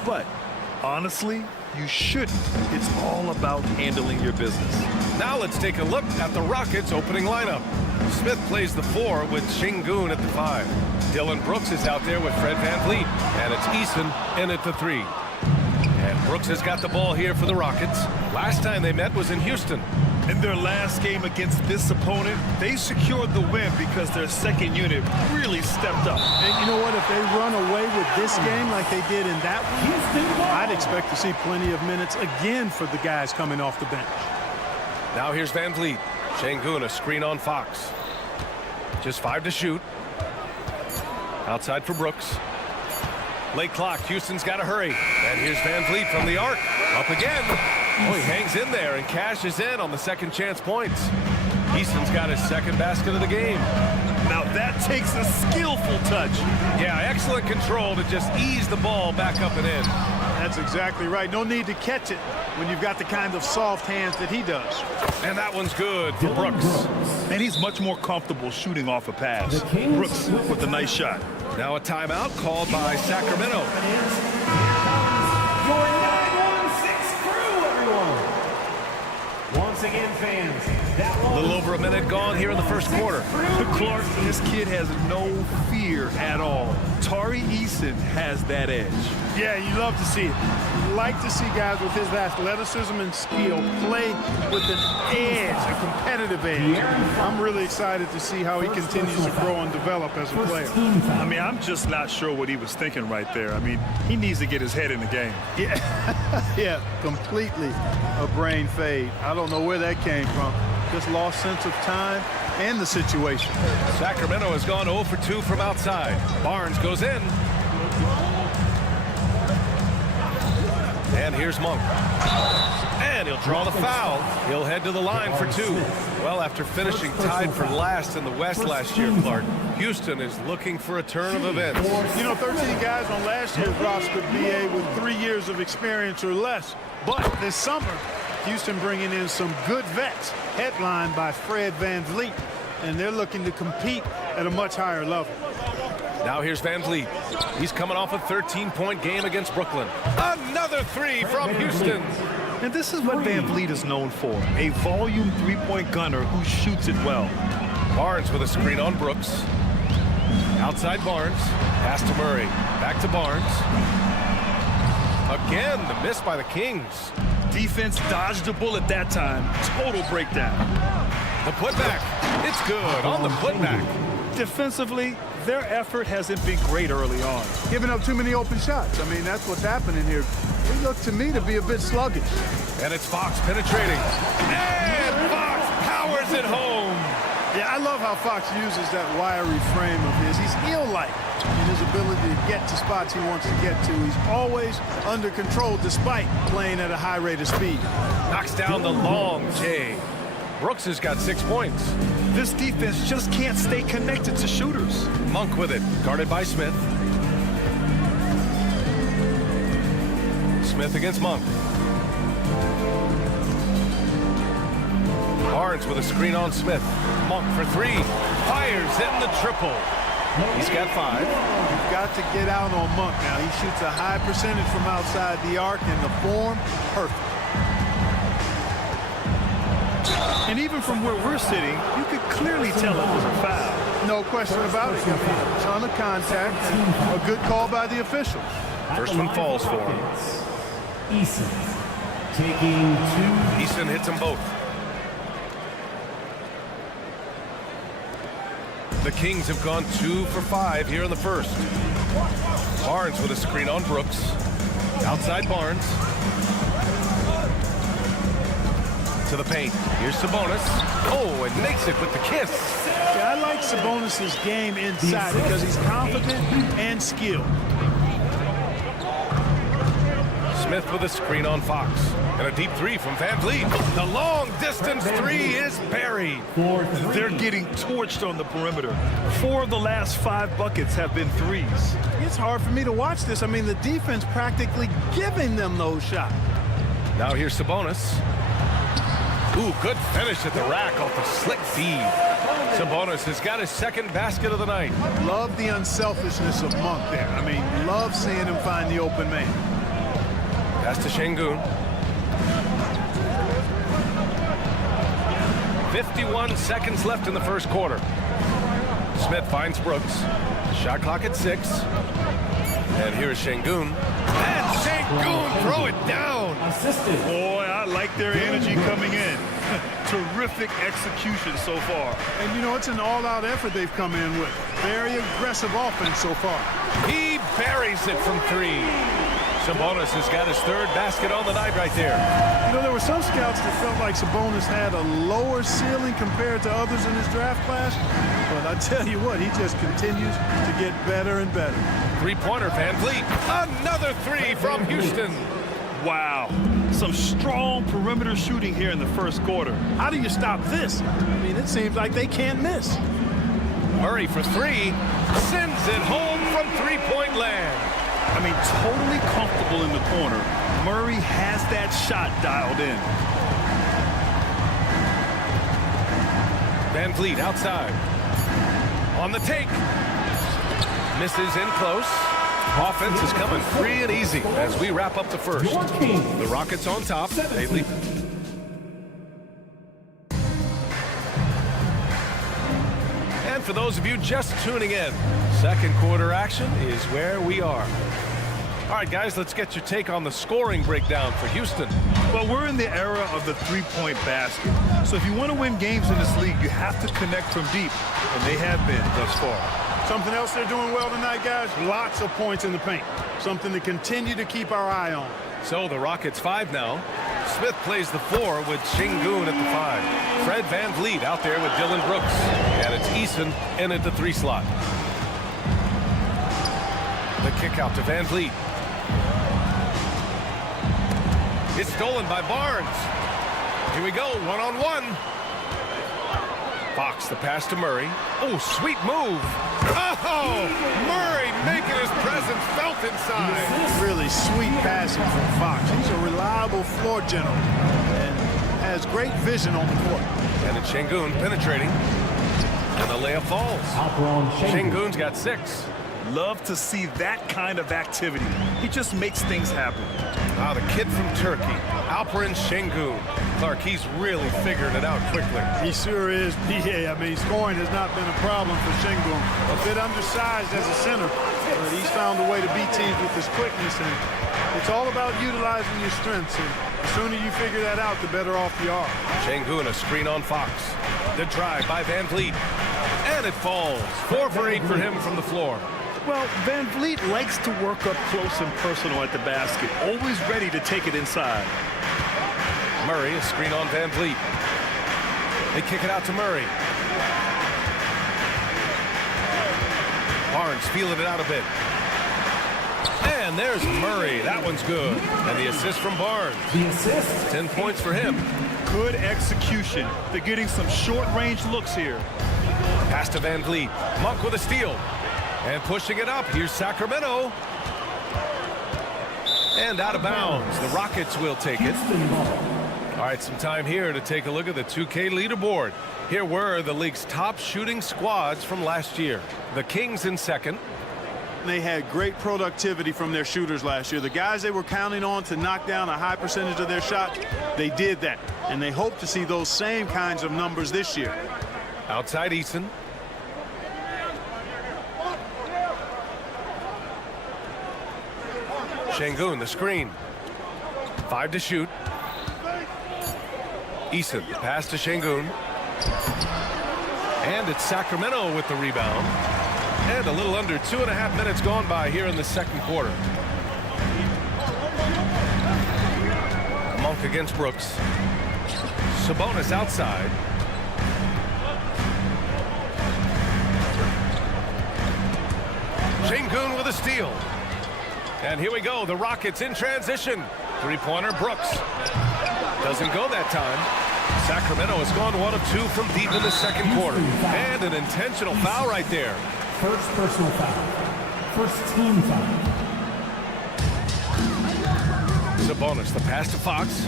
But honestly, you shouldn't. It's all about handling your business. Now let's take a look at the Rockets' opening lineup. Smith plays the 4 with Şengün at the 5. Dillon Brooks is out there with Fred VanVleet, and it's Eason in at the 3. And Brooks has got the ball here for the Rockets. Last time they met was in Houston. In their last game against this opponent, they secured the win because their second unit really stepped up. And you know what? If they run away with this game like they did in that one, I'd expect to see plenty of minutes again for the guys coming off the bench. Now here's VanVleet. Şengün, a screen on Fox. Just 5 to shoot. Outside for Brooks. Late clock. Houston's got to hurry. And here's VanVleet from the arc. Up again. Oh, he hangs in there and cashes in on the second chance points. Eason's got his second basket of the game. Now that takes a skillful touch. Yeah, excellent control to just ease the ball back up and in. That's exactly right. No need to catch it when you've got the kind of soft hands that he does. And that one's good for Brooks. And he's much more comfortable shooting off a pass. Brooks with a nice shot. Now a timeout called by Sacramento. Your 916 crew, everyone. Once again, fans, that A little over a minute gone here in the first quarter. Clark, this kid has no fear at all. Tari Eason has that edge. Yeah, you love to see it. You like to see guys with his athleticism and skill play with an edge, a competitive edge. I'm really excited to see how he continues to grow and develop as a player. I mean, I'm just not sure what he was thinking right there. I mean, he needs to get his head in the game. Yeah, yeah, completely a brain fade. I don't know where that came from. Just lost sense of time and the situation. Sacramento has gone 0 for 2 from outside. Barnes goes in. And here's Monk. And he'll draw the foul. He'll head to the line for 2. Well, after finishing tied for last in the West last year, Clark, Houston is looking for a turn of events. You know, 13 guys on last year's roster, BA, with 3 years of experience or less. But this summer, Houston bringing in some good vets, headlined by Fred VanVleet, and they're looking to compete at a much higher level. Now here's VanVleet. He's coming off a 13-point game against Brooklyn. Another 3 from Houston. And this is what VanVleet is known for, a volume three-point gunner who shoots it well. Barnes with a screen on Brooks. Outside Barnes. Pass to Murray. Back to Barnes. Again, the miss by the Kings. Defense dodged a bullet that time. Total breakdown. The putback. It's good on the putback. Defensively, their effort hasn't been great early on. Giving up too many open shots. I mean, that's what's happening here. They look to me to be a bit sluggish. And it's Fox penetrating. And Fox powers it home. Yeah, I love how Fox uses that wiry frame of his. He's eel-like in his ability to get to spots he wants to get to. He's always under control despite playing at a high rate of speed. Knocks down the long J. Brooks has got 6 points. This defense just can't stay connected to shooters. Monk with it, guarded by Smith. Smith against Monk. Barnes with a screen on Smith. Monk for 3. Fires in the triple. He's got 5. You've got to get out on Monk now. He shoots a high percentage from outside the arc, and the form, perfect. And even from where we're sitting, you could clearly tell it was a foul. No question about it. I mean, a ton of contact and a good call by the officials. First one falls for him. Eason taking 2. Eason hits them both. The Kings have gone 2 for 5 here in the first. Barnes with a screen on Brooks. Outside Barnes. To the paint. Here's Sabonis. Oh, and makes it with the kiss. Yeah, I like Sabonis' game inside because he's confident and skilled. Smith with a screen on Fox. And a deep three from Van Vliet. The long distance three is buried. They're getting torched on the perimeter. 4 of the last 5 buckets have been threes. It's hard for me to watch this. I mean, the defense practically giving them those shots. Now here's Sabonis. Ooh, good finish at the rack off the slick feed. Sabonis has got his second basket of the night. Love the unselfishness of Monk there. I mean, love seeing him find the open man. Pass to Şengün. 51 seconds left in the first quarter. Smith finds Brooks. Shot clock at 6. And here's Şengün. And Şengün throw it down. Boy, I like their energy coming in. Terrific execution so far. And you know, it's an all-out effort they've come in with. Very aggressive offense so far. He buries it from 3. Sabonis has got his third basket on the night right there. You know, there were some scouts that felt like Sabonis had a lower ceiling compared to others in his draft class. But I tell you what, he just continues to get better and better. Three-pointer, Van Vliet. Another 3 from Houston. Wow. Some strong perimeter shooting here in the first quarter. How do you stop this? I mean, it seems like they can't miss. Murray for 3. Sends it home from three-point land. I mean, totally comfortable in the corner. Murray has that shot dialed in. Van Vliet outside. On the take. Misses in close. Offense is coming free and easy as we wrap up the first. The Rockets on top. They lead. And for those of you just tuning in, second quarter action is where we are. All right, guys, let's get your take on the scoring breakdown for Houston. Well, we're in the era of the three-point basket. So if you want to win games in this league, you have to connect from deep, and they have been thus far. Something else they're doing well tonight, guys, lots of points in the paint. Something to continue to keep our eye on. So the Rockets 5 now. Smith plays the 4 with Şengün at the 5. Fred Van Vliet out there with Dylan Brooks. And it's Eason in at the 3 slot. The kick out to Van Vliet. It's stolen by Barnes. Here we go, one-on-one. Fox, the pass to Murray. Oh, sweet move. Oh, Murray making his presence felt inside. Really sweet passing from Fox. He's a reliable floor general and has great vision on the court. And it's Şengün penetrating. And the layup falls. Şengün's got 6. Love to see that kind of activity. He just makes things happen. Ah, the kid from Turkey, Alperen Şengün. Clark, he's really figured it out quickly. He sure is, PA. I mean, scoring has not been a problem for Şengün. A bit undersized as a center, but he's found a way to beat teams with his quickness, and it's all about utilizing your strengths. And the sooner you figure that out, the better off you are. Şengün, a screen on Fox. The drive by Van Vliet. And it falls. 4 for 8 for him from the floor. Well, Van Vliet likes to work up close and personal at the basket, always ready to take it inside. Murray, a screen on Van Vliet. They kick it out to Murray. Barnes feeling it out a bit. And there's Murray. That one's good. And the assist from Barnes. 10 points for him. Good execution. They're getting some short-range looks here. Pass to Van Vliet. Monk with a steal. And pushing it up, here's Sacramento. And out of bounds. The Rockets will take it. All right, some time here to take a look at the 2K leaderboard. Here were the league's top shooting squads from last year. The Kings in second. They had great productivity from their shooters last year. The guys they were counting on to knock down a high percentage of their shots, they did that. And they hope to see those same kinds of numbers this year. Outside Eason. Şengün, the screen. 5 to shoot. Eason, pass to Şengün. And it's Sacramento with the rebound. And a little under 2.5 minutes gone by here in the second quarter. Monk against Brooks. Sabonis outside. Şengün with a steal. And here we go. The Rockets in transition. Three-pointer Brooks. Doesn't go that time. Sacramento has gone 1 of 2 from deep in the second quarter. And an intentional foul right there. First personal foul. First team foul. Sabonis, the pass to Fox.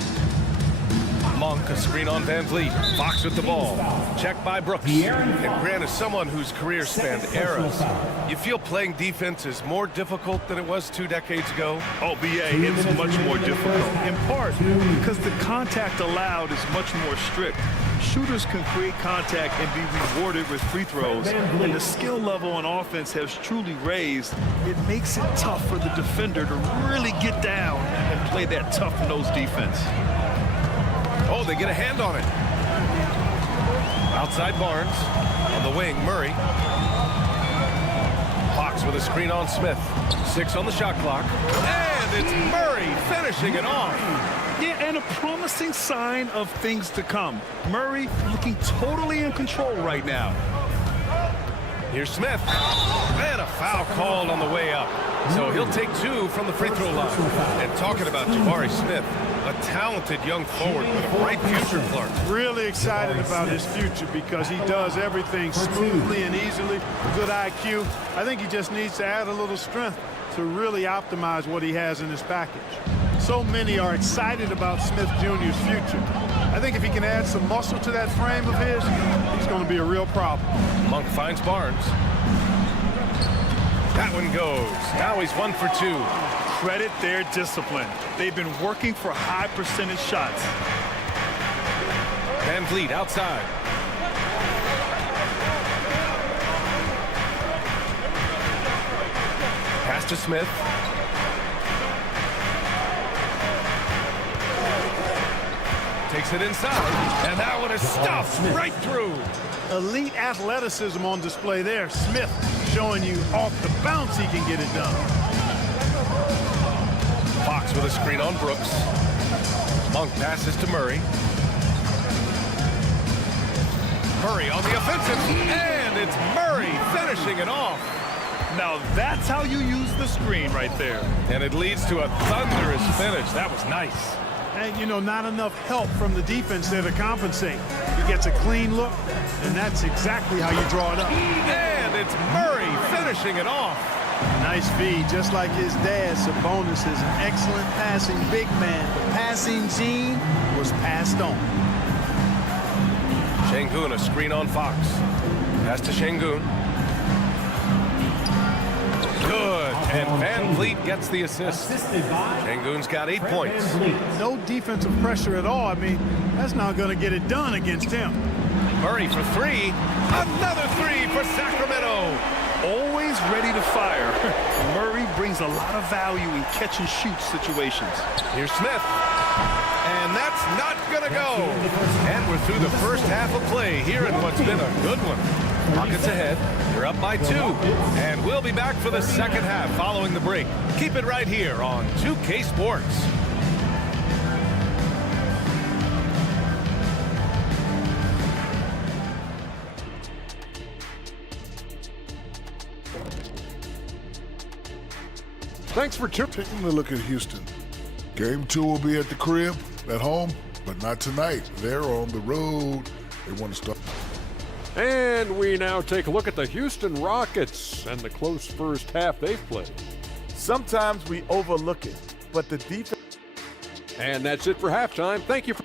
Monk, a screen on Van Vliet. Fox with the ball. Checked by Brooks. And Grant is someone whose career spanned eras. You feel playing defense is more difficult than it was 2 decades ago? Oh, BA, it's much more difficult. In part because the contact allowed is much more strict. Shooters can create contact and be rewarded with free throws. And the skill level on offense has truly raised. It makes it tough for the defender to really get down and play that tough-nosed defense. Oh, they get a hand on it. Outside Barnes. On the wing, Murray. Fox with a screen on Smith. 6 on the shot clock. And it's Murray finishing it off. Yeah, and a promising sign of things to come. Murray looking totally in control right now. Here's Smith. And a foul called on the way up. So he'll take 2 from the free throw line. And talking about Jabari Smith, a talented young forward with a bright future, Clark. Really excited about his future because he does everything smoothly and easily. Good IQ. I think he just needs to add a little strength to really optimize what he has in his package. So many are excited about Smith Jr.'s future. I think if he can add some muscle to that frame of his, he's going to be a real problem. Monk finds Barnes. That one goes. Now he's 1 for 2. Credit their discipline. They've been working for high percentage shots. Van Vliet outside. Pass to Smith. Takes it inside. And that one is stuffed right through. Elite athleticism on display there. Smith showing you off the bounce he can get it done. Fox with a screen on Brooks. Monk passes to Murray. Murray on the offensive. And it's Murray finishing it off. Now that's how you use the screen right there. And it leads to a thunderous finish. That was nice. And, you know, not enough help from the defense there to compensate. He gets a clean look, and that's exactly how you draw it up. And it's Murray finishing it off. Nice feed, just like his dad. Sabonis is an excellent passing big man. The passing gene was passed on. Şengün, a screen on Fox. Pass to Şengün. Good, and Van Vliet gets the assist. Şengün's got 8 points. No defensive pressure at all. I mean, that's not going to get it done against him. Murray for 3. Another 3 for Sacramento. Always ready to fire. Murray brings a lot of value in catch-and-shoot situations. Here's Smith. And that's not going to go. And we're through the first half of play here in what's been a good one. Rockets ahead. They're up by 2. And we'll be back for the second half following the break. Keep it right here on 2K Sports. Thanks for taking a look at Houston. Game 2 will be at the crib, at home, but not tonight. They're on the road. They want to start. And we now take a look at the Houston Rockets and the close first half they've played. Sometimes we overlook it, but the defense. And that's it for halftime. Thank you for.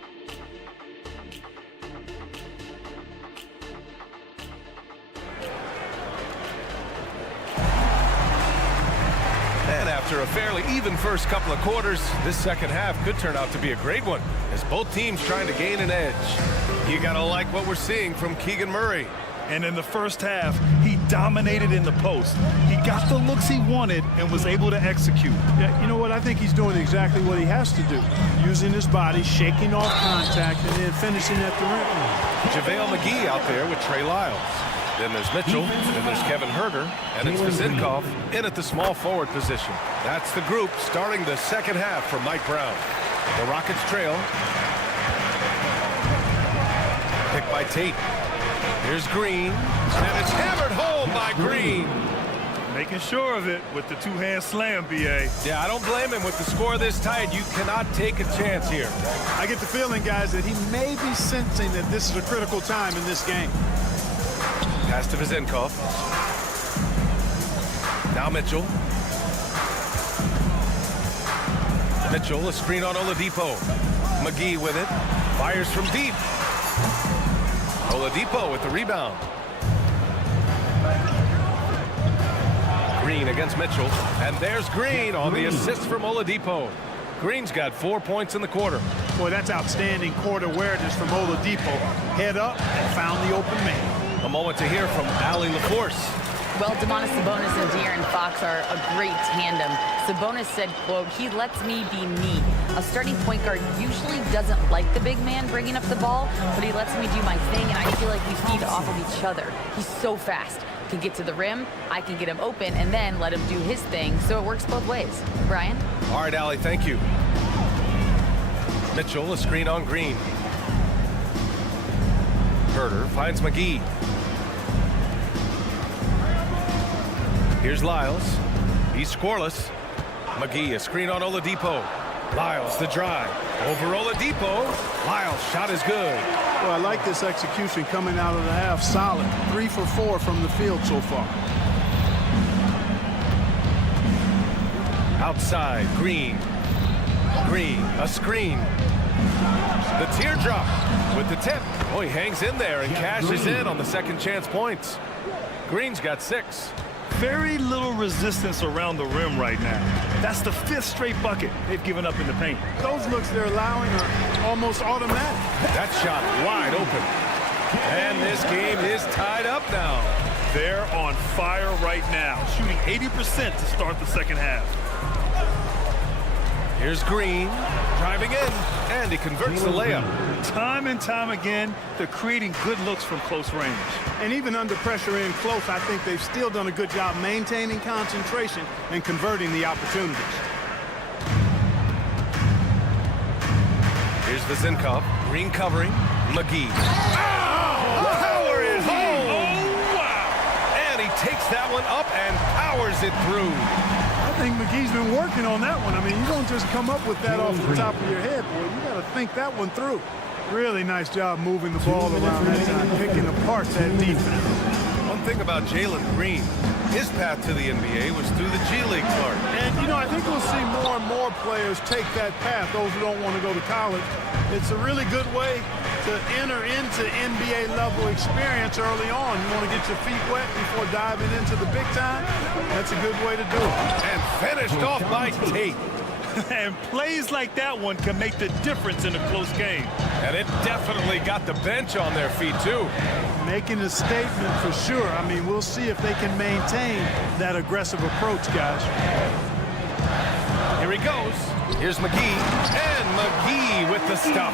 And after a fairly even first couple of quarters, this second half could turn out to be a great one as both teams trying to gain an edge. You gotta like what we're seeing from Keegan Murray. And in the first half, he dominated in the post. He got the looks he wanted and was able to execute. Yeah, you know what? I think he's doing exactly what he has to do. Using his body, shaking off contact, and then finishing at the rim. JaVale McGee out there with Trey Lyles. Then there's Mitchell, then there's Kevin Herter, and it's Vizinkov in at the small forward position. That's the group starting the second half for Mike Brown. The Rockets trail. Picked by Tate. Here's Green, and it's hammered home by Green. Making sure of it with the two-hand slam, B.A. Yeah, I don't blame him with the score this tight. You cannot take a chance here. I get the feeling, guys, that he may be sensing that this is a critical time in this game. Pass to Vizinkov. Now Mitchell. Mitchell, a screen on Oladipo. McGee with it. Fires from deep. Oladipo with the rebound. Green against Mitchell. And there's Green on the assist from Oladipo. Green's got 4 points in the quarter. Boy, that's outstanding court awareness from Oladipo. Head up and found the open man. A moment to hear from Allie LaForce. Well, Domantas Sabonis and De'Aaron Fox are a great tandem. Sabonis said, quote, "He lets me be me." A starting point guard usually doesn't like the big man bringing up the ball, but he lets me do my thing, and I feel like we feed off of each other. He's so fast. Can get to the rim, I can get him open, and then let him do his thing, so it works both ways. Brian? All right, Allie, thank you. Mitchell, a screen on Green. Herter finds McGee. Here's Lyles. He's scoreless. McGee, a screen on Oladipo. Lyles, the drive. Over Oladipo. Lyles' shot is good. Well, I like this execution coming out of the half. Solid. 3 for 4 from the field so far. Outside, Green. Green, a screen. The teardrop with the tip. Oh, he hangs in there and cashes in on the second chance points. Green's got 6. Very little resistance around the rim right now. That's the 5th straight bucket they've given up in the paint. Those looks they're allowing are almost automatic. That shot wide open. And this game is tied up now. They're on fire right now, shooting 80% to start the second half. Here's Green, driving in, and he converts the layup. Time and time again, they're creating good looks from close range. And even under pressure in close, I think they've still done a good job maintaining concentration and converting the opportunities. Here's Vizinkov, Green covering, McGee. Power it home! Oh, wow! And he takes that one up and powers it through. I think McGee's been working on that one. I mean, you don't just come up with that off the top of your head, boy. You got to think that one through. Really nice job moving the ball around that time, picking apart that defense. One thing about Jalen Green, his path to the NBA was through the G League, Clark. And, you know, I think we'll see more and more players take that path, those who don't want to go to college. It's a really good way to enter into NBA level experience early on. You want to get your feet wet before diving into the big time? That's a good way to do it. And finished off by Tate. And plays like that one can make the difference in a close game. And it definitely got the bench on their feet, too. Making a statement for sure. I mean, we'll see if they can maintain that aggressive approach, guys. Here he goes. Here's McGee. And McGee with the stuff.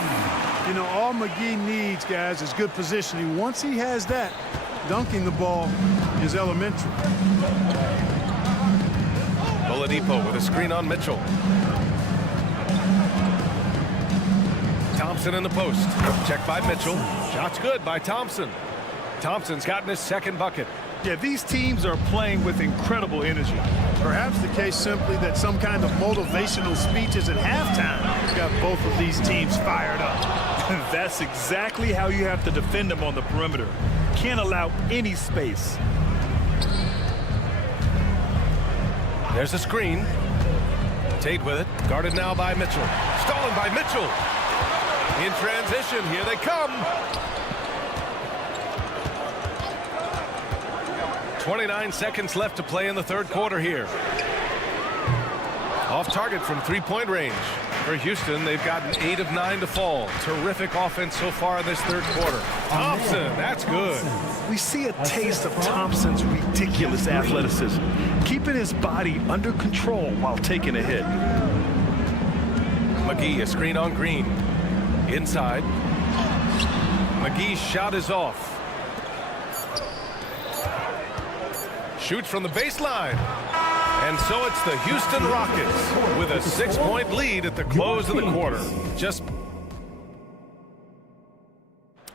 You know, all McGee needs, guys, is good positioning. Once he has that, dunking the ball is elementary. Oladipo with a screen on Mitchell. Thompson in the post. Check by Mitchell. Shot's good by Thompson. Thompson's gotten his second bucket. Yeah, these teams are playing with incredible energy. Perhaps the case simply that some kind of motivational speeches at halftime got both of these teams fired up. That's exactly how you have to defend them on the perimeter. Can't allow any space. There's a screen. Tate with it. Guarded now by Mitchell. Stolen by Mitchell. In transition, here they come. 29 seconds left to play in the third quarter here. Off target from three-point range. For Houston, they've gotten 8 of 9 to fall. Terrific offense so far in this third quarter. Thompson, that's good. We see a taste of Thompson's ridiculous athleticism, keeping his body under control while taking a hit. McGee, a screen on Green. Inside. McGee's shot is off. Shoots from the baseline. And so it's the Houston Rockets with a 6-point lead at the close of the quarter.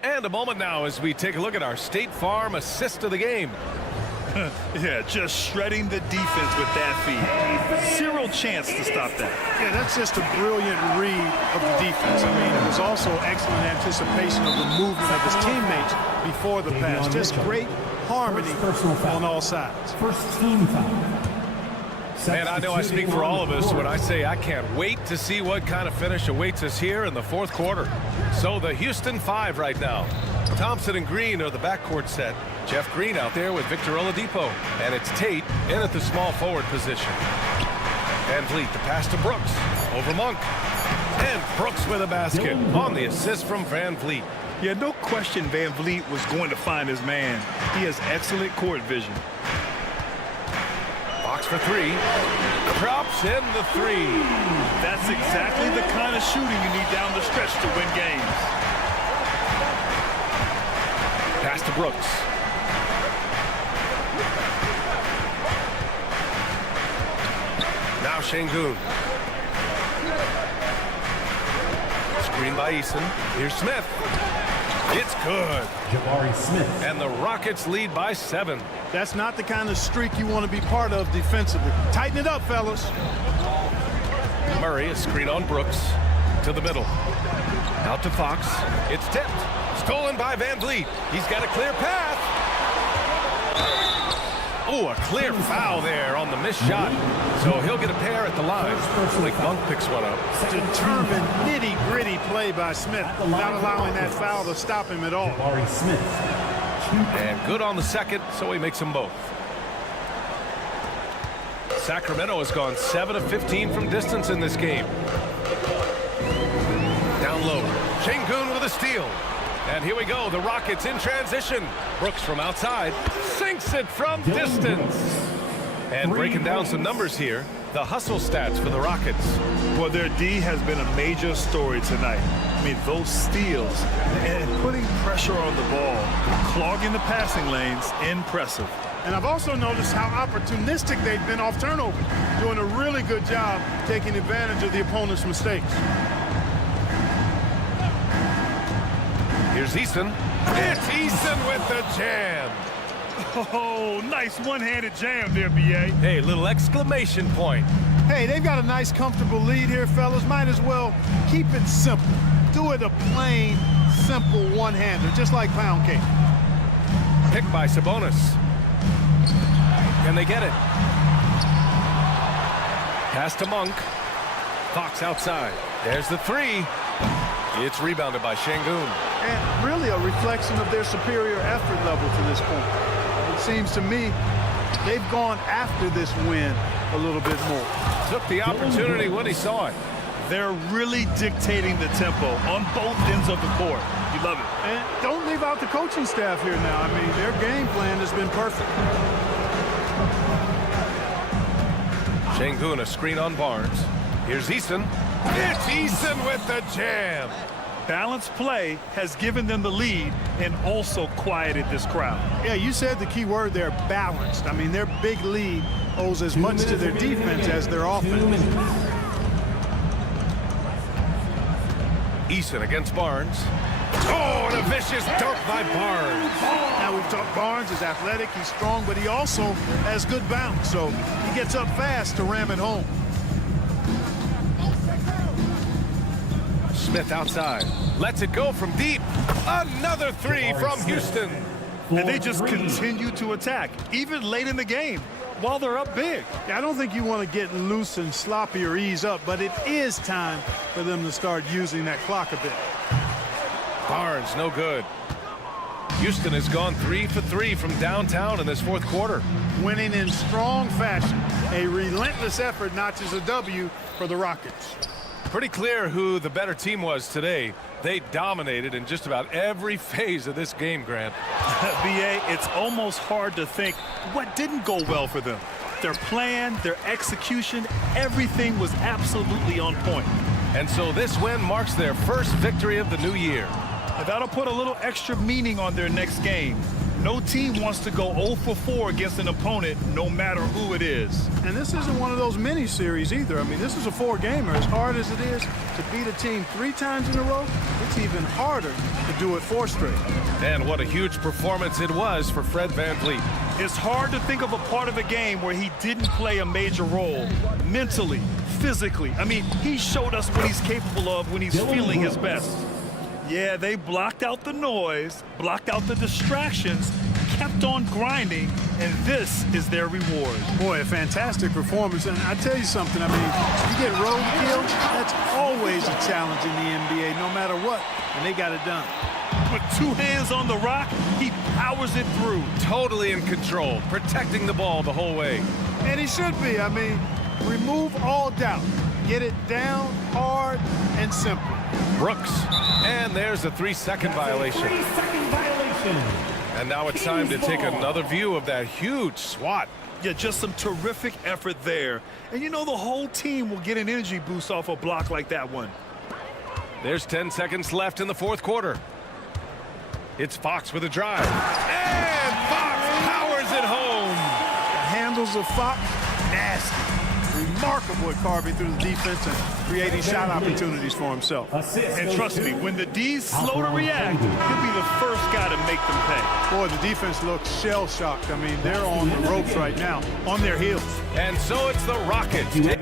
And a moment now as we take a look at our State Farm assist of the game. Yeah, just shredding the defense with that feed. Zero chance to stop that. Yeah, that's just a brilliant read of the defense. I mean, it was also excellent anticipation of the movement of his teammates before the pass. Just great harmony on all sides. First team foul. Man, I know I speak for all of us when I say I can't wait to see what kind of finish awaits us here in the fourth quarter. So the Houston 5 right now. Thompson and Green are the backcourt set. Jeff Green out there with Victor Oladipo. And it's Tate in at the small forward position. Van Vliet, the pass to Brooks. Over Monk. And Brooks with a basket on the assist from Van Vliet. Yeah, no question Van Vliet was going to find his man. He has excellent court vision. Box for 3. Drops in the 3. That's exactly the kind of shooting you need down the stretch to win games. Pass to Brooks. Now Şengün. Screen by Eason. Here's Smith. It's good. Jabari Smith. And the Rockets lead by 7. That's not the kind of streak you want to be part of defensively. Tighten it up, fellas. Murray, a screen on Brooks. To the middle. Out to Fox. It's tipped. Stolen by Van Vliet. He's got a clear path. Oh, a clear foul there on the missed shot. So he'll get a pair at the line. Like Monk picks one up. Determined, nitty-gritty play by Smith, not allowing that foul to stop him at all. Jabari Smith. And good on the second, so he makes them both. Sacramento has gone 7 of 15 from distance in this game. Down low. Şengün with a steal. And here we go, the Rockets in transition. Brooks from outside, sinks it from distance. And breaking down some numbers here, the hustle stats for the Rockets. Well, their D has been a major story tonight. I mean, those steals and putting pressure on the ball, clogging the passing lanes, impressive. And I've also noticed how opportunistic they've been off turnover, doing a really good job taking advantage of the opponent's mistakes. Here's Eason. It's Eason with the jam. Oh, nice one-handed jam there, B.A. Hey, little exclamation point. Hey, they've got a nice, comfortable lead here, fellas. Might as well keep it simple. Do it a plain, simple one-hander, just like pound cake. Picked by Sabonis. Can they get it? Pass to Monk. Fox outside. There's the 3. It's rebounded by Şengün. And really a reflection of their superior effort level to this point. It seems to me they've gone after this win a little bit more. Took the opportunity when he saw it. They're really dictating the tempo on both ends of the court. You love it. And don't leave out the coaching staff here now. I mean, their game plan has been perfect. Şengün, a screen on Barnes. Here's Eason. It's Eason with the jam. Balanced play has given them the lead and also quieted this crowd. Yeah, you said the key word there, balanced. I mean, their big lead owes as much to their defense as their offense. Eason against Barnes. Oh, and a vicious dunk by Barnes. Now, we've talked Barnes is athletic, he's strong, but he also has good bounce, so he gets up fast to ram it home. Smith outside. Lets it go from deep. Another 3 from Houston. And they just continue to attack, even late in the game, while they're up big. Yeah, I don't think you want to get loose and sloppy or ease up, but it is time for them to start using that clock a bit. Barnes, no good. Houston has gone 3 for 3 from downtown in this fourth quarter. Winning in strong fashion. A relentless effort notches a W for the Rockets. Pretty clear who the better team was today. They dominated in just about every phase of this game, Grant. BA, it's almost hard to think what didn't go well for them. Their plan, their execution, everything was absolutely on point. And so this win marks their first victory of the new year. And that'll put a little extra meaning on their next game. No team wants to go 0 for 4 against an opponent, no matter who it is. And this isn't one of those mini series either. I mean, this is a 4-gamer. As hard as it is to beat a team 3 times in a row, it's even harder to do it 4 straight. And what a huge performance it was for Fred VanVleet. It's hard to think of a part of a game where he didn't play a major role, mentally, physically. I mean, he showed us what he's capable of when he's feeling his best. Yeah, they blocked out the noise, blocked out the distractions, kept on grinding, and this is their reward. Boy, a fantastic performance. And I tell you something, I mean, you get roadkill, that's always a challenge in the NBA, no matter what, and they got it done. With 2 hands on the rock, he powers it through. Totally in control, protecting the ball the whole way. And he should be. I mean, remove all doubt. Get it down, hard, and simple. Brooks. And there's a 3-second violation. 3-second violation. And now it's time to take another view of that huge swat. Yeah, just some terrific effort there. And you know the whole team will get an energy boost off a block like that one. There's 10 seconds left in the fourth quarter. It's Fox with a drive. And Fox powers it home. The handles of Fox, nasty. Remarkable at carving through the defense and creating shot opportunities for himself. And trust me, when the D's slow to react, he'll be the first guy to make them pay. Boy, the defense looks shell-shocked. I mean, they're on the ropes right now, on their heels. And so it's the Rockets.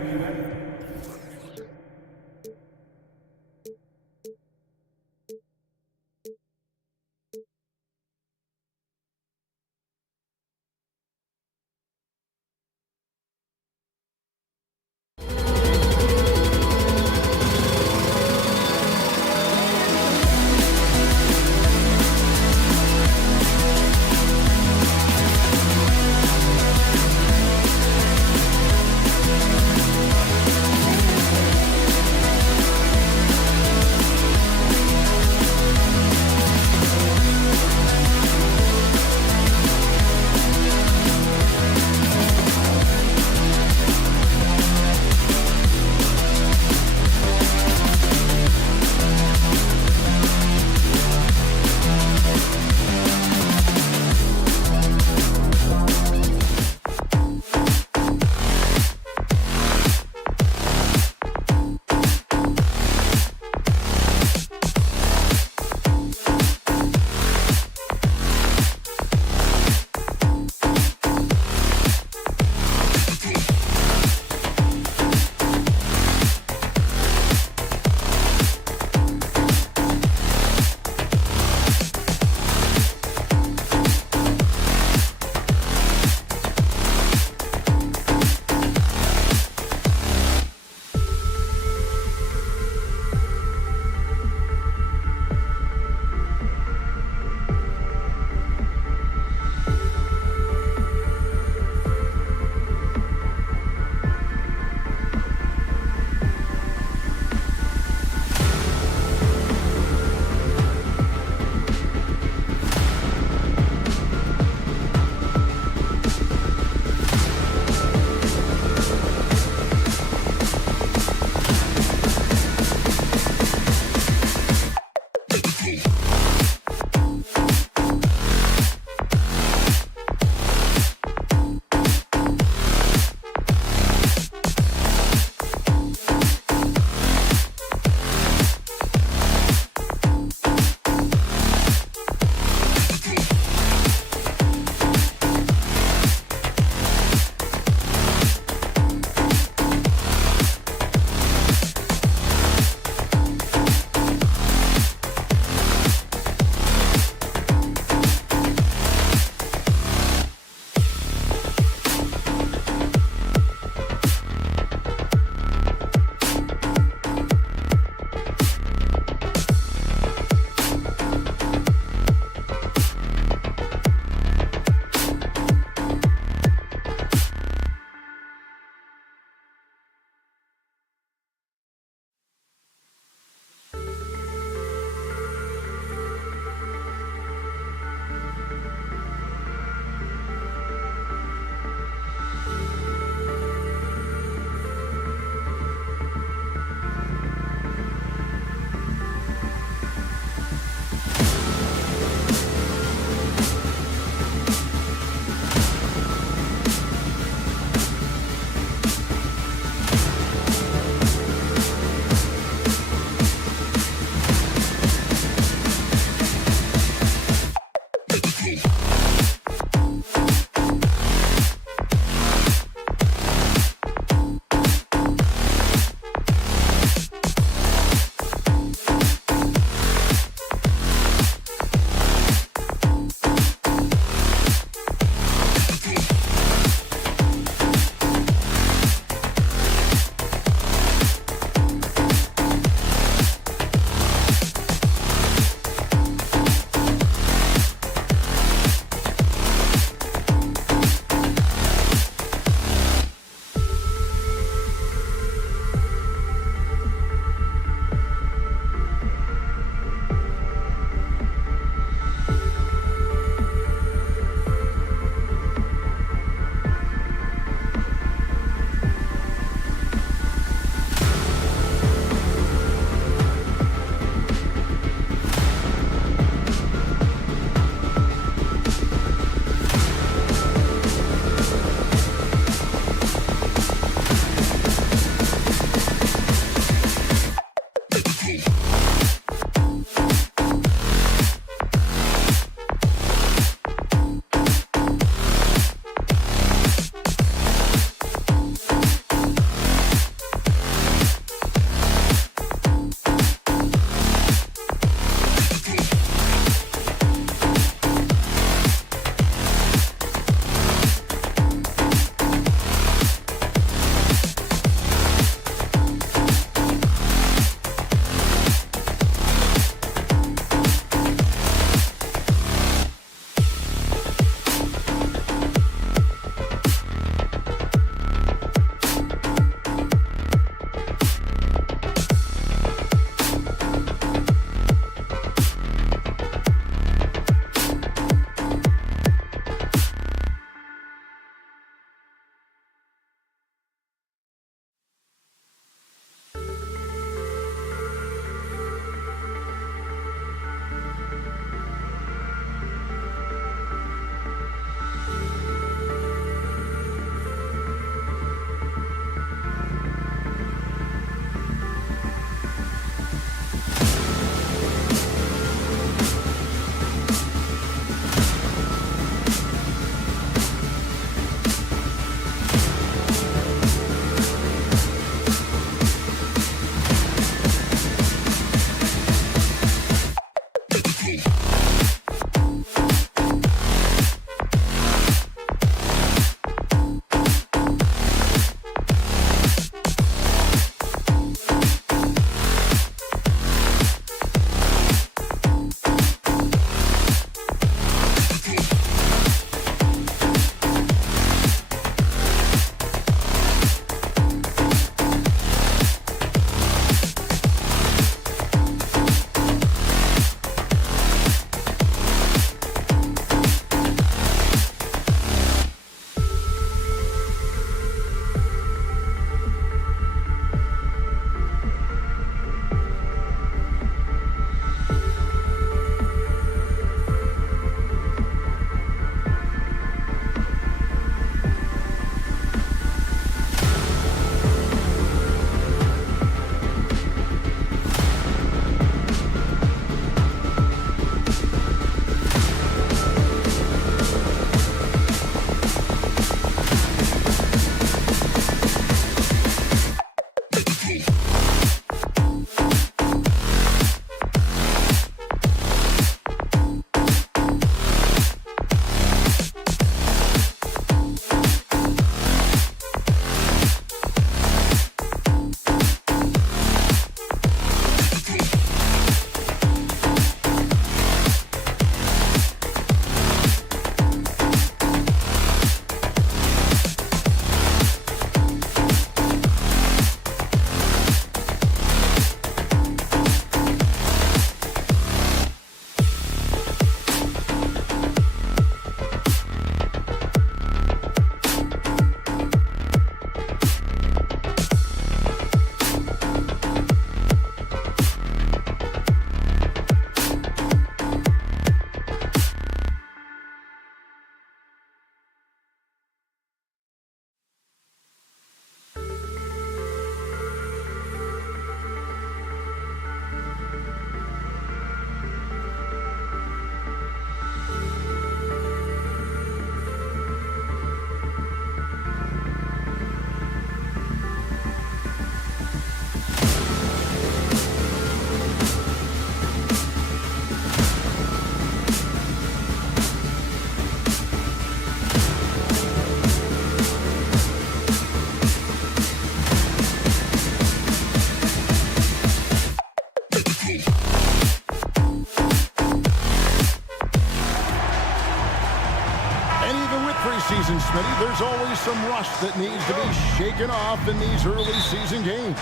there's always some rust that needs to be shaken off in these early season games.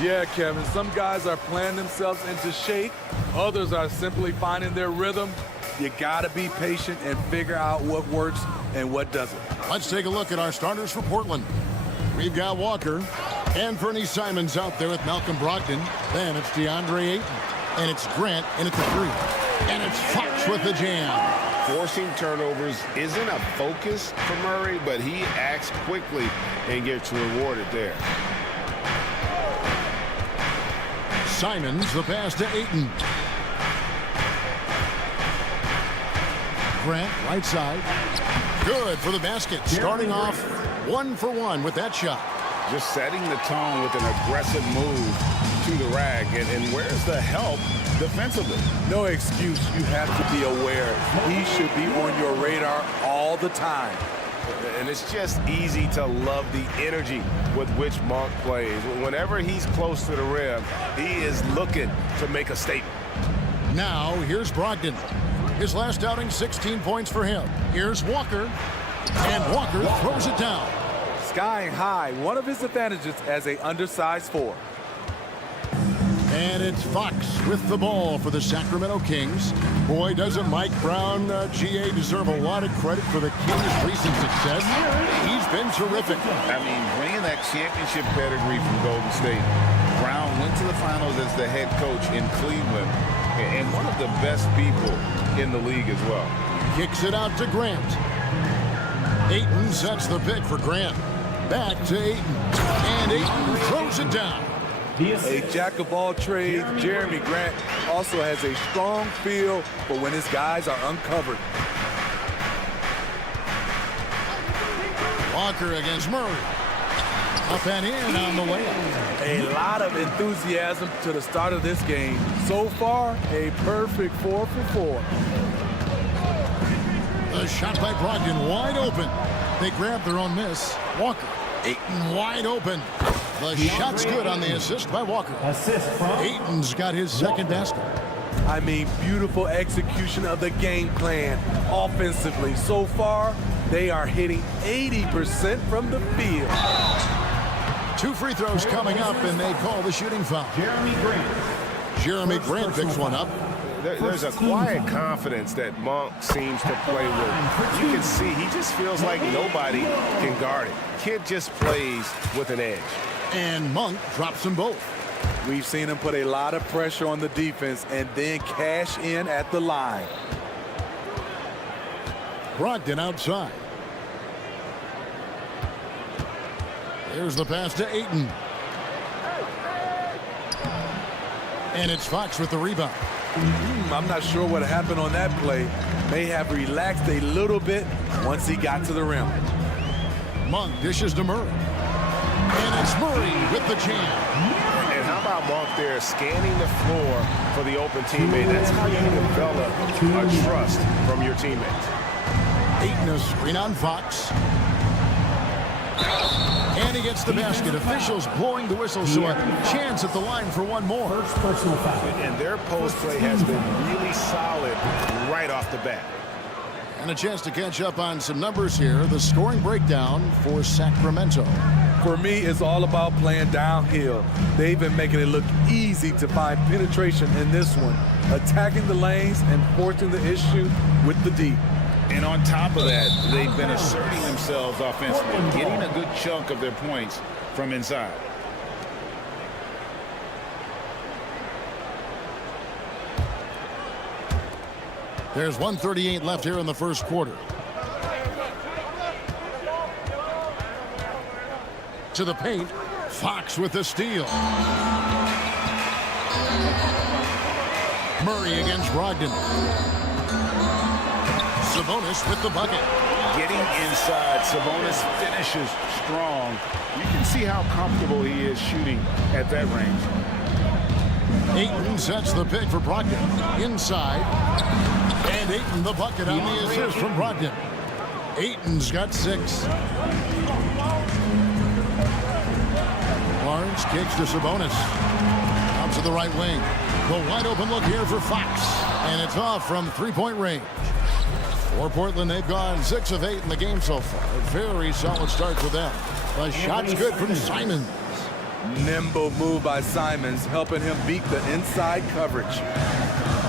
Yeah, Kevin, some guys are playing themselves into shape. Others are simply finding their rhythm. You got to be patient and figure out what works and what doesn't. Let's take a look at our starters for Portland. We've got Walker and Bernie Simons out there with Malcolm Brogdon. Then it's DeAndre Ayton. And it's Grant in at the 3. And it's Fox with the jam. Forcing turnovers isn't a focus for Murray, but he acts quickly and gets rewarded there. Simons, the pass to Ayton. Grant, right side. Good for the basket. Starting off 1 for 1 with that shot. Just setting the tone with an aggressive move to the rack. And where's the help defensively? No excuse. You have to be aware. He should be on your radar all the time. And it's just easy to love the energy with which Monk plays. Whenever he's close to the rim, he is looking to make a statement. Now, here's Brogdon. His last outing, 16 points for him. Here's Walker. And Walker throws it down. Skying high, one of his advantages as an undersized 4. And it's Fox with the ball for the Sacramento Kings. Boy, doesn't Mike Brown, GA, deserve a lot of credit for the Kings' recent success. He's been terrific. I mean, bringing that championship pedigree from Golden State. Brown went to the finals as the head coach in Cleveland and one of the best people in the league as well. Kicks it out to Grant. Ayton sets the pick for Grant. Back to Ayton. And Ayton throws it down. A jack of all trades, Jeremy Grant also has a strong feel for when his guys are uncovered. Walker against Murray. Up and in on the layup. A lot of enthusiasm to the start of this game. So far, a perfect 4 for 4. The shot by Brogdon wide open. They grab their own miss. Walker. Ayton wide open. The shot's good on the assist by Walker. Ayton's got his second basket. I mean, beautiful execution of the game plan offensively. So far, they are hitting 80% from the field. 2 free throws coming up, and they call the shooting foul. Jeremy Grant picks one up. There's a quiet confidence that Monk seems to play with. You can see he just feels like nobody can guard it. Kid just plays with an edge. And Monk drops them both. We've seen him put a lot of pressure on the defense and then cash in at the line. Brogdon outside. Here's the pass to Ayton. And it's Fox with the rebound. I'm not sure what happened on that play. May have relaxed a little bit once he got to the rim. Monk dishes to Murray. And it's Murray with the jam. And how about Monk there scanning the floor for the open teammate? That's how you develop a trust from your teammates. Ayton a screen on Fox. And he gets the basket. Officials blowing the whistle, so a chance at the line for one more. First personal foul. And their post play has been really solid right off the bat. And a chance to catch up on some numbers here. The scoring breakdown for Sacramento. For me, it's all about playing downhill. They've been making it look easy to find penetration in this one, attacking the lanes and forcing the issue with the D. And on top of that, they've been asserting themselves offensively, getting a good chunk of their points from inside. There's 1:38 left here in the first quarter. To the paint, Fox with the steal. Murray against Brogdon. Sabonis with the bucket. Getting inside, Sabonis finishes strong. You can see how comfortable he is shooting at that range. Ayton sets the pick for Brogdon. Inside. And Ayton the bucket on the assist from Brogdon. Ayton's got 6. Barnes kicks to Sabonis. Up to the right wing. The wide open look here for Fox. And it's off from 3-point range. For Portland, they've gone 6 of 8 in the game so far. A very solid start for them. The shot's good from Simons. Nimble move by Simons, helping him beat the inside coverage.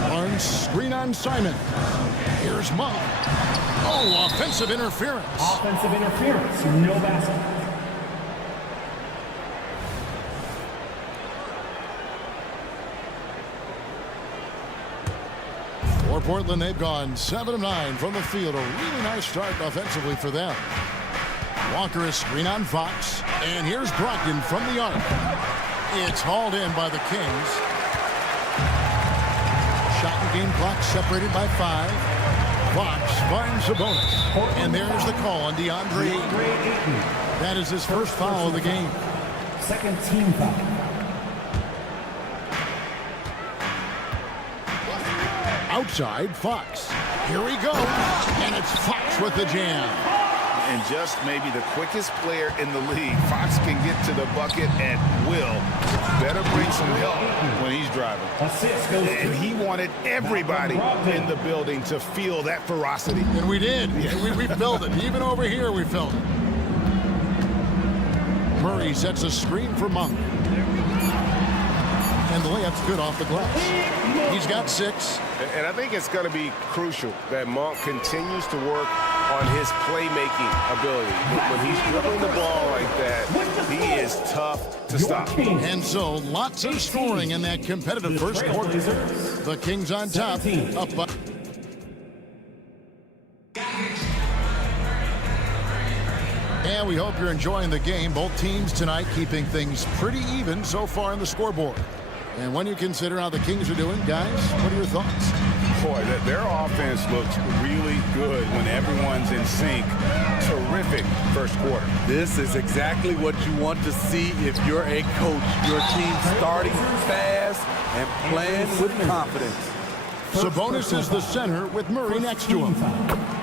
Barnes, screen on Simon. Here's Monk. Oh, offensive interference. Offensive interference, no basket. For Portland, they've gone 7 of 9 from the field. A really nice start offensively for them. Walker is screen on Fox. And here's Brogdon from the arc. It's hauled in by the Kings. Shot and game clock separated by 5. Fox finds Sabonis. And there's the call on DeAndre Ayton. That is his first foul of the game. Second team foul. Outside, Fox. Here he goes. And it's Fox with the jam. And just maybe the quickest player in the league. Fox can get to the bucket at will. Better bring some help when he's driving. And he wanted everybody in the building to feel that ferocity. And we did. Yeah. We felt it. Even over here, we felt it. Murray sets a screen for Monk. And the layup's good off the glass. He's got 6. And I think it's going to be crucial that Monk continues to work on his playmaking ability. When he's dribbling the ball like that, he is tough to stop. And so, lots of scoring in that competitive first quarter. The Kings on top, up by... And we hope you're enjoying the game. Both teams tonight keeping things pretty even so far on the scoreboard. And when you consider how the Kings are doing, guys, what are your thoughts? Boy, their offense looks really good when everyone's in sync. Terrific first quarter. This is exactly what you want to see if you're a coach. Your team starting fast and playing with confidence. Sabonis is the center with Murray next to him.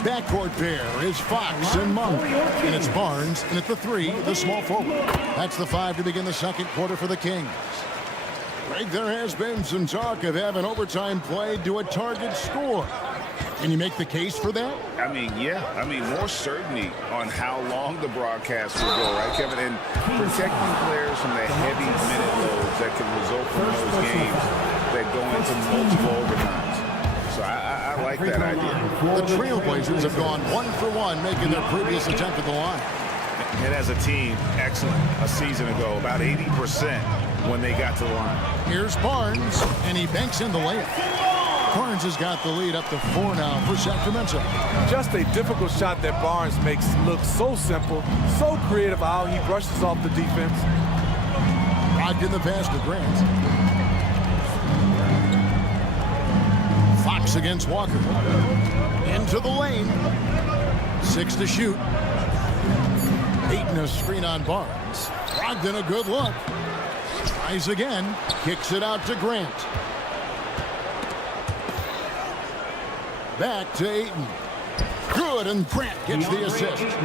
Backcourt pair is Fox and Monk. And it's Barnes, and at the 3, the small forward. That's the 5 to begin the second quarter for the Kings. Greg, there has been some talk of having overtime played to a target score. Can you make the case for that? I mean, yeah. I mean, more certainty on how long the broadcast will go, right, Kevin? And protecting players from the heavy minute loads that can result from those games that go into multiple overtimes. So I like that idea. The Trailblazers have gone 1 for 1, making their previous attempt at the line. And as a team, excellent a season ago, about 80% when they got to the line. Here's Barnes, and he banks in the layup. Barnes has got the lead up to 4 now for Sacramento. Just a difficult shot that Barnes makes look so simple, so creative how he brushes off the defense. Brogdon the pass to Grant. Fox against Walker. Into the lane. 6 to shoot. Ayton a screen on Barnes. Brogdon a good look. Tries again. Kicks it out to Grant. Back to Ayton. Good, and Grant gets the assist.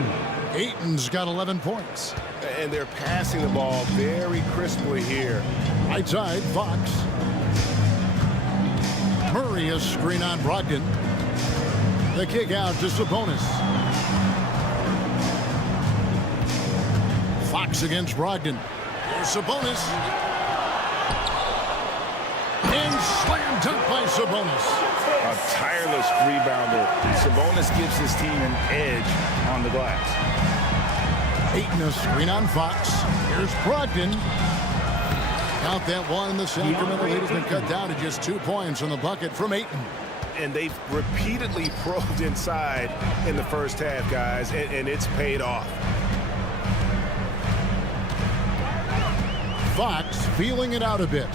Ayton's got 11 points. And they're passing the ball very crisply here. Right side, Fox. Murray a screen on Brogdon. The kick out to Sabonis. Fox against Brogdon. Here's Sabonis. And slam dunk by Sabonis. A tireless rebounder. Sabonis gives his team an edge on the glass. Ayton a screen on Fox. Here's Brogdon. Count that one, and the Sacramento lead has been cut down to just 2 points on the bucket from Ayton. And they've repeatedly probed inside in the first half, guys, and it's paid off. Fox feeling it out a bit.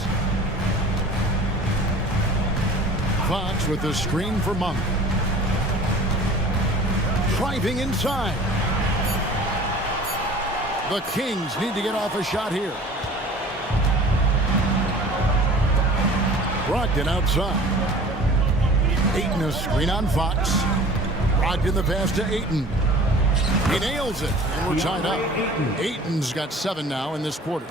Fox with the screen for Monk. Driving inside. The Kings need to get off a shot here. Brogdon outside. Ayton a screen on Fox. Brogdon the pass to Ayton. He nails it, and we're tied up. Ayton's got 7 now in this quarter.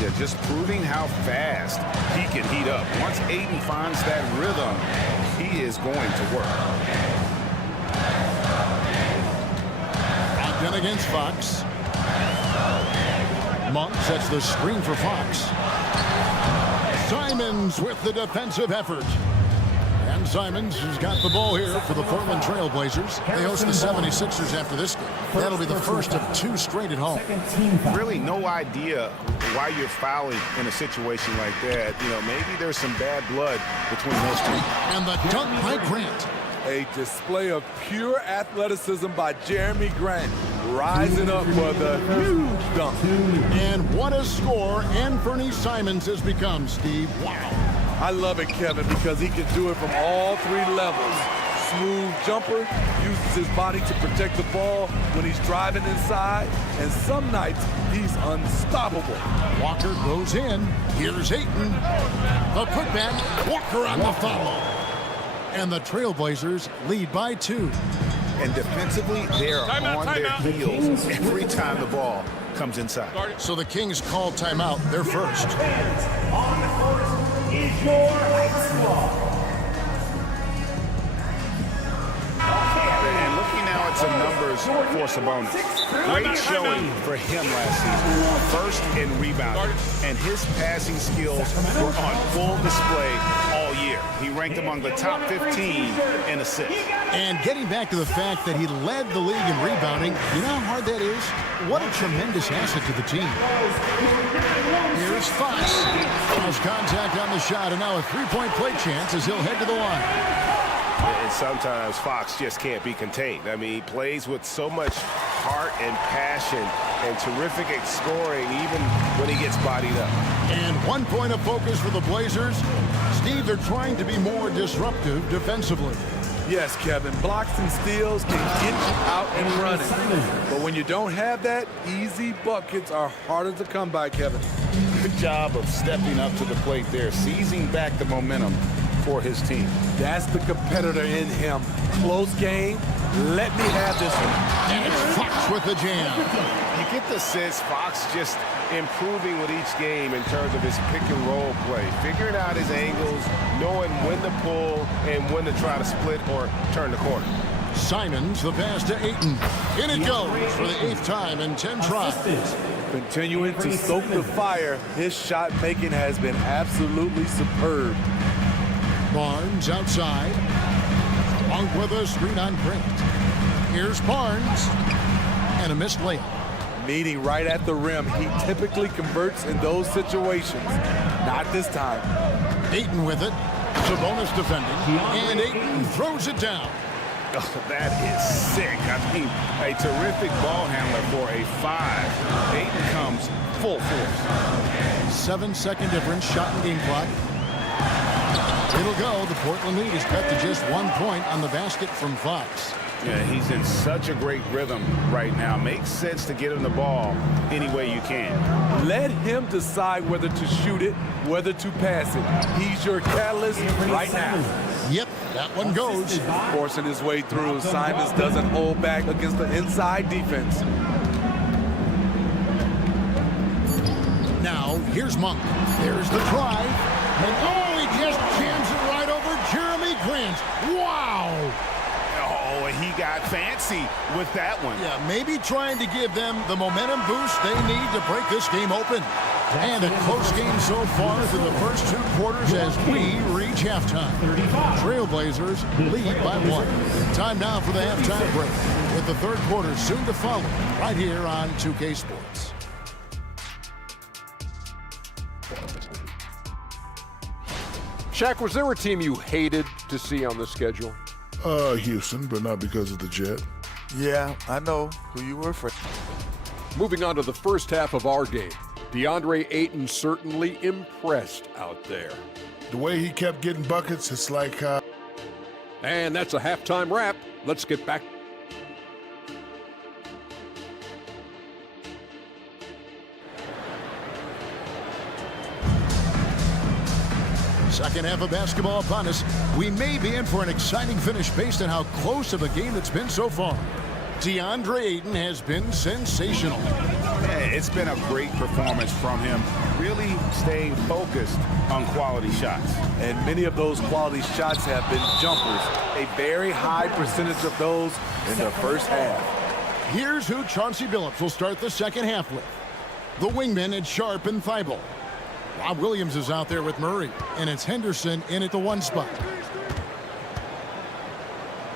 Yeah, just proving how fast he can heat up. Once Ayton finds that rhythm, he is going to work. Aiton against Fox. Monk sets the screen for Fox. Simons with the defensive effort. And Simons has got the ball here for the Portland Trail Blazers. They host the 76ers after this game. That'll be the first of 2 straight at home. Really no idea why you're fouling in a situation like that. You know, maybe there's some bad blood between those two. And the dunk by Grant. A display of pure athleticism by Jeremy Grant, rising up for the huge dunk. And what a score Anthony Simons has become, Steve. Wow. I love it, Kevin, because he can do it from all 3 levels. Smooth jumper, uses his body to protect the ball when he's driving inside, and some nights he's unstoppable. Walker goes in. Here's Aiton. The putback. Walker on the foul. And the Trailblazers lead by 2. And defensively, they're on their heels every time the ball comes inside. So the Kings call timeout. They're first. On the court is your high squad. And looking now at some numbers for Sabonis. Great showing for him last season. First in rebounding. And his passing skills were on full display all year. He ranked among the top 15 in assists. And getting back to the fact that he led the league in rebounding, you know how hard that is? What a tremendous asset to the team. Here's Fox. Has contact on the shot, and now a 3-point play chance as he'll head to the line. And sometimes Fox just can't be contained. I mean, he plays with so much heart and passion and terrific at scoring even when he gets bodied up. And 1 point of focus for the Blazers. Steve, they're trying to be more disruptive defensively. Yes, Kevin, blocks and steals can get you out and running. But when you don't have that, easy buckets are harder to come by, Kevin. Good job of stepping up to the plate there, seizing back the momentum for his team. That's the competitor in him. Close game. Let me have this one. And it's Fox with the jam. You get the sense Fox just improving with each game in terms of his pick and roll play, figuring out his angles, knowing when to pull and when to try to split or turn the corner. Simons, the pass to Aiton. In it goes for the 8th time in 10 tries. Continuing to stoke the fire, his shot making has been absolutely superb. Barnes outside. Monk with a screen on Grant. Here's Barnes. And a missed layup. Meeting right at the rim. He typically converts in those situations. Not this time. Aiton with it. Sabonis defending. And Aiton throws it down. Oh, that is sick. I mean, a terrific ball handler for a 5. Aiton comes full force. 7-second difference. Shot and game clock. It'll go. The Portland lead is cut to just 1 point on the basket from Fox. Yeah, he's in such a great rhythm right now. Makes sense to get him the ball any way you can. Let him decide whether to shoot it, whether to pass it. He's your catalyst right now. Yep, that one goes. Forcing his way through. Simons doesn't hold back against the inside defense. Now, here's Monk. There's the drive. And oh, he just jams it right over Jeremy Grant. Wow! Oh, and he got fancy with that one. Yeah, maybe trying to give them the momentum boost they need to break this game open. And a close game so far through the first 2 quarters as we reach halftime. Trailblazers lead by 1. Time now for the halftime break, with the 3rd quarter soon to follow right here on 2K Sports. Shaq, was there a team you hated to see on the schedule? Houston, but not because of the Jet. Yeah, I know who you were afraid. Moving on to the first half of our game. DeAndre Ayton certainly impressed out there. The way he kept getting buckets, it's like... And that's a halftime wrap. Let's get back. Second half of basketball upon us. We may be in for an exciting finish based on how close of a game it's been so far. DeAndre Ayton has been sensational. Yeah, it's been a great performance from him, really staying focused on quality shots. And many of those quality shots have been jumpers. A very high percentage of those in the first half. Here's who Chauncey Billups will start the second half with. The wingmen at Sharp and Thibault. Rob Williams is out there with Murray, and it's Henderson in at the 1 spot.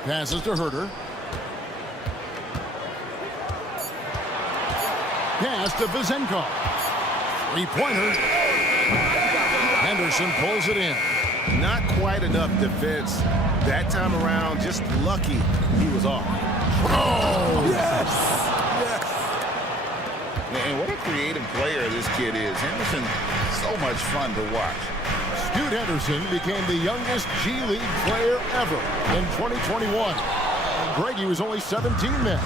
Passes to Herter. Pass to Vizenkov. Three-pointer. Henderson pulls it in. Not quite enough defense. That time around, just lucky he was off. Oh! Yes! Yes! And what a creative player this kid is. Henderson, so much fun to watch. Scoot Henderson became the youngest G League player ever in 2021. Greggy was only 17 then.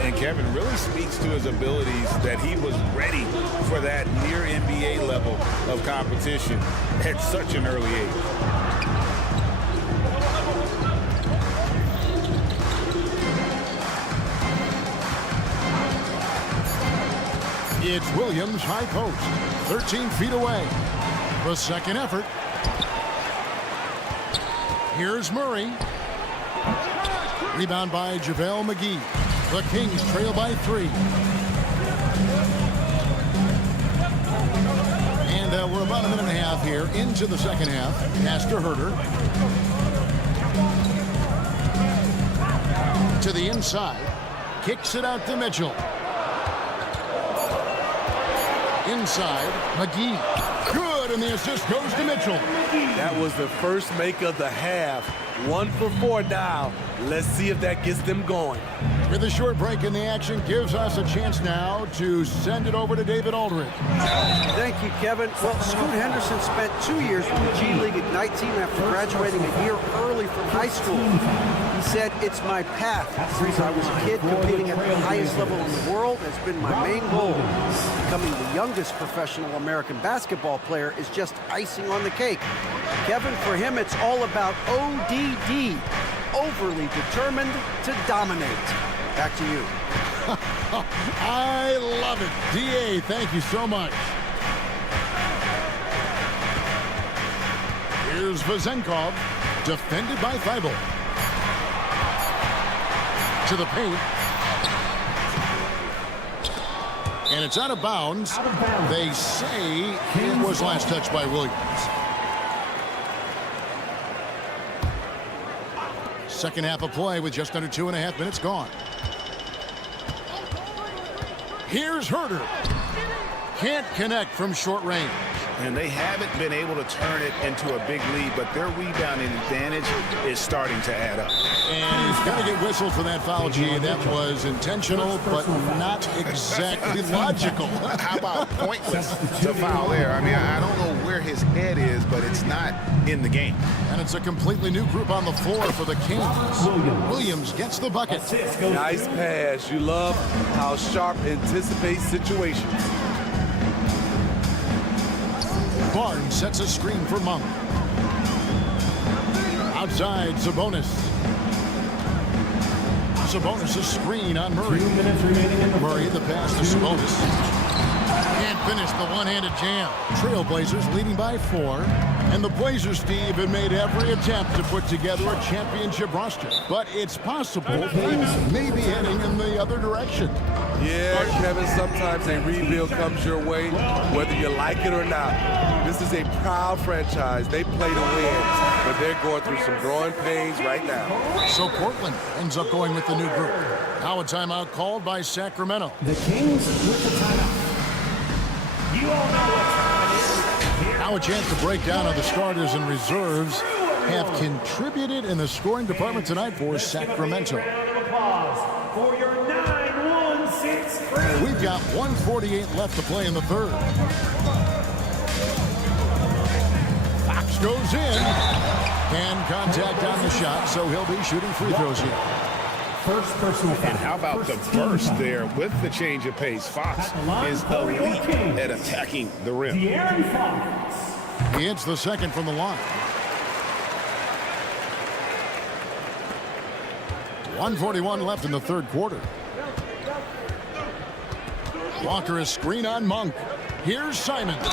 And Kevin really speaks to his abilities that he was ready for that near NBA level of competition at such an early age. It's Williams high post, 13 feet away. The second effort. Here's Murray. Rebound by JaVale McGee. The Kings trail by 3. And we're about a minute and a half here into the second half. Pass to Herter. To the inside. Kicks it out to Mitchell. Inside, McGee. Good, and the assist goes to Mitchell. That was the first make of the half. 1 for 4 now. Let's see if that gets them going. With a short break in the action, gives us a chance now to send it over to David Aldridge. Thank you, Kevin. Well, Scoot Henderson spent 2 years with the G League Ignite team after graduating a year early from high school. He said, "It's my path. Since I was a kid, competing at the highest level in the world has been my main goal. Becoming the youngest professional American basketball player is just icing on the cake." Kevin, for him, it's all about ODD. Overly determined to dominate. Back to you. I love it. DA, thank you so much. Here's Vizenkov, defended by Thibault. To the paint. And it's out of bounds. They say it was last touched by Williams. Second half of play with just under 2.5 minutes gone. Here's Herter. Can't connect from short range. And they haven't been able to turn it into a big lead, but their rebounding advantage is starting to add up. And he's got to get whistled for that foul, G. That was intentional, but not exactly logical. How about pointless to foul there? I mean, I don't know where his head is, but it's not in the game. And it's a completely new group on the floor for the Kings. Williams gets the bucket. Nice pass. You love how Sharp anticipates situations. Barnes sets a screen for Monk. Outside, Sabonis. Sabonis a screen on Murray. Murray the pass to Sabonis. Can't finish the one-handed jam. Trailblazers leading by 4. And the Blazers, Steve, have made every attempt to put together a championship roster. But it's possible things may be heading in the other direction. Yeah, Kevin, sometimes a rebuild comes your way, whether you like it or not. This is a proud franchise. They play to win, but they're going through some growing pains right now. So Portland ends up going with the new group. Now a timeout called by Sacramento. The Kings with the timeout. You all know what time it is. Now a chance to break down how the starters and reserves have contributed in the scoring department tonight for Sacramento. For your 9-1-6 crew. We've got 1:48 left to play in the third. Fox goes in. And contact on the shot, so he'll be shooting free throws here. First personal foul. And how about the burst there with the change of pace? Fox is elite at attacking the rim. He hits the second from the line. 1:41 left in the third quarter. Walker a screen on Monk. Here's Simons.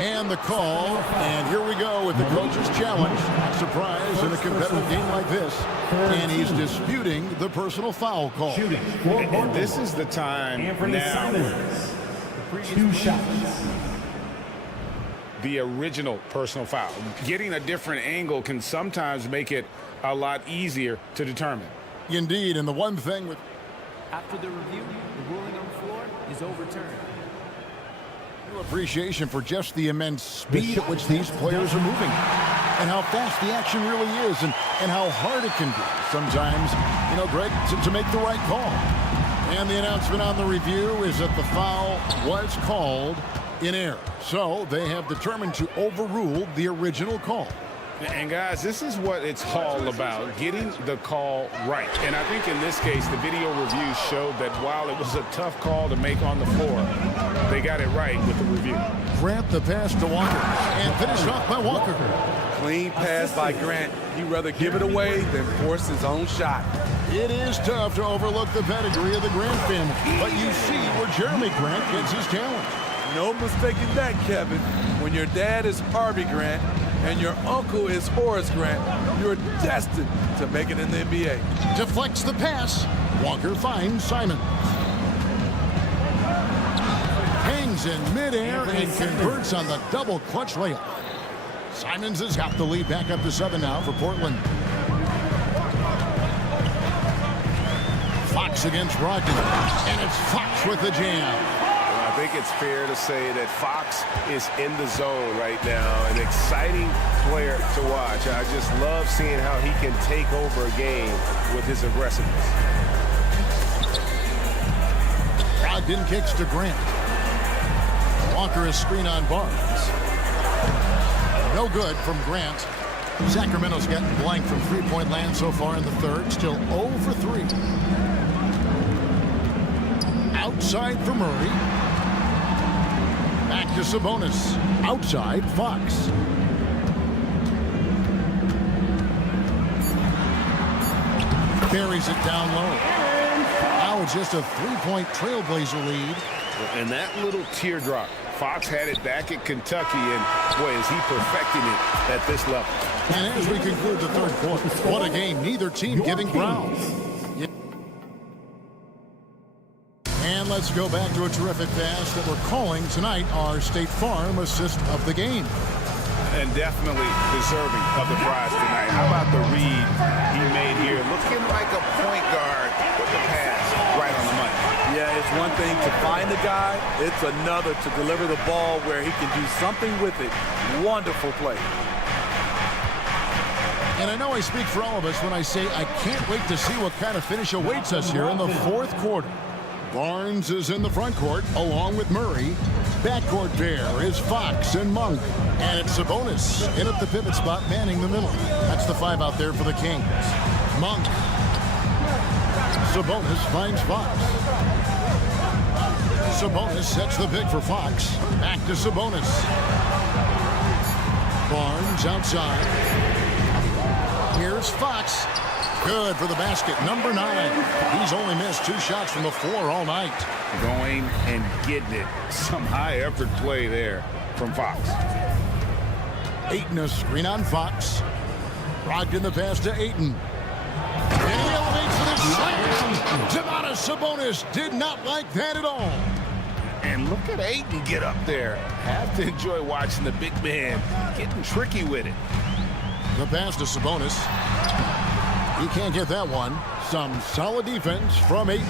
And And the call, and here we go with the coach's challenge. Surprise in a competitive game like this. And he's disputing the personal foul call. And this is the time now. 2 shots. The original personal foul. Getting a different angle can sometimes make it a lot easier to determine. Indeed, and the one thing with... After the review, the ruling on the floor is overturned. Appreciation for just the immense speed at which these players are moving and how fast the action really is and how hard it can be sometimes, you know, Greg, to make the right call. And the announcement on the review is that the foul was called in error. So they have determined to overrule the original call. And guys, this is what it's all about, getting the call right. And I think in this case, the video review showed that while it was a tough call to make on the floor, they got it right with the review. Grant the pass to Walker and finished off by Walker. Clean pass by Grant. He'd rather give it away than force his own shot. It is tough to overlook the pedigree of the Grant family, but you see where Jeremy Grant gets his talent. No mistaking that, Kevin. When your dad is Harvey Grant and your uncle is Horace Grant, you're destined to make it in the NBA. Deflects the pass. Walker finds Simon. Hangs in midair and converts on the double clutch layup. Simons has got the lead back up to 7 now for Portland. Fox against Brogdon. And it's Fox with the jam. I think it's fair to say that Fox is in the zone right now. An exciting player to watch. I just love seeing how he can take over a game with his aggressiveness. Brogdon kicks to Grant. Walker is screen on Barnes. No good from Grant. Sacramento's gotten blank from three-point land so far in the third. Still 0 for 3. Outside for Murray. Back to Sabonis. Outside, Fox. Buries it down low. Now it's just a 3-point Trailblazer lead. And that little teardrop, Fox had it back at Kentucky, and boy, is he perfecting it at this level. And as we conclude the third quarter, what a game, neither team giving ground. And let's go back to a terrific pass that we're calling tonight our State Farm assist of the game. And definitely deserving of the prize tonight. How about the read he made here? Looking like a point guard with the pass right on the money. Yeah, it's one thing to find the guy. It's another to deliver the ball where he can do something with it. Wonderful play. And I know I speak for all of us when I say I can't wait to see what kind of finish awaits us here in the fourth quarter. Barnes is in the front court along with Murray. Backcourt pair is Fox and Monk. And it's Sabonis in at the pivot spot, manning the middle. That's the 5 out there for the Kings. Monk. Sabonis finds Fox. Sabonis sets the pick for Fox. Back to Sabonis. Barnes outside. Here's Fox. Good for the basket, number 9. He's only missed 2 shots from the floor all night. Going and getting it. Some high-effort play there from Fox. Ayton a screen on Fox. Brogdon the pass to Ayton. And he elevates for the slam. Domantas Sabonis did not like that at all. And look at Ayton get up there. Have to enjoy watching the big man getting tricky with it. The pass to Sabonis. He can't get that one. Some solid defense from Ayton.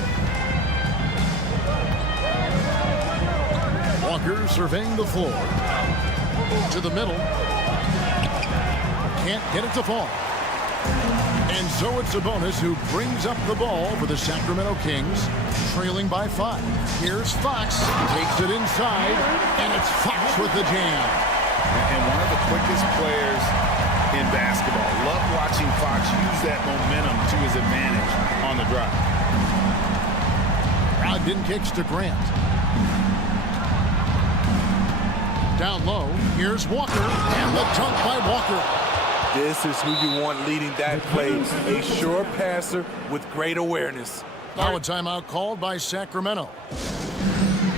Walker surveying the floor. To the middle. Can't get it to fall. And so it's Sabonis who brings up the ball for the Sacramento Kings, trailing by 5. Here's Fox. Takes it inside, and it's Fox with the jam. And one of the quickest players in basketball. Love watching Fox use that momentum to his advantage on the drive. Brogdon kicks to Grant. Down low, here's Walker, and the dunk by Walker. This is who you want leading that play. A sure passer with great awareness. Now a timeout called by Sacramento.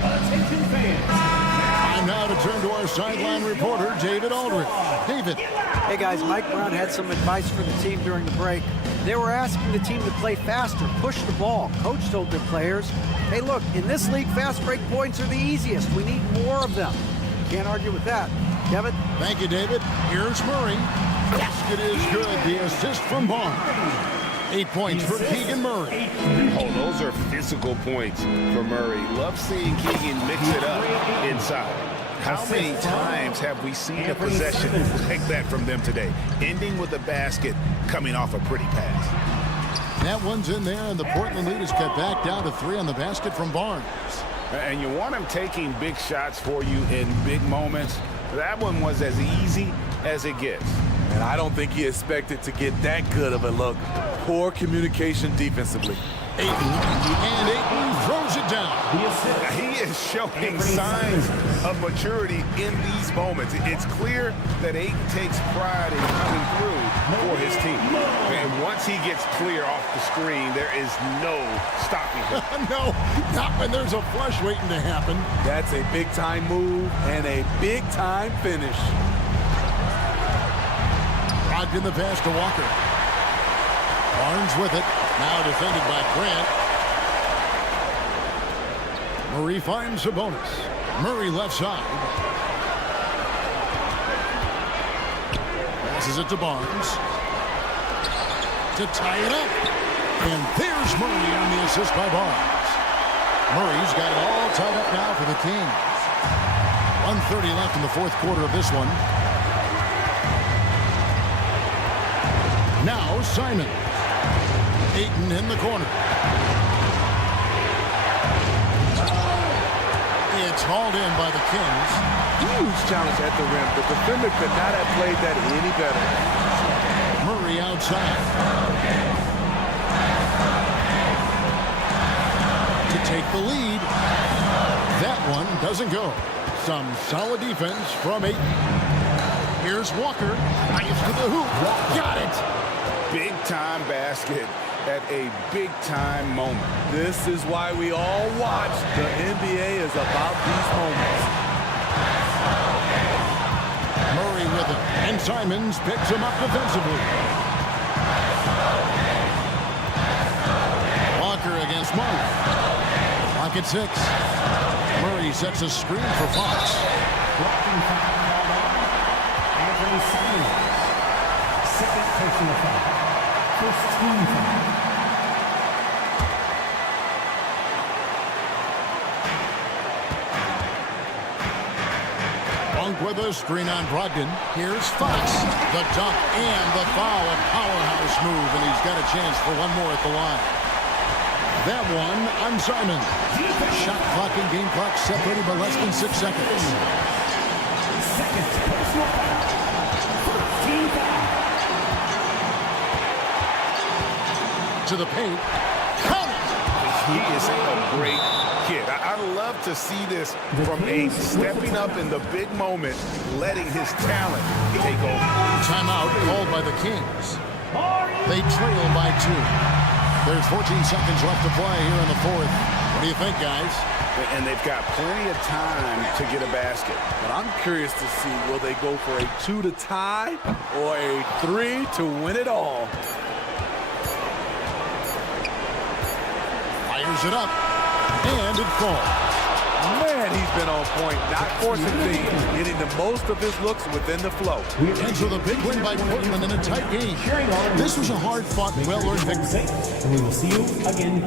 Attention fans. Time now to turn to our our sideline reporter, David Aldridge. David. Hey, guys, Mike Brown had some advice for the team during the break. They were asking the team to play faster, push the ball. Coach told their players, hey, look, in this league, fast break points are the easiest. We need more of them. Can't argue with that. Kevin? Thank you, David. Here's Murray. Basket is good. The assist from Barnes. 8 points for Keegan Murray. Oh, those are physical points for Murray. Love seeing Keegan mix it up inside. How many times have we seen a possession like that from them today? Ending with a basket, coming off a pretty pass. That one's in there, and the Portland lead is cut back down to 3 on the basket from Barnes. And you want him taking big shots for you in big moments. That one was as easy as it gets. And I don't think he expected to get that good of a look. Poor communication defensively. Ayton throws it down. He is showing signs of maturity in these moments. It's clear that Ayton takes pride in coming through for his team. And once he gets clear off the screen, there is no stopping him. No, not when there's a flush waiting to happen. That's a big-time move and a big-time finish. Brogdon the pass to Walker. Barnes with it. Now defended by Grant. Murray finds Sabonis. Murray left side. Passes it to Barnes. To tie it up. And there's Murray on the assist by Barnes. Murray's got it all tied up now for the Kings. 1:30 left in the fourth quarter of this one. Now Simon. Ayton in the corner. It's hauled in by the Kings. Huge challenge at the rim. The defender could not have played that any better. Murray outside. To take the lead. That one doesn't go. Some solid defense from Ayton. Here's Walker. Nice to the hoop. Got it. Big-time basket at a big-time moment. This is why we all watch. The NBA is about these moments. Murray with it. And Simons picks him up defensively. Walker against Murray. Clock at 6. Murray sets a screen for Fox. Anthony Simons. Second personal foul. First team foul. Bunk with a screen on Brogdon. Here's Fox. The dunk and the foul. A powerhouse move, and he's got a chance for one more at the line. That one on Simon. Shot clock and game clock separated by less than 6 seconds. Second personal foul. First team foul. To the paint. He is a great kid. I love to see this from Ayton, stepping up in the big moment, letting his talent take over. Timeout called by the Kings. They trail by 2. There's 14 seconds left to play here in the fourth. What do you think, guys? And they've got plenty of time to get a basket. But I'm curious to see, will they go for a 2 to tie or a 3 to win it all? Fires it up. And it falls. Man, he's been on point, not forcing things, getting the most of his looks within the flow. And so the big win by Portland in a tight game. This was a hard-fought, well-earned victory. And we will see you again